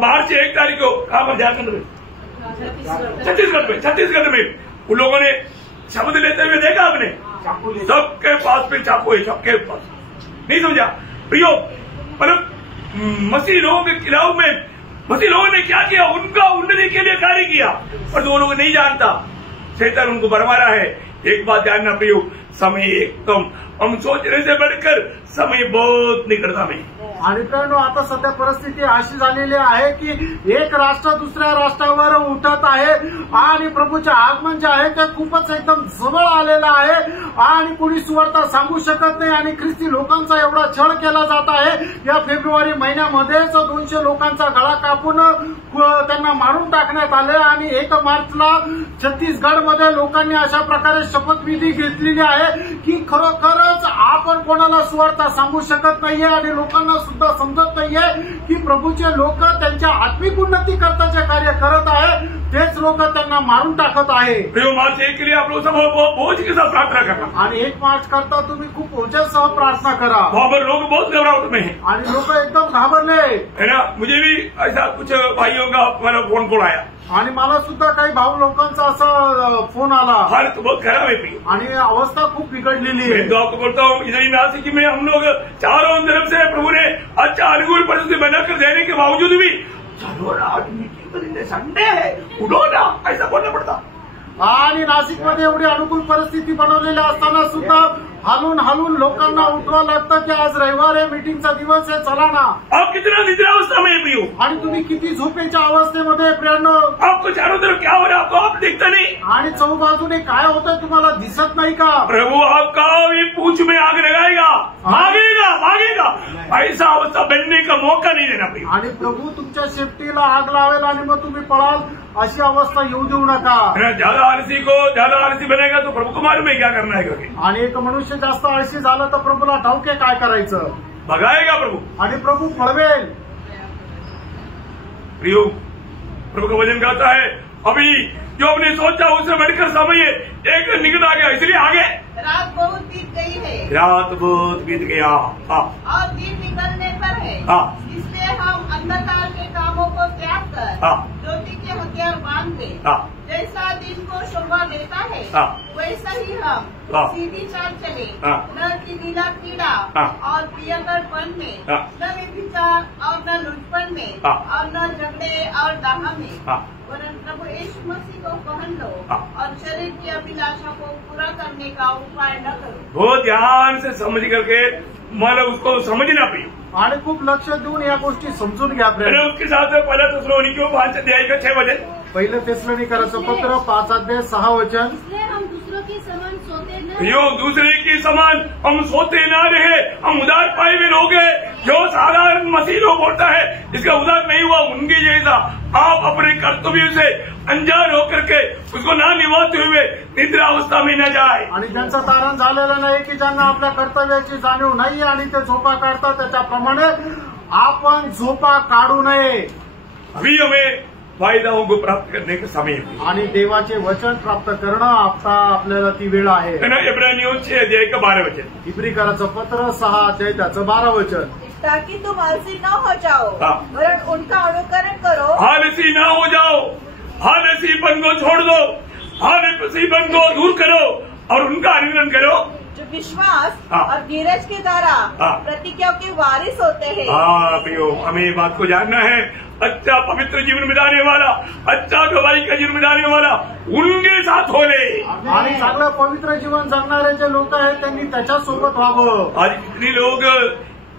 मार्च 1 तारीख को कहां पर, झारखंड में, छत्तीसगढ़ में उन लोगों ने शब्द लेते हुए देखा आपने, सबके पास में चाकू है, सबके पास। नहीं समझा प्रियो? मतलब मसीह लोगों के खिलाफ में मसीह लोगों ने क्या किया, उनका उन्नति के लिए कार्य किया, पर वो लोग नहीं जानता, शैतान उनको बरमारा है। एक बात जानना प्रियो, समय एकदम हम सोचने से बढ़कर समय बहुत निकटता में। आणि मित्रांनो, आता सध्या परिस्थिती अशी झालेली आहे की एक राष्ट्र दुसऱ्या राष्ट्रावर उठत आहे आणि प्रभूचे आगमन जे आहे ते खूपच एकदम जवळ आलेलं आहे आणि कुणी सुवार्ता सांगू शकत नाही आणि ख्रिस्ती लोकांचा एवढा छळ केला जात आहे। या फेब्रुवारी महिन्यामध्येच 200 लोकांचा गळा कापून त्यांना मारून टाकण्यात आले आणि 1 मार्चला छत्तीसगडमध्ये लोकांनी अशा प्रकारे शपथविधी घेतलेली आहे की खरोखरच आपण कोणाला सुवार्ता सांगू शकत नाहीये आणि लोकांना सुद्धा समजत नाहीये की प्रभूचे लोक त्यांच्या आत्मिक उन्नती करता जे कार्य करत आहे तेच लोक त्यांना मारून टाकत आहे। प्रियो, मार्च 1 के लिए आप लोग सब बोझ के साथ प्रार्थना करना आणि 1 मार्च करता तुम्ही खूप ओझ्यासह प्रार्थना करा। वहां पर लोग बहुत घबराहट में हैं, आणि लोक एकदम घाबरले है ना। मुझे भी ऐसा कुछ भाइयों का मेरा फोन कॉल आया आणि मला सुद्धा काही भाऊ लोकांचा असा फोन आला। हालत तो बहुत खराब है प्रियो, आणि अवस्था खूप बिघडलेली मैं आहे। तो आपको बोलता हूँ, इधर ही नासिक में हम लोग चारों तरफ से प्रभु ने अच्छा अनुकूल परिस्थिति बनाकर देने के बावजूद भी चलो ना मीटिंग करेंगे, संडे है, उठो ना, ऐसा बोलना पड़ता। आणि नाशिकमध्ये एवढी अनुकूल परिस्थिती बनवलेली असताना सुद्धा हालून लोकांना उठवावं लागतं की आज रविवार आहे, मीटिंगचा दिवस आहे, चला ना। आप कितना निद्रावस्था में है प्रियो, आणि तुम्ही किती झोपेच्या अवस्थेमध्ये प्रियांनो, आपको चारों तरफ क्या हो रहा है आपको आप दिखता नहीं, आणि चौबाजूने काय होतंय तुम्हाला दिसत नाही का? प्रभु आपका भी पूछ में आग लगाएगा, भागेगा। ऐसा अवस्था बनने का मौका नहीं देना प्रियो। आणि प्रभू तुमच्या शेपटीला आग लावेल आणि मग तुम्ही पळाल, अशी अवस्था येऊ देऊ नका। ज्यादा आलसी बनेगा तो प्रभु को मालूम है क्या करना है करके। आणि एक मनुष्य जास्त आळशी झाला तर प्रभूला ठाऊक आहे काय करायचं, भगाएगा प्रभु, आणि प्रभू पळवेल। प्रियो, प्रभु का वचन कहता है, अभी जो हमने सोचा उससे बढ़कर समय एक निकट आ गया, इसलिए आगे रात बहुत बीत गई है, रात बहुत बीत गया। हाँ, और दिन निकलने पर है। हाँ, इसलिए हम अंधकार के कामों को त्याग कर हाँ, ज्योति के हथियार बांध दे। हाँ, जैसा दिन को शोभा देता है हाँ, वैसा ही हम हाँ, सीधी चाल चले, हाँ, न कि नीला कीड़ा हाँ, और प्रियकरपन में, हाँ, न विचार और न लुटपन में, हाँ, और न झगड़े और दाह में, हाँ, वरन प्रभु यीशु मसीह को पहन लो, हाँ, और शरीर की अभिलाषा को पूरा करने का उपाय न करो। बहुत ध्यान से समझ करके मला उसको समझना प्रियो, आणि खूप लक्ष देऊन या गोष्टी समजून घ्या। मैंने उसके साथ में पहला थेसलोनिकियों 5 अध्याय का 6 वचन, पहिलं तेसलोनिकराचं पत्र 5 अध्याय 6 वचन। इसलिए हम दूसरों के समान सोते न प्रियो, दूसरे के समान हम सोते ना रहे, हम उदार पाए हुए लोग हैं। जो साधारण मसीह लोग होता है, इसका उदार नहीं हुआ, उनके जैसा आप अपने कर्तव्य से अनजान होकर के उसको ना निभाते हुए निद्रावस्था में न जाए। आणि ज्यांचं तारण झालेलं नाही की ज्यांना आपल्या कर्तव्याची जाणीव नाही आणि ते झोपा काढतात, त्याच्याप्रमाणे आपण झोपा काढू नये। अभी हमें फायदाओं को प्राप्त करने का समय है, आणि देवाचे वचन प्राप्त करणं आता आपल्याला ती वेळ आहे। है ना। इब्रानियों 6 अध्याय का 12 वचन, इब्रिकराचं पत्र 6 अध्याय त्याचं 12 वचन। ताकि तुम आलसी न हो जाओ, हाँ। वरन उनका अनुकरण करो। आलसी ना हो जाओ, आलसीपन को छोड़ दो, आलसीपन को दूर करो और उनका अनुकरण करो जो विश्वास हाँ। और धीरज के द्वारा हाँ। प्रतिज्ञाओं के वारिस होते हैं। हाँ प्रियो, हमें ये बात को जानना है। अच्छा पवित्र जीवन बिताने वाला, अच्छा गवाही का जीवन बिताने वाला उनके साथ होले। आणि चांगलं पवित्र जीवन जगणारे जे लोक आहेत त्यांनी त्याच्यासोबत व्हावं। आज कितने लोग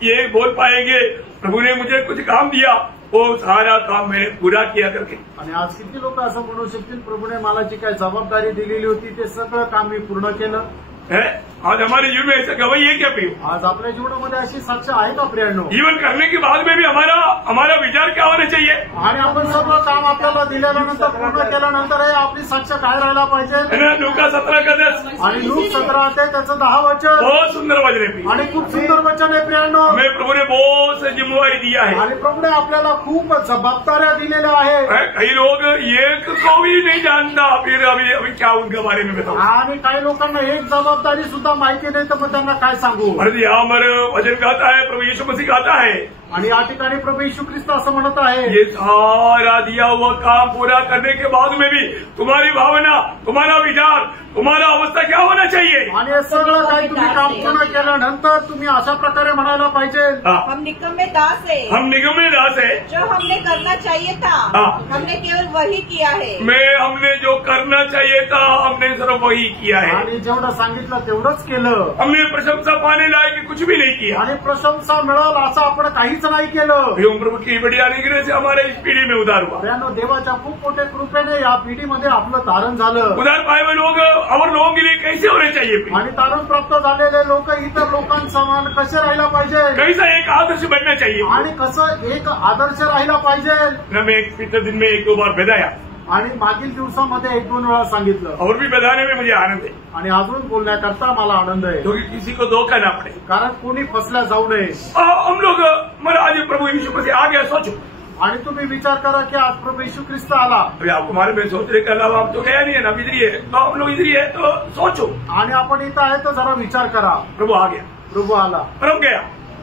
ये बोल पाएंगे, प्रभु ने मुझे कुछ काम दिया, वो सारा काम मैंने पूरा किया करके। आणि आज किती लोक असं म्हणू शकतील, प्रभूने मला जी काही जबाबदारी दिलेली होती ते सगळं काम मी पूर्ण केलं है? आज हमारे जीवन में ऐसा गवाही है क्या प्रियो? आज आपल्या जीवनामध्ये अशी साक्ष आहे का प्रियांनो? जीवन करने के बाद में भी हमारा विचार क्या होना चाहिए? आणि आपण सगळं काम आपल्याला दिल्यानंतर पूर्ण केल्यानंतर हे आपली साक्ष काय राहायला पाहिजे? है ना? लूका 17:10 आणि लूक 17 अध्याय त्याचं 10 वचन बहुत सुंदर वचन है प्रियो। आणि खूप सुंदर वचन आहे प्रियांनो। हमें प्रभु ने बहुत सी जिम्मेवारी दिया है। आणि प्रभूने आपल्याला खूप जबाबदाऱ्या दिलेल्या आहे। है? कई लोग एक को भी नहीं जानता, फिर अभी क्या उनके बारे में बताओ। आणि काही लोकांना एक जबाबदारी सुद्धा माहिती नाही, तर मग त्यांना काय सांगू? अरे हमारे वचन कहता है, प्रभु यीशु मसीह कहता है, आणि या ठिकाणी प्रभू येशू ख्रिस्त असं म्हणत आहे, ये सारा दिया हुआ काम पूरा करने के बाद में भी तुम्हारी भावना, तुम्हारा विचार, तुम्हारा अवस्था क्या होना चाहिए? आणि हे सगळं काही तुम्ही काम पूर्ण केल्यानंतर तुम्ही अशा प्रकारे म्हणायला पाहिजे, हाँ, हम निकम्मे दास है, हम निगमे दास है। जो हमने करना चाहिए था हाँ। हमने केवल वही किया है। हमने जो करना चाहिए था हमने सिर्फ वही किया है। आणि जेवढं सांगितलं तेवढंच केलं हमने प्रशंसा पाने लायक कुछ भी नहीं किया। आणि प्रशंसा मिळेल असं आपण काहीच नाही केलं। प्रिय प्रभु की बड़ी अनुग्रह से हमारे इस पीढ़ी में उद्धार हुआ। त्यानं देवाच्या खूप मोठ्या कृपेने या पिढीमध्ये आपलं तारण झालं। उद्धार पाए हुए लोग और लोगों के लिए कैसे होने चाहिए? आणि तारण प्राप्त झालेले लोक इतर लोकांसमान कसे राहायला पाहिजे कैसा एक आदर्श बनना चाहिए? आणि कसं एक आदर्श राहायला पाहिजे। मैं एक पिछले दिन में 1-2 बार बताया आणि मागील दिवसामध्ये 1-2 वेळा सांगितलं और भी बताने में मुझे आनंद है, आणि अजून बोलण्याकरता मला आनंद आहे, क्योंकि किसी को धोखा ना पड़े। कारण कोणी फसल्या जाऊ नये। हम लोग मेरा आज प्रभु यीशु मसीह आ गया, सोचो आणि तुम्ही विचार करा की आज प्रभू येशू ख्रिस्त आला। अभी आपको मालूम है, सोचने के अलावा हम तो गया नहीं है ना, इधर ही है, तो हम लोग इधर ही है, तो सोचो आणि आपण इथं आहे तर जरा विचार करा, प्रभु आ गया प्रभू आला और हम गया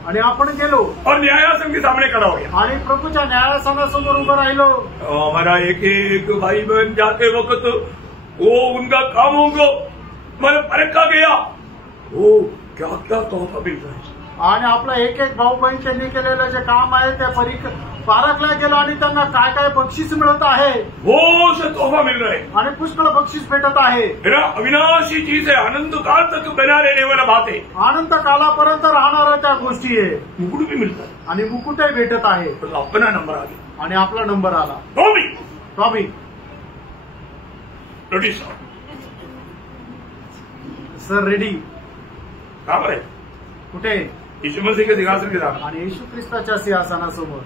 आणि आपण गेलो और न्यायासन के सामने खड़ा हो गया। आणि प्रभूच्या न्यायासनासमोर उभं राहिलो। हमारा एक एक भाई बहन जाते वक्त वो उनका कामों को मैंने परखा गया, वो क्या क्या तोहफा मिल रहा है। आणि आपला एक एक भाऊ बहीण त्यांनी केलेलं जे काम आहे ते पारखल्या गेलं आणि त्यांना काय काय बक्षीस मिळत आहे, वो से तोहफा मिल रहा है, आणि पुष्कळ बक्षीस भेटत आहे। है ना? अविनाशी चीज है, अनंत काल तक बना रहने वाला बात है। अनंत कालापर्यंत राहणाऱ्या त्या गोष्टी आहे मुकुट भी मिलता है, आणि मुकुटही भेटत आहे। तो अपना नंबर आ गया, आणि आपला नंबर आला। तो भी स्वामी नोटिस सर रेडी कहाँ पर है? कुठे? यीशु मसीह के सिंहासन के सामने। आणि येशू ख्रिस्ताच्या सिंहासनासमोर।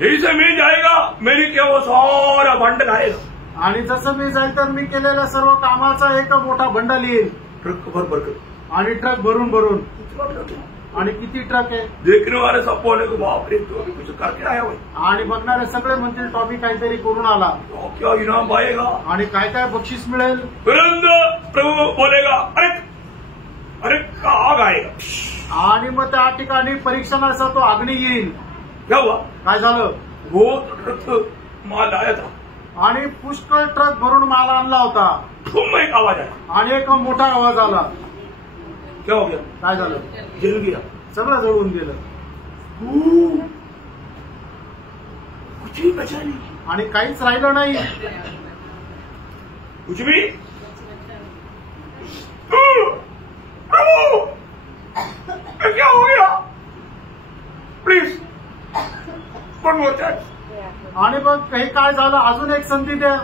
जैसे मैं जाएगा मेरी क्या वो सारा बंडल आएगा, आणि जसं मी जाईल तर मी केलेल्या सर्व कामाचा एक मोठा बंडल येईल, ट्रक भर भर कर, आणि ट्रक भरून भरून। आणि किती ट्रक आहे? देखने वाले सब बोले को बाप रे, तो अभी कुछ करके आया हुआ, आणि बघणारे सगळे म्हणतील टॉमी काहीतरी करून आला, तो क्या इनाम आएगा? आणि काय काय बक्षीस मिळेल। तुरंत प्रभु बोलेगा, अरे अरे आग आएगा। आणि मग त्या ठिकाणी परीक्षणाचा तो अग्नी येईल। क्या हुआ? काय झालं? वो ट्रक माल आया था, आणि पुष्कळ ट्रक भरून माल आणला होता, धूम एक आवाज आया। आणि एक मोठा आवाज आला। क्या हो गया? काय झालं? जल गया, सगळं जळून गेलं, कुछ भी बचा नहीं, आणि काहीच राहिलं नाही। कुछ भी। प्रभु क्या हो गया? Please one more chance. आणि मग हे काय झालं? अजून एक संधी द्या,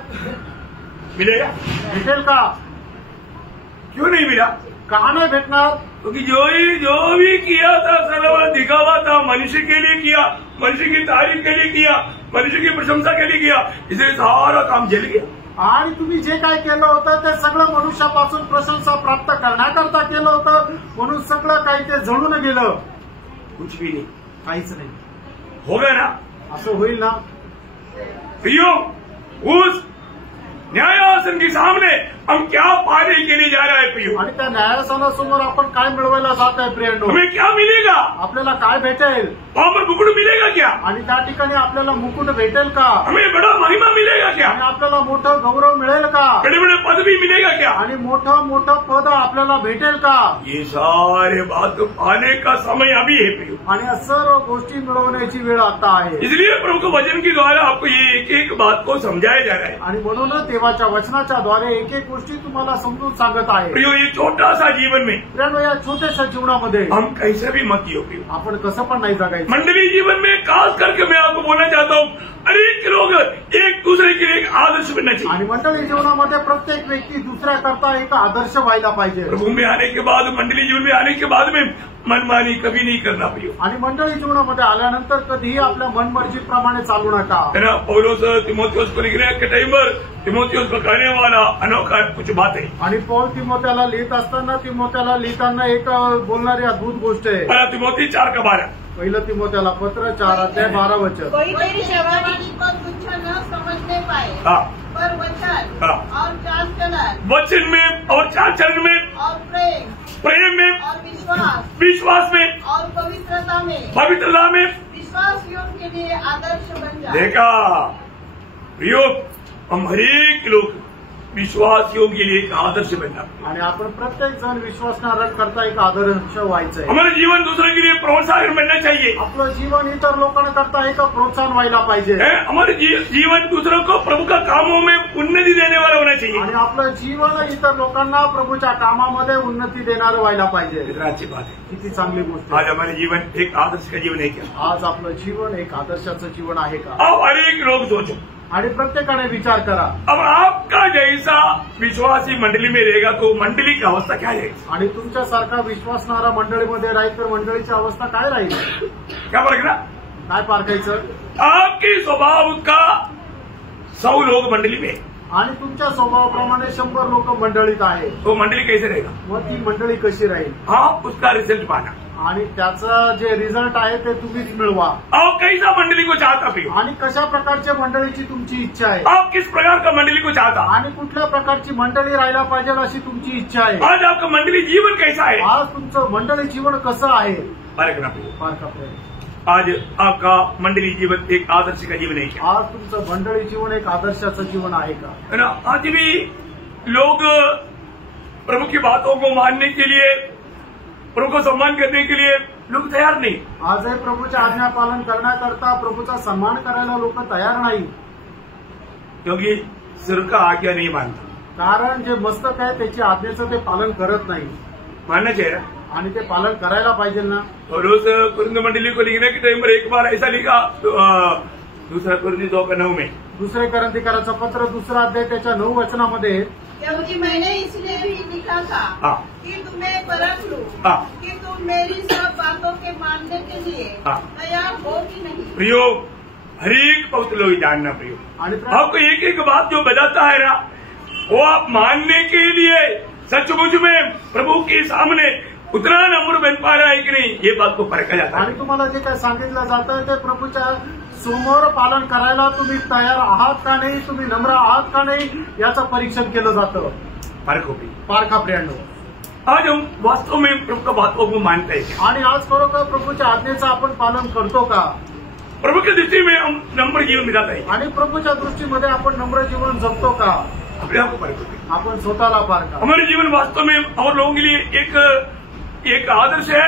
मिलेगा? भेटेल का? क्यों नहीं मिला? का नाही भेटणार? क्योंकि जो भी किया था सर्व दिखावा था, मनुष्य के लिए किया, मनुष्य की तारीफ के लिए किया, मनुष्य की प्रशंसा के लिए किया, इसलिए सारा काम जल गया। आणि तुम्ही जे काय केलं होतं ते सगळं मनुष्यापासून प्रशंसा प्राप्त करण्याकरता केलं होतं, म्हणून सगळं काही ते जळून गेलं, कुछ भी नहीं काहीच नाही। होगा ना? असं होईल ना? प्रियो, उस न्यायासन के सामने हम क्या पाने के लिए जा रहे हैं प्रियो? आणि त्या न्यायासनासमोर आपण काय मिळवायला जात आहे प्रियांनो? हमें क्या मिलेगा? आपल्याला काय भेटेल? वहाँ पर मुकुट मिलेगा क्या? आणि त्या ठिकाणी आपल्याला मुकुट भेटेल का? हमें बड़ा महिमा मिलेगा क्या? आणि आपल्याला मोठं गौरव मिळेल का? बड़े बड़े पद भी मिलेगा क्या? आणि मोठं मोठं पद आपल्याला भेटेल का? ये सारे बात पाने का समय अभी है प्रियो। आणि या सर्व गोष्टी मिळवण्याची वेळ आता आहे। इसलिए प्रभु के वचन के द्वारा आपको ये एक एक बात को समझाया जा रहा है। आणि म्हणूनच देवाच्या वचनाच्या द्वारे एक एक गोष्टी तुम्हाला समजून सांगत आहे। प्रियो, ये छोटा सा जीवन में प्रियांनो, या छोट्याशा जीवनामध्ये हम कैसे भी मत जियो प्रियो। आपण कसं पण नाही जगायचं। मंडली जीवन में खास करके मैं आपको बोलना चाहता हूँ, अनेक लोग एक दूसरे के लिए एक आदर्श बनना चाहिए। आणि मंडळी जीवनामध्ये प्रत्येक व्यक्ती दुसऱ्या करता एक आदर्श व्हायला पाहिजे। प्रभु में आने के बाद, मंडली जीवन में आने के बाद में मनमानी कभी नहीं करना प्रियो। आणि मंडळी जीवनामध्ये आल्यानंतर कधीही आपल्या मनमर्जीप्रमाणे चालू नका। है ना, पौलुस तिमोथियुस को लिखने के टाइम पर तिमोथियुस को कहने वाला अनोखा कुछ बातें। आणि पौल तिमोथ्याला लिहित असताना तिमोथ्याला लिहिताना एक बोलणारी अद्भुत गोष्ट आहे। पहला तिमोथी 4:12। पहिलं तिमोथ्याला पत्र 4:12 कोई तेरी जवानी को तुच्छ न समझने पाए, हाँ, पर वचन हाँ। और चाल चलन वचन में और चाल चलन में, और प्रेम प्रेम में, और विश्वास विश्वास में, और पवित्रता में पवित्रता में विश्वासियों के लिए आदर्श बन जाए। देखा प्रियो, हम हरेक लोग विश्वासियों के लिए एक आदर्श बनना। आणि आपण प्रत्येक जण विश्वासणारा करता एक आदर्श व्हायचंय। हमारा जीवन दूसरे के लिए प्रोत्साहन बनना चाहिए। आपलं जीवन इतर लोकांना करता एक प्रोत्साहन व्हायला पाहिजे। हमारे जीवन दूसरों को प्रभु का कामों में उन्नति देने वाला होना चाहिए। आणि आपलं जीवन इतर लोकांना प्रभूच्या कामामध्ये उन्नती देणारं व्हायला पाहिजे। कितना अच्छी बात है। किती चांगली गोष्ट आज आहे। हमारे जीवन एक आदर्श का जीवन है क्या? आज आपलं जीवन एक आदर्शाचं जीवन आहे का? अब हरेक लोग सोचो, आणि प्रत्येकाने विचार करा। अब आपका जैसा विश्वासी मंडली में रहेगा तो मंडली की अवस्था क्या है? आणि तुमच्यासारखा विश्वासणारा मंडळीमध्ये राहील तर मंडळीची अवस्था काय राहील? क्या फर्क ना? काय पारखायचं? आपके स्वभाव का 100 लोग मंडली में, आणि तुमच्या स्वभावाप्रमाणे 100 लोक मंडळीत आहे, तो मंडली कैसे रहेगा? मग ती मंडळी कशी राहील? आप उसका रिजल्ट पाना। आणि त्याचा जे रिझल्ट आहे ते तुम्हीच मिळवा। आप कैसा मंडली को चाहता प्रियो? आणि कशा प्रकारच्या मंडळीची तुमची इच्छा आहे? आप किस प्रकार का मंडली को चाहता? आणि कुठल्या प्रकारची मंडळी राहायला पाहिजे अशी तुमची इच्छा आहे? आज आपका मंडली जीवन कैसा है? आज तुमचं मंडळी जीवन कसं आहे? फर्क ना प्रियो। फार कपडे। आज आपका मंडली जीवन एक आदर्श का जीवन है क्या? आज तुमचं मंडळी जीवन एक आदर्शाचं जीवन आहे का? है ना, आज भी लोग प्रभु की बातों को मानने के लिए, प्रभु को सम्मान करने के लिए लोग तैयार नहीं। आजही प्रभूचे आज्ञा पालन करण्याकरता प्रभूचा सन्मान करायला लोक तयार नाही, क्योंकि सिर का आज्ञा नहीं मानता। कारण जे मस्तक आहे त्याची आज्ञेचं ते पालन करत नाही। मानना चाहिए ना? आणि ते पालन करायला पाहिजे ना। और उस कुरिन्थ मंडली को लिखने के टाइम पर एक बार ऐसा लिखा, दूसरा कुरिन्थ 2:9 में, दुसरे करंथीकराचं पत्र 2 अध्याय त्याच्या 9 वचनामध्ये, क्योंकि मैंने इसलिए भी लिखा था हाँ, कि तुम्हें परख लूं हाँ, कि तुम मेरी सब बातों के मानने के लिए हाँ। तैयार हो कि नहीं। प्रियो, हरेक पवित्र लोग जानना प्रियो, आणि आपको एक एक बात जो बताता है ना, वो आप मानने के लिए सचमुच में प्रभु के सामने उतना नम्र बन पा रहा है कि नहीं, ये बात को परखा जाता है। आणि तुम्हाला जे काय सांगितलं जातं ते प्रभूच्या समोर पालन करायला तुम्ही तयार आहात का नाही, तुम्ही नम्र आहात का नाही, याचं परीक्षण केलं जातं। परखो भी। पारखा प्रियांनो, आज हम वास्तव में प्रभु का बातों को मानते हैं क्या? आणि आज खरोखर प्रभूच्या आज्ञेचं आपण पालन करतो का? प्रभु की दृष्टि में हम नम्र जीवन बिताते हैं। आणि प्रभूच्या दृष्टीमध्ये आपण नम्र जीवन जगतो का? अपने आप को परखो भी। आपण स्वतःला पारखा। हमारे जीवन वास्तव में और लोगों के लिए एक आदर्श है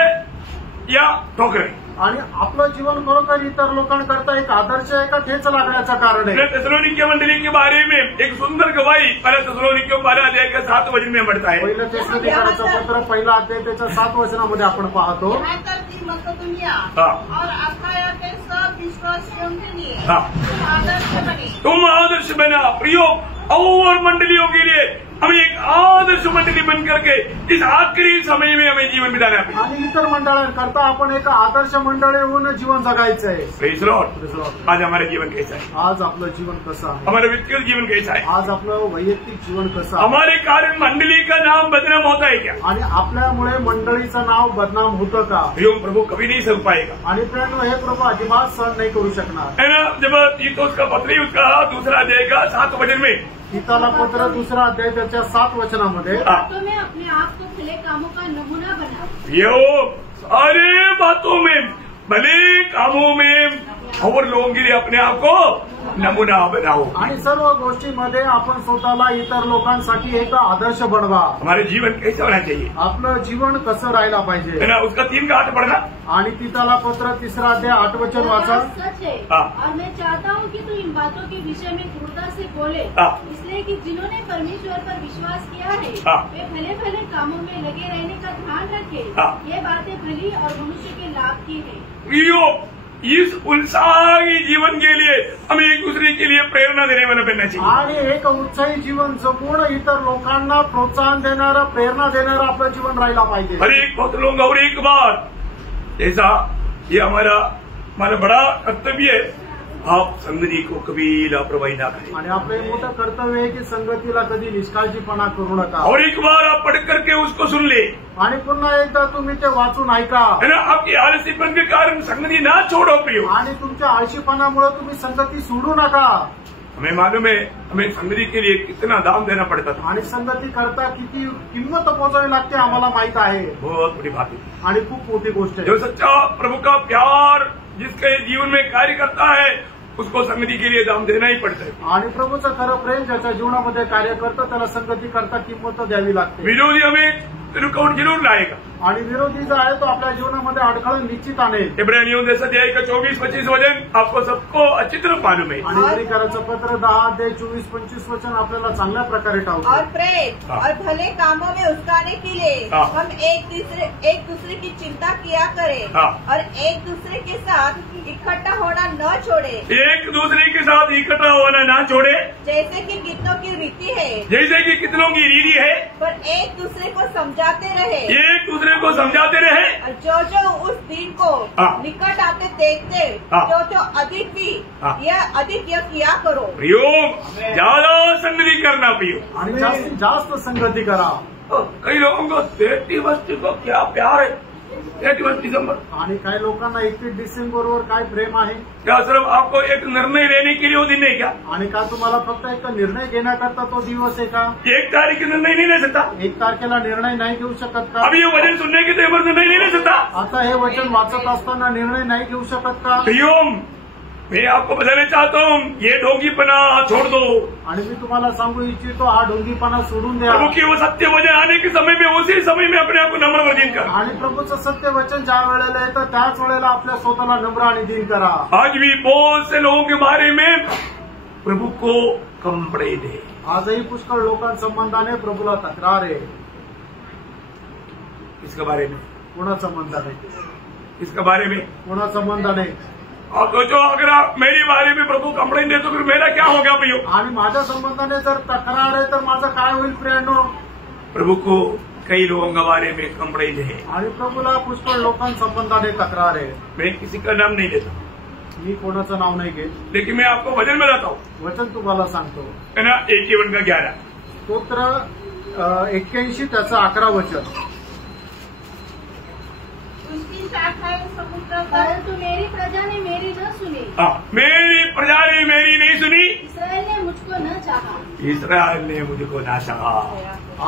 या ठोकर है? आणि आपलं जीवन खरोखर इतर लोकांकरता एक आदर्श आहे का ठेच लागण्याचं कारण आहे? थेसलोनिके मंडली के बारे में एक सुंदर गवाही पहला थेसलोनिके 12 अध्याय का 7 वचन में बढ़ता है। पहिलं थेसलोनिकराचं पत्र 1 अध्याय त्याच्या 7 वचनामध्ये आपण पाहतो, यहाँ तक कि मकदूनिया हाँ। और अखाया के सब विश्वासियों के लिए हाँ। तुम आदर्श बने। तुम आदर्श बना प्रियो, और मंडलियों के लिए हमें एक आदर्श मंडली बन करके इस आखिरी समय में हमें जीवन बिताना है। आणि इतर मंडळांकरता आपण एक आदर्श मंडळी होऊन जीवन जगायचं आहे। Praise Lord. आज हमारा जीवन कैसा है? आज आपलं जीवन कसं आहे? हमारा व्यक्तिगत जीवन कैसा है? आज आपलं वैयक्तिक जीवन कसं आहे? हमारे कारण मंडली का नाम बदनाम होता है क्या? आणि आपल्यामुळे मंडळीचं नाव बदनाम होतं का? प्रियो, प्रभु कभी नहीं सह पाएगा, आणि प्रियांनो, हे प्रभू अजिबात सहन नाही करू शकणार है ना। जब तीतुस का पत्री उसका 2 अध्याय का 7 वचन में, तीताला पत्र 2 अध्याय त्याच्या 7 वचनामध्ये बातों में अपने आप को भले कामों का नमूना बनाओ। यो सारे बातों में भले कामों में और लोगों के लिए अपने आप को नमूना बनाओ। आणि सर्व गोष्टींमध्ये आपण स्वतःला इतर लोकांसाठी एक आदर्श बनवा। हमारे जीवन कैसे होना चाहिए, आपलं जीवन कसं राहायला पाहिजे। है ना, उसका 3 का 8 पढ़ना। आणि तीताला पत्र 3 अध्याय 8 वचन वाचा। सच है और मैं चाहता हूँ कि तू इन बातों के विषय में क्रूरता से बोले, इसलिए कि जिन्होंने परमेश्वर पर विश्वास किया है वे भले भले कामों में लगे रहने का ध्यान रखे। ये बातें भली और मनुष्य के लाभ की है। इस उत्साही जीवन के लिए हमें एक दूसरे के लिए प्रेरणा देने वाला बनना चाहिए आणि एक उत्साही जीवन जगून इतर लोकांना प्रोत्साहन देणारं प्रेरणा देणारं आपलं जीवन राहायला पाहिजे। हर एक बहुत लोग और एक बार जैसा ये हमारा बड़ा कर्तव्य है, आप संगति को कभी लापरवाही ना करें। आणि आपलं एक मोठं कर्तव्य आहे की संगतीला कधी निष्काळजीपणा करू नका। और एक बार आप पढ़ करके उसको सुन ले आणि पुन्हा एकदा तुम्ही ते वाचून ऐका। है ना, आपकी आलसीपन के कारण संगति ना छोड़ो प्रियो। आणि तुमच्या आळशीपणामुळे तुम्ही संगती सोडू नका। हमें मालूम है हमें संगति के लिए कितना दाम देना पड़ता था आणि संगती करता किती किंमत पोहोचावी लागते आम्हाला माहित आहे। बहुत बड़ी बात है आणि खूप मोठी गोष्ट आहे। जो सच्चा प्रभु का प्यार जिसके जीवन में कार्य करता है उसको संगति के लिए दाम देना ही पड़ता है। आणि प्रभूचं खरं प्रेम ज्याच्या जीवनामध्ये कार्य करतं त्याला संगती करता किंमत द्यावी लागते। विरोधी हमें रुकावट जरूर लाएगा आणि विरोधी जो आहे तो आपल्या जीवनामध्ये अडखळ निश्चित आणेल। इब्रानियों 10 अध्याय का 24-25 वचन आपको सबको अच्छी तरह मालूम है। आणि इब्रानियों पत्र 10 अध्याय 24-25 वचन आपल्याला चांगल्या प्रकारे ठाऊक आहे। और प्रेम और भले कामों में उस्काने के लिए हम एक दूसरे की चिंता किया करें और एक दूसरे के साथ इकट्ठा होना न छोड़े। एक दूसरे के साथ इकट्ठा होना ना छोड़े, जैसे कि कितनों की रीति है, जैसे कि कितनों की रीति है, पर एक दूसरे को समझाते रहे, एक दूसरे को समझाते रहे। और जो उस दिन को निकट आते देखते जो अधिक भी यह अधिक यह किया करो। प्रियो ज्यादा संगति करना प्रियो, आणि जास्तीत जास्त संगती करा। कई लोगों को 31 को क्या प्यार है, 31 दिसंबर, आणि काही लोकांना 31 डिसेंबरवर काय प्रेम आहे। क्या सिर्फ आपको एक निर्णय लेने के लिए वो दिन नहीं क्या? आणि का तुम्हाला फक्त एक निर्णय घेण्याकरता तो दिवस आहे का? 1 तारीख की निर्णय नहीं ले सकता? 1 तारखेला निर्णय नाही घेऊ शकत का? अब ये वचन सुनने के तो निर्णय नहीं ले सकता? आता हे वचन वाचत असताना निर्णय नाही घेऊ शकत का? प्रियो मैं आपको बताना चाहता हूँ ये ढोंगीपना छोड़ दो। आणि मी तुम्हाला सांगू इच्छितो हा ढोंगीपणा सोडून द्या। प्रभु की वो सत्य वचन आने के समय में उसी समय में अपने आप को नम्र व दीन कर। आणि प्रभूचं सत्य वचन ज्या वेळेला येतं त्याच वेळेला आपल्या स्वतःला नम्र आणि दीन करा। आज भी बहुत से लोगों के बारे में प्रभु को कंप्लेंट है। आजही पुष्कळ लोकांसंबंधाने प्रभूला तक्रार आहे। इसके बारे में कोणाचा संबंध नाही, इसके बारे में कोणाचा संबंध नाही। आप सोचो अगर आप मेरे बारे में प्रभु कंप्लेंट दे तो फिर मेरा क्या होगा भैया? आणि माझ्या संबंधाने जर तक्रार आहे तर माझं काय होईल प्रियांनो? प्रभु को कई लोगों के बारे में कंप्लेंट है आणि प्रभूला पुष्कळ लोकांसंबंधाने तक्रार आहे। मैं किसी का नाम नहीं लेता, मी कोणाचं नाव नाही घेत, लेकिन मैं आपको वचन बताता हूँ, वचन तुम्हाला सांगतो। है ना, 81 का 11 स्तोत्र 81 त्याचं 11 वचन। उसकी शाखाएं समुद्र पर, परंतु मेरी प्रजा ने मेरी न सुनी, मेरी प्रजा ने मेरी नहीं सुनी, इसराइल ने मुझको न चाहा, इसराइल ने मुझको ना चाहा।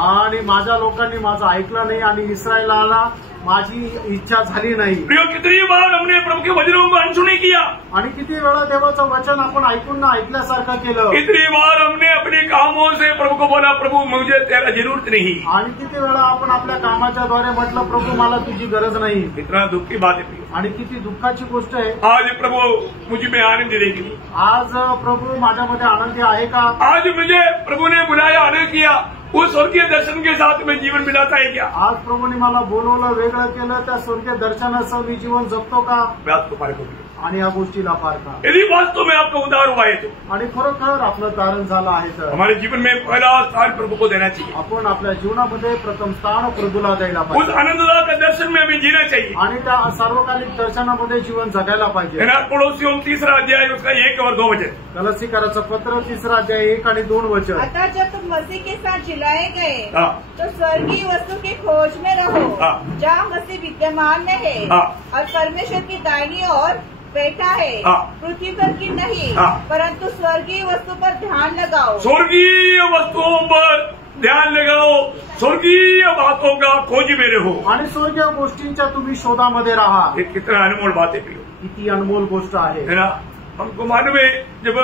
आणि माझ्या लोकांनी माझं ऐकलं नाही आणि इस्रायलाला माझी इच्छा झाली नाही। प्रियो कितनी बार हमने प्रभु के वचनों को अनसुनी किया, आणि किती वेळा देवाचं वचन आपण ऐकून ना ऐकल्यासारखं केलं। कितनी बार हमने अपने कामों से प्रभु को बोला प्रभु मुझे तेरा जरूरत नहीं, आणि किती वेळा आपण आपल्या कामाच्या द्वारे म्हटलं प्रभू मला तुझी गरज नाही। इतना दुख की बात है प्रियो। आणि किती दुःखाची गोष्ट आहे। आज प्रभु मुझे में आनंद देगी, आज प्रभू माझ्यामध्ये आनंदी आहे का? आज मुझे प्रभु ने बुलाया, आनंद किया, उस स्वर्गीय दर्शन के साथ में जीवन मिलाता है क्या? आज प्रभूने मला बोलवलं, वेगळं केलं, त्या स्वर्गीय दर्शनासह मी जीवन जगतो का? मैं आपको पार करूंगा आणि या गोष्टीला पार का? यदि वास्तव में आपका उद्धार हुआ है तो आणि खरोखर आपलं तारण झालं आहे तर हमारे जीवन में पहला स्थान प्रभु को देना चाहिए। आपण आपल्या जीवनामध्ये प्रथम स्थान प्रभूला द्यायला उस पाहिजे आनंददायक का दर्शन में हमें जीना चाहिए, आणि त्या सार्वकालिक दर्शनामध्ये जीवन जगायला पाहिजे। है ना। पड़ोसियों 3 अध्याय उसका 1 और 2 वचन। कलसीकराचं पत्र 3 अध्याय 1 आणि 2 वचन। अतः जब तुम मसीह के साथ जिलाए गए तो स्वर्गीय वस्तु की खोज में रहो जहाँ मसीह विद्यमान में है और परमेश्वर की दाहिनी ओर बैठा है, पृथ्वी पर की नहीं, परंतु स्वर्गीय वस्तु पर ध्यान लगाओ। स्वर्गीय वस्तुओं पर ध्यान लगाओ, स्वर्गीय बातों का खोजी मेरे हो, आणि स्वर्गीय गोष्टींच्या तुम्ही शोधामध्ये राहा। ये कितना अनमोल बात है प्रियो, किती अनमोल गोष्ट आहे ना। हमको मालूम है जब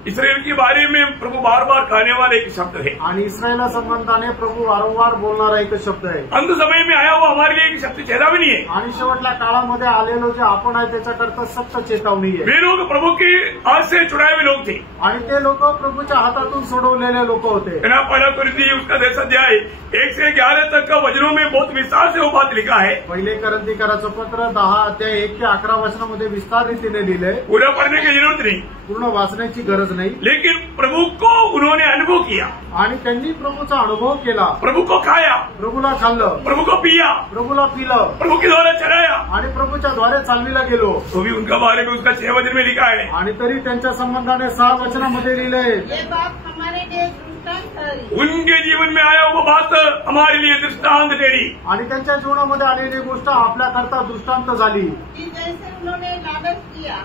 इसराइल के बारे में प्रभु बार बार कहने वाला एक शब्द है, आणि इस्रायला संबंधाने प्रभु वारंवार बोलणारा एक शब्द आहे। अंत समय में आया हुआ हमारे लिए एक सत्य चेतावनी है, आणि शेवटल्या काळामध्ये आलेलो जे आपण आहे त्याच्याकरता सत्य चेतावणी आहे। वे लोग प्रभु के हाथ से छुड़ाए हुए लोग थे, आणि ते लोक प्रभूच्या हातातून सोडवलेले लोक होते। ना पहला कुरिन्थी उसका 10 अध्याय 1 से 11 तक का वचनों में बहुत विस्तार से वो बात लिखा है। पहिले करंथीकराचं पत्र 10 अध्याय 1 ते 11 वचनामध्ये विस्तार रीतीने लिहिले। पूरा पढ़ने की जरूरत नहीं, पूर्ण वाचण्याची गरज नाही, लेकिन प्रभु को उन्होंने अनुभव किया, आणि त्यांनी प्रभूचा अनुभव केला। प्रभु को खाया, प्रभूला खाल्लं, प्रभु को पिया, प्रभूला पिलं, प्रभु के द्वारा चलाया, आणि प्रभूच्या द्वारे चालविला गेलो। तो भी उनका बारे में उसका 6 वचन में लिखा है। आणि तरी त्यांच्या संबंधाने 6 वचनामध्ये लिहिलंय। ये बात हमारे लिए दृष्टांत ठहरी। उनके जीवन में आया वो बात हमारे लिए दृष्टांत ठहरी, आणि त्यांच्या जीवनामध्ये आलेली गोष्ट आपल्याकरता दृष्टांत झाली। कि जैसे उन्होंने लालच किया,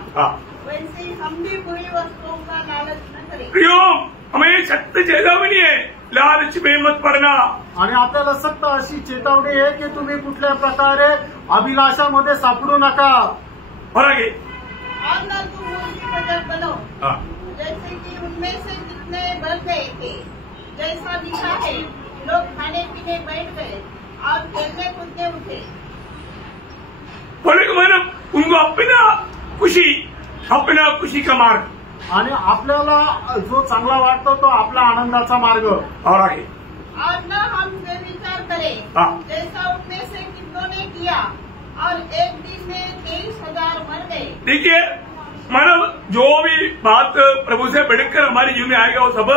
वैसे ही हम भी बुरी वस्तुओं का लालच न करें। प्रियो, हमें सत्य चेतावनी है, लालच में मत पड़ना। आणि आपल्याला सक्त अशी चेतावणी आहे की तुम्ही कुठल्या प्रकारे अभिलाषामध्ये सापडू नका। और आगे और न तुम मूर्ति पूजक बनो, जैसे कि उनमें से जितने बढ़ गए थे। जैसा लिखा है, लोग खाने पीने बैठ गए और खेलने कूदने उठे। बोले कि मैंने उनको अपना खुशी का मार्ग, आणि आपल्याला जो चांगला वाटतो तो आपला आनंदाचा मार्ग। और आगे और न हम व्यभिचार करें, जैसा उनमें से कितनों ने किया और एक दिन में 23,000 मर गए। देखिए, मतलब जो भी बात प्रभु से बढ़कर हमारे जीवन में आएगा वो सब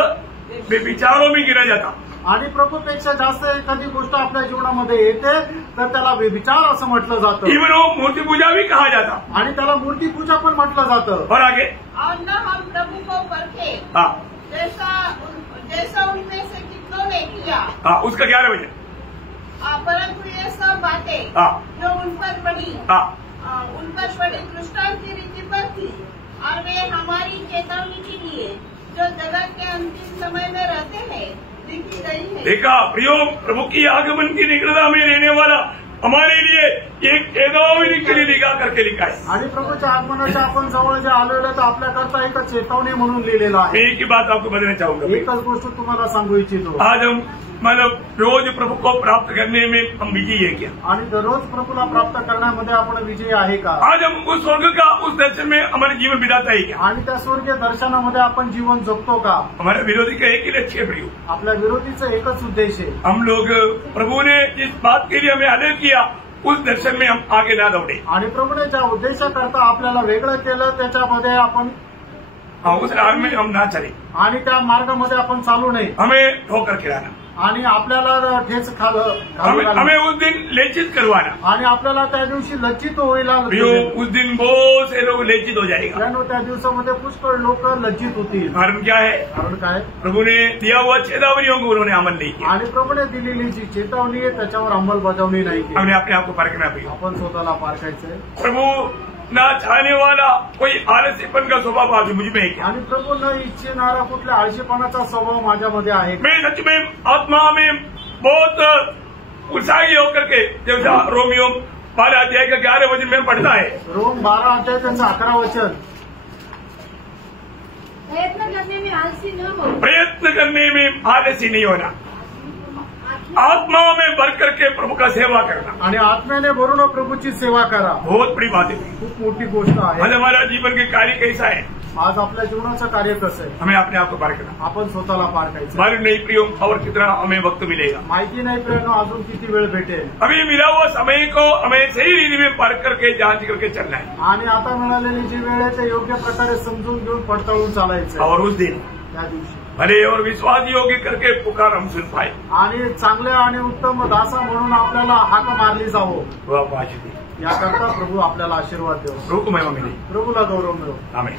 विचारों में गिरा जाता। आणि प्रभूपेक्षा जास्त एखादी गोष्ट आपल्या जीवनामध्ये येते तर त्याला व्यभिचार असं म्हटलं जातं। इवन वो मूर्ति पूजा भी कहा जाता, आणि त्याला मूर्तीपूजा पण म्हटलं जातं। और आगे और न हम प्रभु को परखे, जैसा उनमें से कितनों ने किया। उसका 11 वचन, परंतु ये सब बातें जो उन पर पड़ी, उन पर पड़ी दृष्टांत की रीति पर थी, और वे हमारी चेतावनी के लिए जो जगत के अंतिम समय में रहते हैं लिखी गई है। देखा प्रियो, प्रभु की आगमन की निकटता में रहने वाला हमारे लिए एक चेतावनी के लिए लिखा करके लिखा है। आणि प्रभूच्या आगमनाच्या आपण जवळ जे आलेलो तर आपल्याकरता एक चेतावणी म्हणून लिहिलेलं आहे। एक ही बात आपको बताना चाहूंगा, एकच गोष्ट तुम्हाला सांगू इच्छितो। आज हम मतलब रोज प्रभु को प्राप्त करने में हम विजयी है क्या? आणि दररोज प्रभूला प्राप्त करण्यामध्ये आपण विजयी आहे का? आज हम उस स्वर्ग का उस दर्शन में हमारे जीवन बिताता है क्या? आणि त्या स्वर्गीय दर्शनामध्ये आपण जीवन जगतो का? हमारे विरोधी का एक ही लक्ष्य है प्रियो, आपल्या विरोधीचा एकच उद्देश आहे। हम लोग प्रभु ने जिस बात के लिए हमें आदेश किया उस दर्शन में हम आगे ना दौड़े, आणि प्रभूने ज्या उद्देशाकरता आपल्याला वेगळं केलं त्याच्यामध्ये आपण उस राह में हम ना चले, आणि त्या मार्गामध्ये आपण चालू नये। हमें ठोकर खिलाना, आणि आपल्याला ठेच हमें उस दिन लज्जित करवाना, आणि आपल्याला त्या दिवशी लज्जित व्हायला उस दिन बहुत से लोग लज्जित हो जाएगा। त्या दिवसामध्ये पुष्कळ लोक लज्जित होतील। कारण क्या है? कारण काय? प्रभु ने दिया हुआ चेतावनियों को उन्होंने अमल नहीं किया, आणि प्रभूने दिलेली जी चेतावणी आहे त्याच्यावर अंमलबजावणी नाही केली। हमने अपने आप को परखना भी, आपण स्वतःला पारखायचंय। प्रभु ना चाहने वाला कोई आलसीपन का स्वभाव आज मुझ में है क्या? आणि प्रभू न इच्छेणारा कुठल्या आळशीपणाचा स्वभाव माझ्यामध्ये आहे। मैं सच में आत्मा में बहुत उत्साही होकर के जैसा रोमियो 12 अध्याय का 11 वचन में पढ़ता है, रोम 12 अध्याय त्यांचं 11 वचन, प्रयत्न करने में आलसी न हो, प्रयत्न करने में आलसी नहीं होना, आत्मा में भर करके प्रभु का सेवा करना, आणि आत्म्याने भरून प्रभूची सेवा करा। बहुत बड़ी बात है, खूप मोठी गोष्ट आहे। आज हमारा जीवन के कार्य कैसा है? आज आपल्या जीवनाचं कार्य कसं आहे? हमें अपने आप को परखना, आपण स्वतःला पारखायचं। मालूम नहीं प्रियो और कितना हमें वक्त मिलेगा, माहिती नाही प्रियानो अजून किती वेळ भेटेल। अभी मिला हुआ समय को हमें सही रीति में परख करके जांच करके चलना है, आणि आता मिळालेली जी वेळ आहे ते योग्य प्रकारे समजून घेऊन पडताळून चालायचं। और उस दिन त्या दिवशी भले और विश्वास योग्य करके पुकार हम सुन पाए, आणि चांगल्या आणि उत्तम दासा म्हणून आपल्याला हाक मारली जावो, वह आशीष दे। याकरता प्रभू आपल्याला आशीर्वाद देव। प्रभु को महिमा मिले, प्रभूला गौरव मिळो। आमीन।